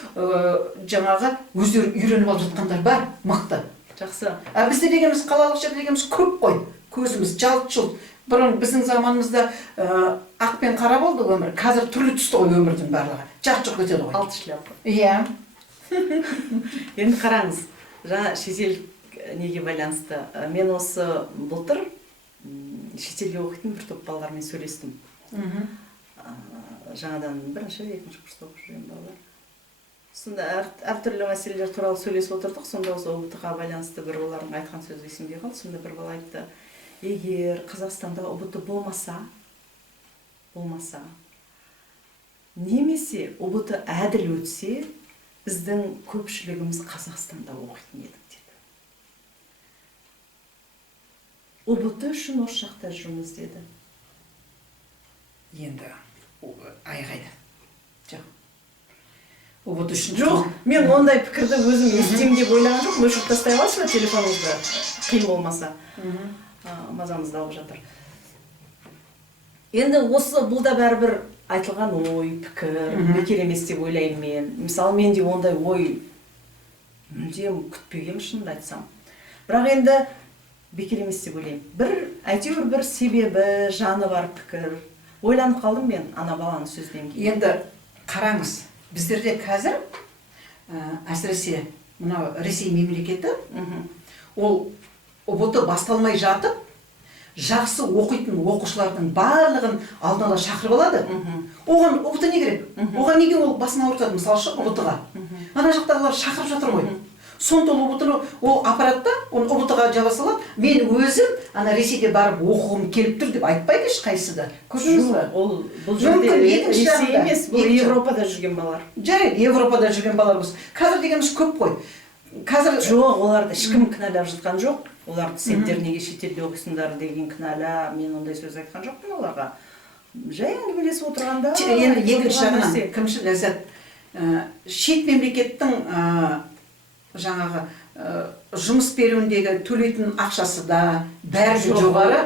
жаңағы өздері үйреніп алып жатқандар бар, мықты. Жақсы. Бізде дегеніміз қалалық жерде дегеніміз көп қой. Көзіміз жалт-жұлт. Бұрын біздің заманымызда ақ пен қара болды өмір. Қазір түрлі түсті ғой өмірдің барлығы. Жақ-жақ өтеді ғой. Алты шляпа. Иә. Енді қараңыз, жаңа шетел неге байланысты. Мен осы былтыр шетелге оқитын бір топ балалармен сөйлестім. Жаңадан бірінші, екінші курста оқып жүрген балалар. Сонда әртүрлі мәселелер туралы сөйлесіп отырдық. Сонда осы ұбт-ға байланысты бір олардың айтқан сөзі есімде қалды. Сонда бір бала айтты: егер Қазақстанда ұбт болмаса, немесе ұбт әділ өтсе, біздің көпшілігіміз Қазақстанда оқитын едік деді. ұбт үшін осы жақта жүрміз деді. Енді айғайды. Жоқ. ұбт үшін Жоқ, мен ондай пікірді өзім естемін деп ойлаған жоқпын. Өшіріп тастай аласыз ба телефоныңызды, қиын болмаса. Мазамызды алып жатыр. Енді осы бұл да бәрібір айтылған ой, пікір, бекер емес деп ойлаймын мен. Мысалы, мен де ондай ой мүлдем күтпегенмін, шынымды айтсам. Бірақ енді бекер емес деп ойлаймын. Әйтеуір бір себебі, жаны бар пікір. Ойланып қалдым мен ана баланың сөзінен кейін. Енді қараңыз, біздерде қазір әсіресе мынау Ресей мемлекеті, ол ұбт басталмай жатып, жақсы оқитын оқушылардың барлығын алдын ала шақырып алады. Оған ұбт не керек? Оған неге ол басын ауыртады, мысалы ұбт-ға? Ана жақтағылар шақырып жатыр ғой. Сонда ол аппаратта, оны ұбт-ға жаба салады. Мен өзім ана Ресейге барып оқуым келіп тұр деп айтпайды ешқайсысы да. Көрдіңіз бе? Бұл жерде Ресей емес, бұл Европада жүрген балалар. Жарайды, Европада жүрген балалар болсын. Қазір дегеніміз көп қой. қазір жоқ, оларды ешкім кінәлап жатқан жоқ. Оларды сендер неге шетелде оқисыңдар деген кінәлә, мен ондай сөз айтқан жоқпын оларға. Жай әңгімелесіп отырғанда енді екінші жағынан кімшіл ләззат шет мемлекеттің жаңағы жұмыс беруіндегі төлейтін ақшасы да бәрі жоғары,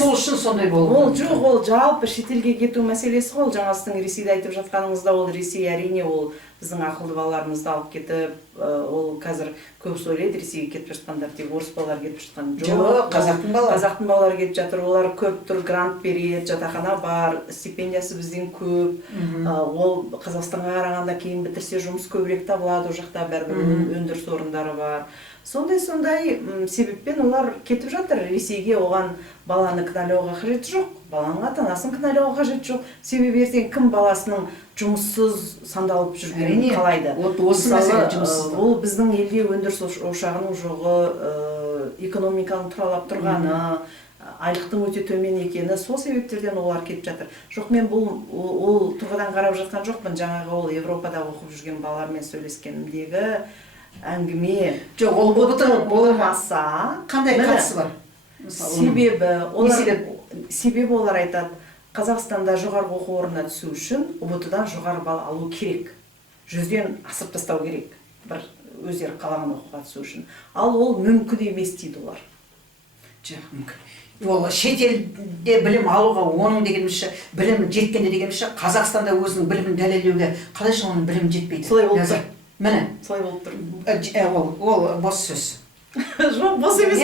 сол үшін сондай болып ол жоқ, ол жалпы шетелге кету мәселесі ғой. Жаңа сіздің Ресейді айтып жатқаныңызда, ол Ресей әрине ол біздің ақылды балаларымызды алып кетіп, ол қазір көбісі ойлайды Ресейге кетіп жатқандар тек орыс балалар кетіп жатқан жоқ, қазақтың балалары кетіп жатыр. Олар көп түр грант береді, жатақхана бар, стипендиясы бізден көп. Ол Қазақстанға қарағанда кейін бітірсе жұмыс көбірек табылады, ол жақта бәрібір өндіріс орындары бар. Сондай себеппен олар кетіп жатыр Ресейге. Оған баланы кінәлауға қажеті жоқ, баланың ата-анасын кінәлауға қажеті жоқ. Себебі ертең кім баласының жұмыссыз сандалып жүргенін қалайды? Осы мәселе жұмыссыздық. Ол біздің елде өндіріс ошағының жоғы, экономиканың тұралап тұрғаны, айлықтың өте төмен екені, сол себептерден олар кетіп жатыр. Жоқ, мен ол тұрғыдан қарап жатқан жоқпын. Жаңағы ол Европада оқып жүрген балалармен сөйлескенімдегі әңгіме. Жоқ, ол болмаса қандай қатысы бар? Себебі олар айтады, Қазақстанда жоғарғы оқу орнына түсу үшін ұбт-дан жоғары балл алу керек. 100-ден асырып тастау керек, бір өздері қалаған оқуға түсу үшін. Ал ол мүмкін емес дейді олар. Жоқ, мүмкін. Ол шетелде білім алуға, оның дегенімізше білім жеткенде дегенімізше Қазақстанда өзінің білімін дәлелдеуге қалайша оның білімі жетпейді. Солай болып тұр. Міне, солай болып тұр. Ол бос сөз. Жоқ, бос емес.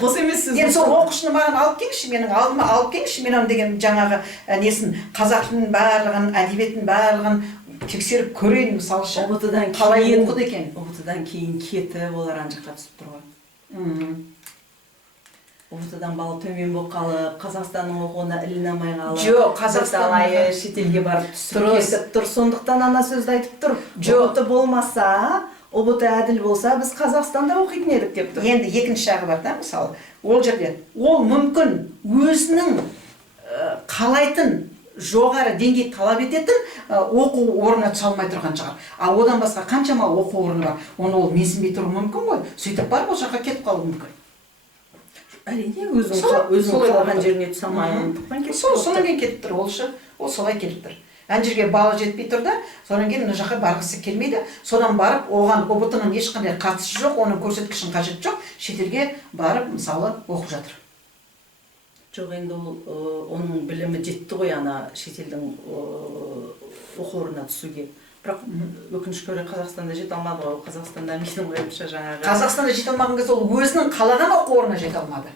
Бос емес сөз. Енді сол оқушыны маған алып келіңізші, менің алдыма алып келіңізші, мен деген жаңағы несін, қазақ тілінің барлығын, әдебиеттің барлығын тексеріп көрейін, мысалы үшін. Қалай оқыды екен? ұбт-дан кейін кетіп, олар ана жаққа түсіп тұр ғой. ұбт-дан балы төмен болып қалып, Қазақстанның оқуына ілінамай қалып. Жоқ, Қазақстанға шетелге барып түсіп кетіп тұр. Сондықтан ана сөзді айтып тұр. ұбт болмаса, ұбт әділ болса, біз Қазақстанда оқитын едік деп тұр. Енді екінші жағы бар да, мысалы, ол жерде ол мүмкін өзінің қалайтын жоғары деңгей талап ететін оқу орнына түсе алмай тұрған шығар. Ал одан басқа қаншама оқу орны бар, оны ол менсінбей тұруы мүмкін ғой. Сөйтіп барып ол жаққа кетіп қалуы мүмкін. Әрине, өзінің қалаған жеріне түсе алмай сонан кейін кетіп тұр, ол солай келіп тұр. Ана жерге балы жетпей тұр да, содан кейін мына жаққа барғысы келмейді. Содан барып, оған ұбт-ның ешқандай қатысы жоқ, оның көрсеткішін қажеті жоқ, шетелге барып, мысалы, оқып жатыр. Жоқ, енді оның білімі жетті ғой ана шетелдің оқу орнына түсуге. Бірақ өкінішке орай Қазақстанда жете алмады ғой. Қазақстанда менің ойымша жаңағы Қазақстанда жете алмаған кезде ол өзінің қалаған оқу орнына жете алмады.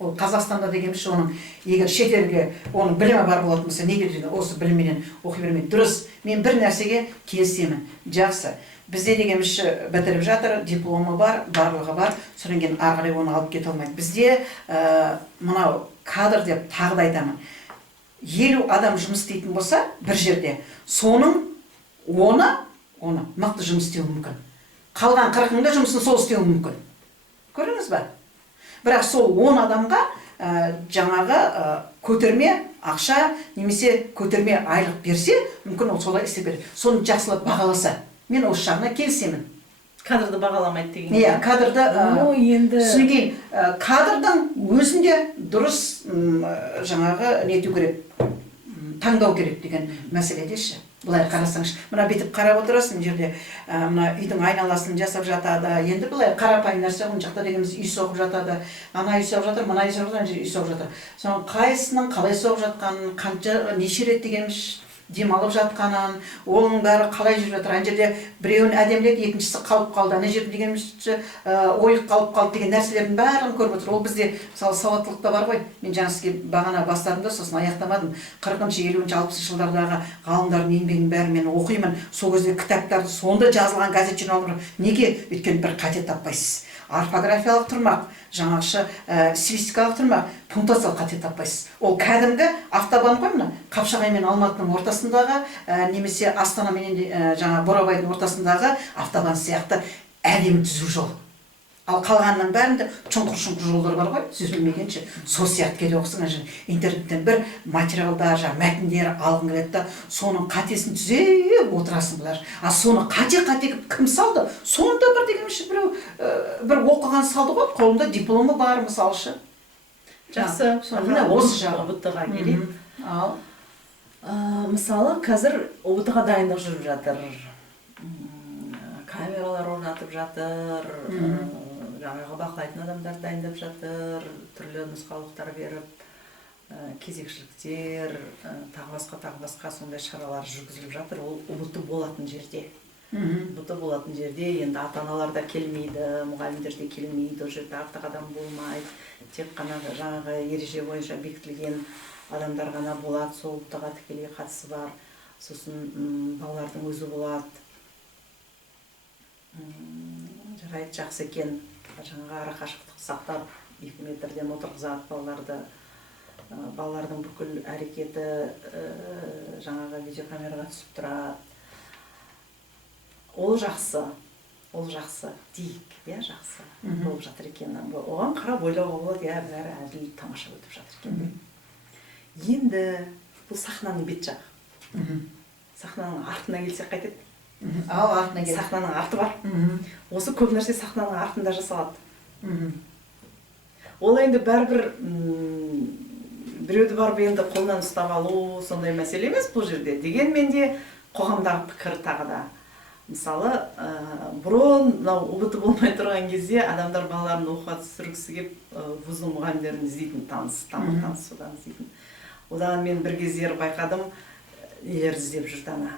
Ол Қазақстанда дегенше оның егер шетелге оның білімі бар болатын болса, неге осы білімменен оқи бермейді? Дұрыс, мен бір нәрсеге келісемін. Жақсы. Бізде дегенше бітіріп жатыр, дипломы бар, барлығы бар, содан кейін ары қарай оны алып кете алмайды. Бізде мынау кадр деп тағы да айтамын. 50 адам жұмыс істейтін болса, бір жерде, соның оны мықты жұмыс істеуі мүмкін. Қалған 40-ында жұмысын сол істеуі мүмкін. Көрдіңіз ба? Бірақ сол 10 адамға жаңағы көтерме ақша немесе көтерме айлық берсе, мүмкін ол солай істеп береді. Соны жақсылап бағаласа, мен осы жағына келісемін. Кадрды бағаламайды деген. Иә, кадрды енді түсінген кадрдың өзінде дұрыс жаңағы нету керек, таңдау керек деген мәселедеші. Бұлай қарасаңшы, мына бетіп қарап отырасың жерде, мына үйдің айналасын жасап жатады. Енді бұлай қарапайым нәрсе, оның жақта дегеніміз үй соғып жатады. Ана үй соғып жатыр, мына үй соғып жатыр, үй соғып жатыр. Соның қайсының қалай соғып жатқанын, қанша неше рет дегеніміз демалып жатқанын, оның бәрі қалай жүріп жатыр. Ана жерде біреуін әдеміледі, екіншісі қалып қалды. Ана жерде дегенімізше ойық қалып қалды деген нәрселердің бәрін көріп отыр. Ол бізде мысалы сауаттылықта бар ғой. Мен жаңа сізге бағана бастадым да, сосын аяқтамадым. 40-шы, 50-шы, 60-шы жылдардағы ғалымдардың еңбегінің бәрін мен оқимын. Сол кезде кітаптарды, сонда жазылған газет журналдар. Неге? Өйткені бір қате таппайсыз. Орфографиялық тұрмақ, жаңағыша стилистикалық тұрмақ, пунктуациялық қате таппайсыз. Ол кәдімгі автобан ғой мына, Қапшағай мен Алматының ортасындағы, немесе Астана мен жаңа Бурабайдың ортасындағы автобан сияқты әдемі түзу жол. Ал қалғанның бәрінде шұңқыр жолдар бар ғой, сіз білмегенше. Сол сияқты келе оқысыңыз, интернеттен бір материалдар, мәтіндер алғың келеді да, соның қатесін түзеп отырасың бұлар. А соны қате кім салды? Соны да бір дегенше бір оқыған салды ғой, қолында дипломы бар мысалшы. Жақсы. Міне осы жағы. ОБТ-ға келейік. Ал Мысалы, қазір ОБТ-ға дайындық жүріп жатыр. Камералар орнатып жатыр, жаңағы бақылайтын адамдар дайындап жатыр, түрлі нұсқаулықтар беріп, кезекшіліктер, тағы басқа сондай шаралар жүргізіліп жатыр. Ол ОБТ болатын жерде. ОБТ болатын жерде енді ата-аналар да келмейді, мұғалімдер де келмейді, ол жерде артық адам болмайды. Тек қана жаңағы ереже бойынша бекітілген адамдар ғана болады, сол ОБТ-ға тікелей қатысы бар. Сосын балалардың өзі болады. Жарайды, жақсы екен. Жаңағы арақашықтық сақтап 2 метрден отырғызады балаларды. Балалардың бүкіл әрекеті жаңағы видеокамераға түсіп тұрады. Ол жақсы дейік, жақсы болып жатыр екен. Оған қарап ойлауға болады, бәрі әділ, тамаша өтіп жатыр екен. Енді бұл сахнаның бет жағы. Сахнаның артына келсек қайтеді? Ал артына келсек. Сахнаның арты бар. Осы көп нәрсе сахнаның артында жасалады. Ол енді бәрібір біреуді барып енді қолынан ұстап алу сондай мәселе емес бұл жерде. Дегенмен де қоғамдағы пікір тағы да. Мысалы, бұрын ОБТ болмай тұрған кезде адамдар балаларын оқуға түсіргісі келіп вузның мұғалімдерін іздейтін, танысудан іздейтін. Одан мен бір кездері байқадым, нелер іздеп жүрді,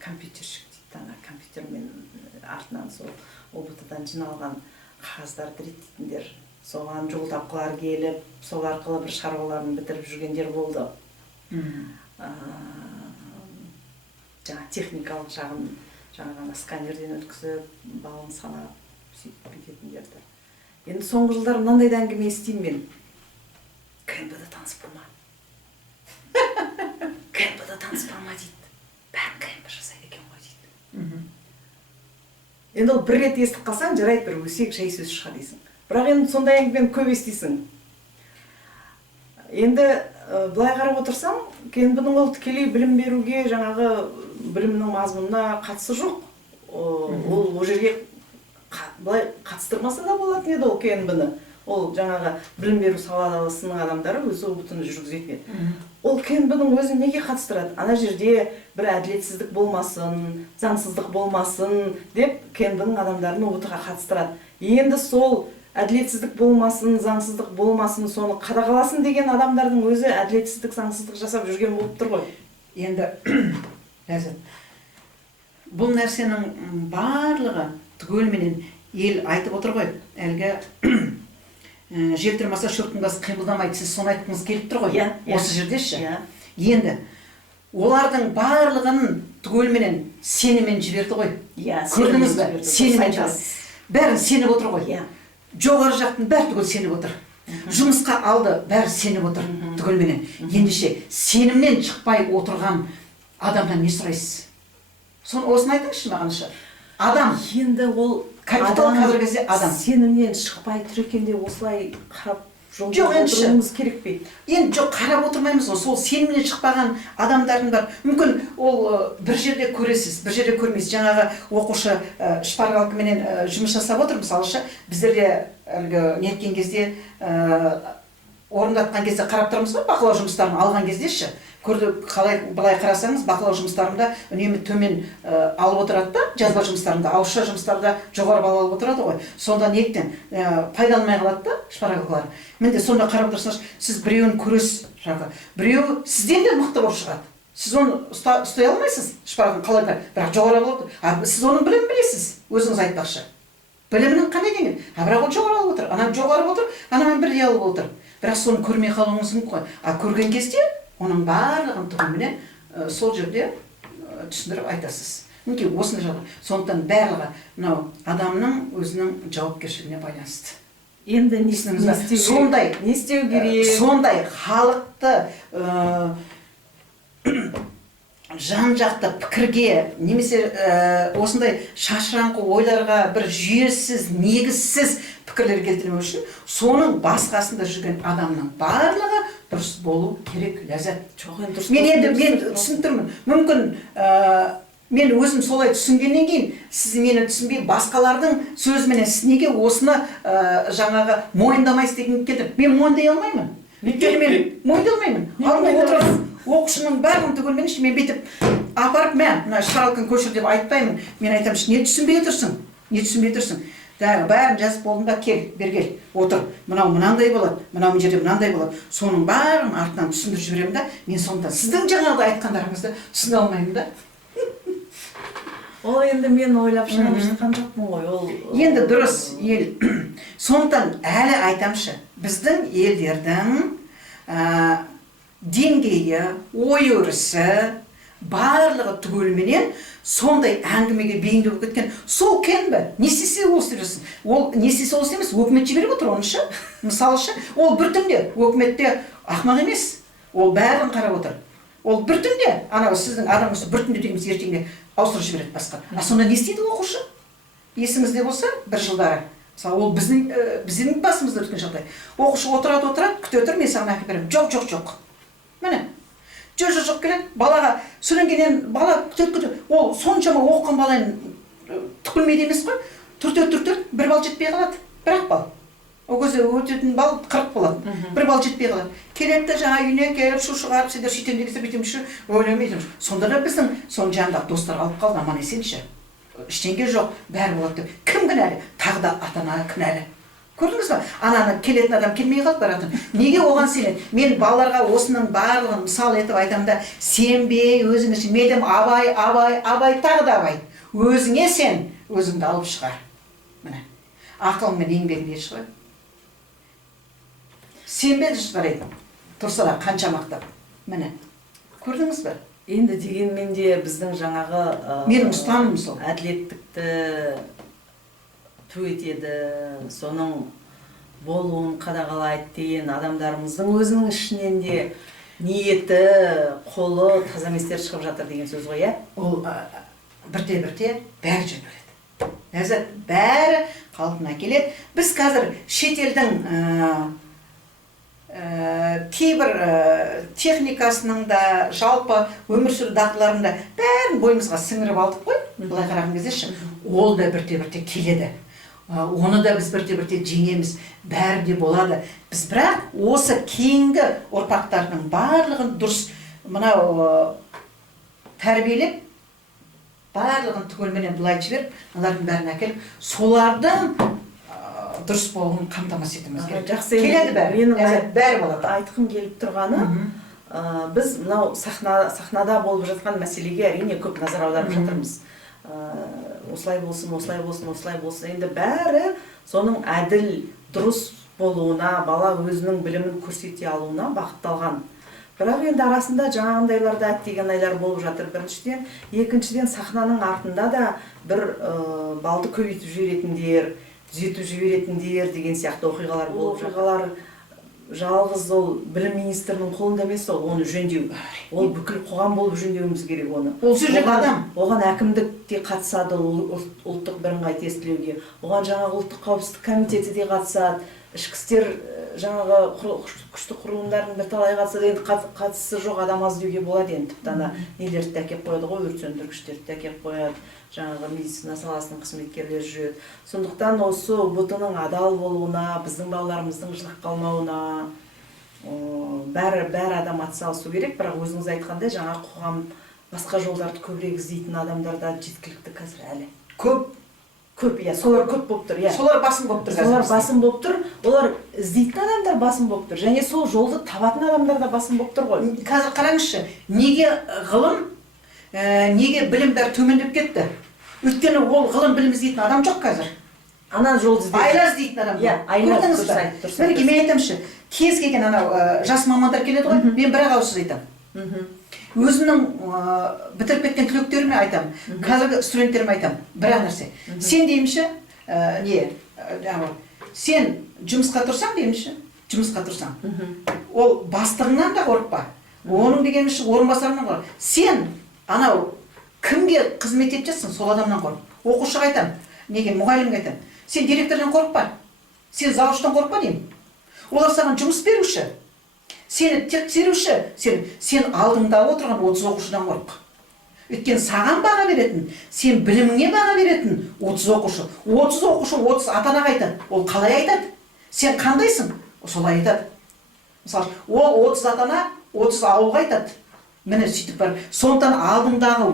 компьютершік дейді, компьютермен артынан сол ОБТ-дан жиналған қағаздарды реттейтіндер. Соған жол тапқылар келіп, сол арқылы бір шаруаларын бітіріп жүргендер болды. Жаңа техникалық жағын жаңағы сканерден өткізіп, балын санап, сөйтіп кететіндерді. Енді соңғы жылдар мынандай да әңгіме естимін мен. КНБ-да таныс болма. КНБ-да таныс болма дейді. Бәрін КНБ жасайды екен ғой дейді. Енді ол бір рет естіп қалсаң, жарайды, бір өсек жай сөз шыға дейсің. Бірақ енді сондай әңгімені көп естисің. Енді былай қарап отырсам, КНБ-ның ол тікелей білім беруге, жаңағы білімнің мазмұнына қатысы жоқ. Ол жерге былай қатыстырмаса да болатын еді ол КНБ-ны. Ол жаңағы білім беру саласының адамдары өзі ОБТ-ны жүргізетін еді. Ол КНБ-ның өзін неге қатыстырады? Ана жерде бір әділетсіздік болмасын, заңсыздық болмасын деп КНБ-ның адамдарын ОБТ-ға қатыстырады. Енді сол әділетсіздік болмасын, заңсыздық болмасын, соны қадағаласын деген адамдардың өзі әділетсіздік, заңсыздық жасап жүрген болып тұр ғой. Енді Ләззат, бұл нәрсенің барлығы түгелменен ел айтып отыр ғой. Әлгі жел тұрмаса шөптің басы қимылдамайды, сіз соны айтқыңыз келіп тұр ғой. Осы жердеші. Енді олардың барлығын түгелменен сеніммен жіберді ғой. Көрдіңіз бе? Сеніммен жіберді. Бәрін сеніп отыр ғой. Жоғары жақтың бәрі түгел сеніп отыр. Жұмысқа алды, бәрі сеніп отыр түгелменен. Ендеше сенімнен шықпай отырған адамнан не сұрайсыз? Осыны айтыңызшы мағанша. Адам. Енді ол капитал қазіргі кезде адам. Сенімнен шықпай тұр екенде осылай қарап отыруымыз керек пе? Енді жоқ, қарап отырмаймыз ғой. Сол сенімнен шықпаған адамдардың бар. Мүмкін ол бір жерде көресіз, бір жерде көрмейсіз. Жаңағы оқушы шпаргалкаменен жұмыс жасап отыр, мысалыша. Біздерде неткен кезде, орындатқан кезде қарап тұрмыз ғой, бақылау жұмыстарын алған кездеші. Көрді, қалай былай қарасаңыз, бақылау жұмыстарында үнемі төмен алып отырады да, жазба жұмыстарында, ауызша жұмыстарда жоғары балл алып отырады ғой. Сонда неліктен пайдаланбай қалады да шпаргалкалар. Мінде сонда қарап тұрсаңыз, сіз біреуін көресіз, біреуі сізден де мықты болып шығады. Сіз оны ұстай алмайсыз, шпаргалканы қалай, бірақ жоғары алып отыр. Сіз оның білімін білесіз, өзіңіз айтпақшы. Білімінің қандай деген? Бірақ ол жоғары алып отыр, анам жоғары отыр, анам бірдей алып отыр. Бірақ соны көрмей қалуыңыз мүмкін ғой. Көрген кезде оның барлығын түгелменен сол жерде түсіндіріп айтасыз. Мінекей осындай жағдай. Сондықтан барлығы мынау адамның өзінің жауапкершілігіне байланысты. Енді не істеу керек? Сондай халықты жан-жақты пікірге немесе осындай шашыраңқы ойларға бір жүйесіз, негізсіз пікірлер келтірмеу үшін соның басқасында жүрген адамның барлығы дұрыс болу керек. Ләззат. Жоқ, енді дұрыс. Мен түсініп тұрмын. Мүмкін мен өзім солай түсінгеннен кейін сіз мені түсінбей басқалардың сөзіменен сіз неге осыны жаңағы мойындамайсыз деген келді. Мен мойындай алмаймын. Өйткені мен мойындалмаймын. Алдында отырып оқушының бәрін түгелмен мен бүйтіп апарып мына шығарылған көшір деп айтпаймын. Мен айтамын, не түсінбей тұрсың? Не түсінбей тұрсың? Бәрін жазып болдың ба, кел, бергел, отыр. Мынау мынандай болады, мынау жерде мынандай болады. Соның бәрін артынан түсіндіріп жіберемін да, мен сондықтан сіздің жаңағыда айтқандарыңызды түсіне алмаймын да. Ол енді мен ойлап шығарып жатқан жоқпын ғой. Ол енді дұрыс ел. Сондықтан әлі айтамшы, біздің елдердің деңгейі, ой өрісі барлығы түгелменен сондай әңгімеге бейімді болып кеткен. Сол кен бе? Не істесе ол істеп жүрсін. Ол не істесе ол істемес, өкімет жіберіп отыр оныншы. Мысалышы, ол бір түнде өкіметте ақымақ емес. Ол бәрін қарап отыр. Ол бір түнде, анау сіздің адамыңыз бір түнде дегеніміз ертеңге ауыстырып жібереді басқа. Сонда не істейді оқушы? Есіңізде болса, бір жылдары. Мысалы, ол біздің басымызда өткен жағдай. Оқушы отырады, күте тұр, мен саған әкеп беремін. Жоқ. Міне. Жоқ келеді. Балаға сөйленгеннен бала күте. Ол соншама оқыған баланы түкілмейді емес қой. Тұр, бір бал жетпей қалады. Бір-ақ бал. Ол кезде өтетін бал 40 болады. Бір бал жетпей қалады. Келеді жаңа үйіне келіп, шу шығарып, сендер сөйтем дегенше бүйтемші, ойламайды. Сонда да біздің сон жанындағы достар алып қалды, аман есенші. Ештеңе жоқ, бәрі болады деп. Кім кінәлі? Тағы да ата-ана кінәлі. Көрдіңіз ба? Ананы келетін адам келмей қалды баратын. Неге оған сенеді? Мен балаларға осының барлығын мысал етіп айтамын да, сенбей өзіңіз, медем абай, тағы да абай. Өзіңе сен, өзіңді алып шығар. Міне. Ақылыңмен еңбегіңе шығар. Сенбеді шығарайды. Тұрса да қанша мақтап. Міне. Көрдіңіз ба? Енді дегенмен де біздің жаңағы менің ұстанымым сол. Әділеттікті ту етеді, соның болуын қадағалайды деген адамдарымыздың өзінің ішінен де ниеті, қолы таза еместер шығып жатыр деген сөз ғой, иә? Ол бірте-бірте бәрі жөнделеді. Ләззат, бәрі қалпына келеді. Біз қазір шетелдің кейбір техникасының да, жалпы өмір сүру дағдыларында бәрін бойымызға сіңіріп алдық қой. Былай қараған кезде ол да бірте-бірте келеді. Оны да біз бірте-бірте жеңеміз, бәрі де болады. Біз бірақ осы кейінгі ұрпақтардың барлығын дұрыс мынау тәрбиелеп, барлығын түгелменен былай жіберіп, олардың бәрін әкеліп, солардың дұрыс болуын қамтамасыз етуіміз керек. Жақсы, келеді бәрі болады. Айтқым келіп тұрғаны, біз мынау сахнада болып жатқан мәселеге әрине көп назар аударып жатырмыз. Осылай болсын. Енді бәрі соның әділ, дұрыс болуына, бала өзінің білімін көрсете алуына бағытталған. Бірақ енді арасында жаңағындайларда әттеген айлар болып жатыр. Біріншіден, екіншіден сахнаның артында да бір балды көбейтіп жіберетіндер, түзетіп жіберетіндер деген сияқты оқиғалар болып жатыр. Жалғыз ол білім министрінің қолында емес, оны жөндеу. Ол бүкіл қоғам болып жөндеуіміз керек оны. Ол жүрек адам. Оған әкімдік те қатысады, ұлттық бірыңғай тестілеуге. Оған жаңағы ұлттық қауіпсіздік комитеті де қатысады. Ішкі істер жаңағы күшті құрылымдардың бірталай қатысады. Енді қатысы жоқ адам аз деуге болады енді. Тіптана нелерді де әкеп қояды ғой, өрт сөндіргіштерді де әкеп қояды. Жаңағы медицина саласының қызметкерлері жүреді. Сондықтан осы бұтының адал болуына, біздің балаларымыздың жылап қалмауына бәрі адам атсалысу керек. Бірақ өзіңіз айтқандай жаңа қоғам басқа жолдарды көбірек іздейтін адамдарда жеткілікті қазір әлі. Көп, иә, солар көп болып тұр, иә. Солар басым болып тұр. Солар басым болып тұр. Олар іздейтін адамдар басым болып тұр. Және сол жолды табатын адамдар да басым болып тұр ғой. Қазір қараңызшы, неге ғылым, неге білім бәрі төмендеп кетті? Өйткені ол ғылым білім іздейтін адам жоқ қазір. Ана жол іздейтін. Айла іздейтін адам. Иә, айла дұрыс. Мінекей, мен айтамшы, кез келген анау жас мамандар келеді ғой, мен бір-ақ ауыз сөз айтамын. Өзімнің бітіріп кеткен түлектеріме айтамын, қазіргі студенттеріме айтамын, бір-ақ нәрсе. Сен деймші, сен жұмысқа тұрсаң деймші, жұмысқа тұрсаң. Ол бастығыңнан да қорықпа. Оның дегенімші орынбасарынан қорықпа. Сен анау кімге қызмет етіп жатсың, сол адамнан қорық. Оқушыға айтамын, неге мұғалімге айтамын. Сен директордан қорықпа. Сен завуштан қорықпа деймін. Олар саған жұмыс беруші. Сені тексеруші. Сен алдыңда отырған 30 оқушыдан қорық. Өйткені саған баға беретін, сен біліміңе баға беретін 30 оқушы. 30 оқушы 30 ата-анаға айтады. Ол қалай айтады? Сен қандайсың? Солай айтады. Мысалы, ол 30 ата-ана 30 ауылға айтады. Міне сөйтіп бар. Сондықтан алдыңдағы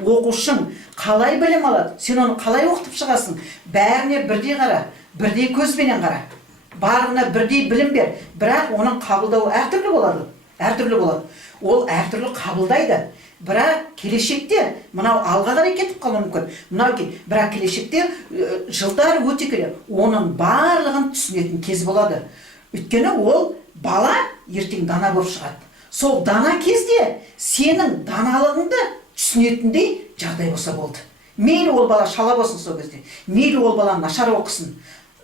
оқушың қалай білім алады? Сен оны қалай оқытып шығасың? Бәріне бірдей қара, бірдей көзбенен қара. Барлығына бірдей білім бер. Бірақ оның қабылдауы әртүрлі болады. Ол әртүрлі қабылдайды. Бірақ келешекте мынау алға қарай кетіп қалуы мүмкін. Бірақ келешекте жылдар өте келе оның барлығын түсінетін кез болады. Өйткені ол бала ертең дана болып шығады. Сол дана кезде сенің даналығыңды түсінетіндей жағдай болса болды. Мейлі ол бала шала болсын сол кезде. Мейлі ол бала нашар оқысын.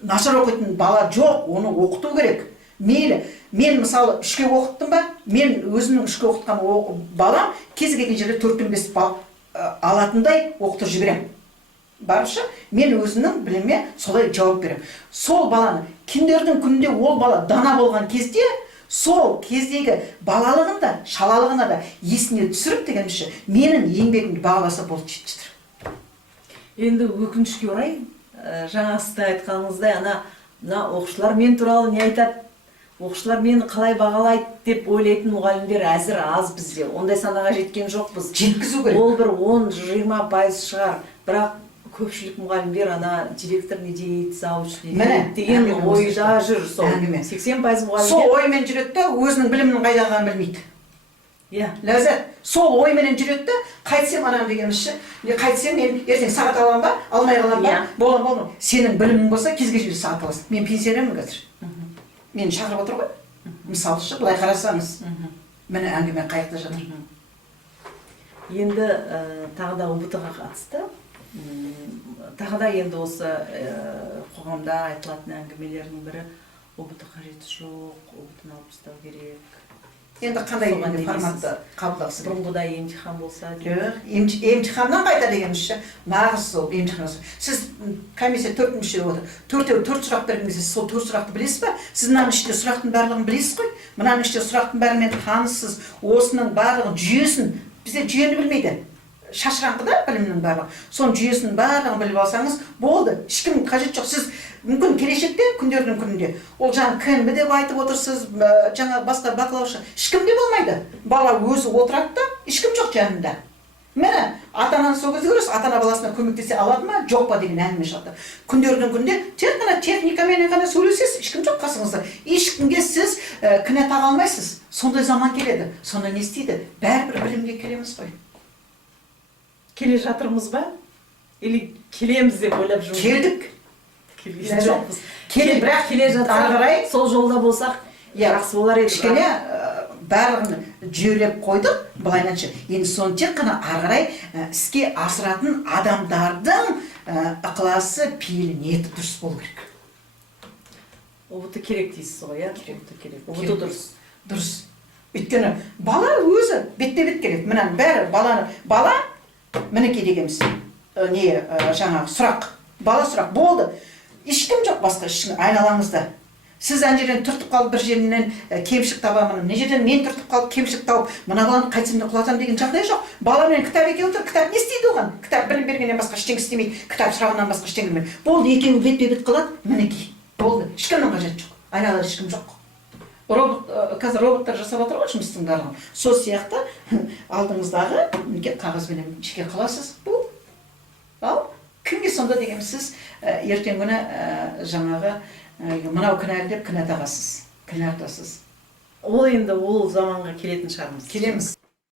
Нашар оқитын бала жоқ, оны оқыту керек. Мейлі, мен мысалы 3-ке оқыттым ба, мен өзімнің 3-ке оқытқан балам кез келген жерде 4-5 бал алатындай оқытып жіберем. Барынша мен өзімнің біліме солай жауап берем. Сол баланы күндердің күнінде ол бала дана болған кезде сол кездегі балалығын да, шалалығына да есіне түсіріп дегенше менің еңбегімді бағаласа болды жетістір. Енді өкінішке орай, жаңа сіз айтқаныңыздай, мына оқушылар мен туралы не айтады? Оқушылар мені қалай бағалайды деп ойлайтын мұғалімдер әзір аз бізде. Ондай санаға жеткен жоқпыз. Жеткізу керек. Ол бір 10-20% шығар. Бірақ көпшілік мұғалімдер директор не дейді, завуч не дейді деген ойда жүр. 80% мұғалімдер сол оймен жүреді да, өзінің білімінің қайдағанын білмейді. Ләззат, сол ойменен жүреді да, қайтсем анам дегенімізше, қайтсем мен ертең сағат аламын ба, алмай қалам ба, боламын. Сенің білімің болса, кезге жерде сағат аласың. Мен пенсионермін қазір. Мені шақырып отыр ғой. Мысалшы, былай қарасаңыз, міне әңгіме қаяқта жатыр. Енді тағы да ұбт-ға қатысты. Тағы да енді осы қоғамда айтылатын әңгімелердің бірі ұбт қажеті жоқ, ұбт-ны алып тастау керек. Енді қандай форматты қабылдағысы келеді? Бұрынғыдай емтихан болса жоқ, емтиханнан қайта дегенімізше, нағыз сол емтихан. Сіз комиссия 4 мүше отыр. 4 сұрақ берген кезде сол 4 сұрақты білесіз ба? Сіз мынаның ішінде сұрақтың барлығын білесіз ғой? Мынаның ішінде сұрақтың бәрімен таныссыз, осының барлығын жүйесін, бізде жүйені білмейді. Шашыраңқыда білімнің барлығы. Соның жүйесінің барлығын біліп алсаңыз болды. Ешкім қажет жоқ. Сіз мүмкін келешекте, күндердің күнінде ол жаңа КНБ деп айтып отырсыз, жаңа басқа бақылаушы. Ешкім де болмайды. Бала өзі отырады да, ешкім жоқ жанында. Міне, ата-ананы сол кезде көресіз, ата-ана баласына көмектесе алады ма, жоқ па деген әңгіме шығады. Күндердің күнінде тек қана техникамен ғана сөйлесесіз, ешкім жоқ қасыңызда. Ешкімге сіз кінә таға алмайсыз. Сондай заман келеді. Сонда не істейді? Бәрібір білімге келеміз ғой. Келе жатырмыз ба? Или келеміз деп ойлап жүрміз? Келдік. Келген жоқпыз. Бірақ келе жатсақ, сол жолда болсақ, жақсы болар еді. Кішкене барлығын жүйелеп қойдық, былайынша. Енді соны тек қана ары қарай іске асыратын адамдардың ықыласы, пейілі, ниеті дұрыс болу керек. ұбт керек дейсіз ғой, иә? Керек. ұбт дұрыс. Дұрыс. Өйткені бала өзі бетпе-бет келеді. Мына бәрі бала мінекей дегеніміз, жаңағы сұрақ, бала сұрақ болды. Ешкім жоқ басқа ешкім айналаңызда. Сіз ана жерден түртіп қалып бір жерінен кемшілік табамын, мына жерден мен түртіп қалып кемшілік тауып, мына баланы қайтсем де құлатам деген жағдай жоқ. Баламен кітап екеуі отыр, кітап не істейді оған? Кітап білім бергеннен басқа ештеңе істемейді, кітап сұрағынан басқа ештеңе білмейді. Болды, екеуі бетпе-бет қалады, мінекей. Болды, ешкімнің қажеті жоқ. Айналада ешкім жоқ. Қазір роботтар жасап отыр ғой жұмыстың барлығын. Сол сияқты алдыңыздағы қағазбенен жеке қаласыз. Бұл. Ал кімге сонда деген сіз ертең күні жаңағы мынау кінәлі деп кінә тағасыз, кінә артасыз. Ол енді ол заманға келетін шығармыз. Келеміз.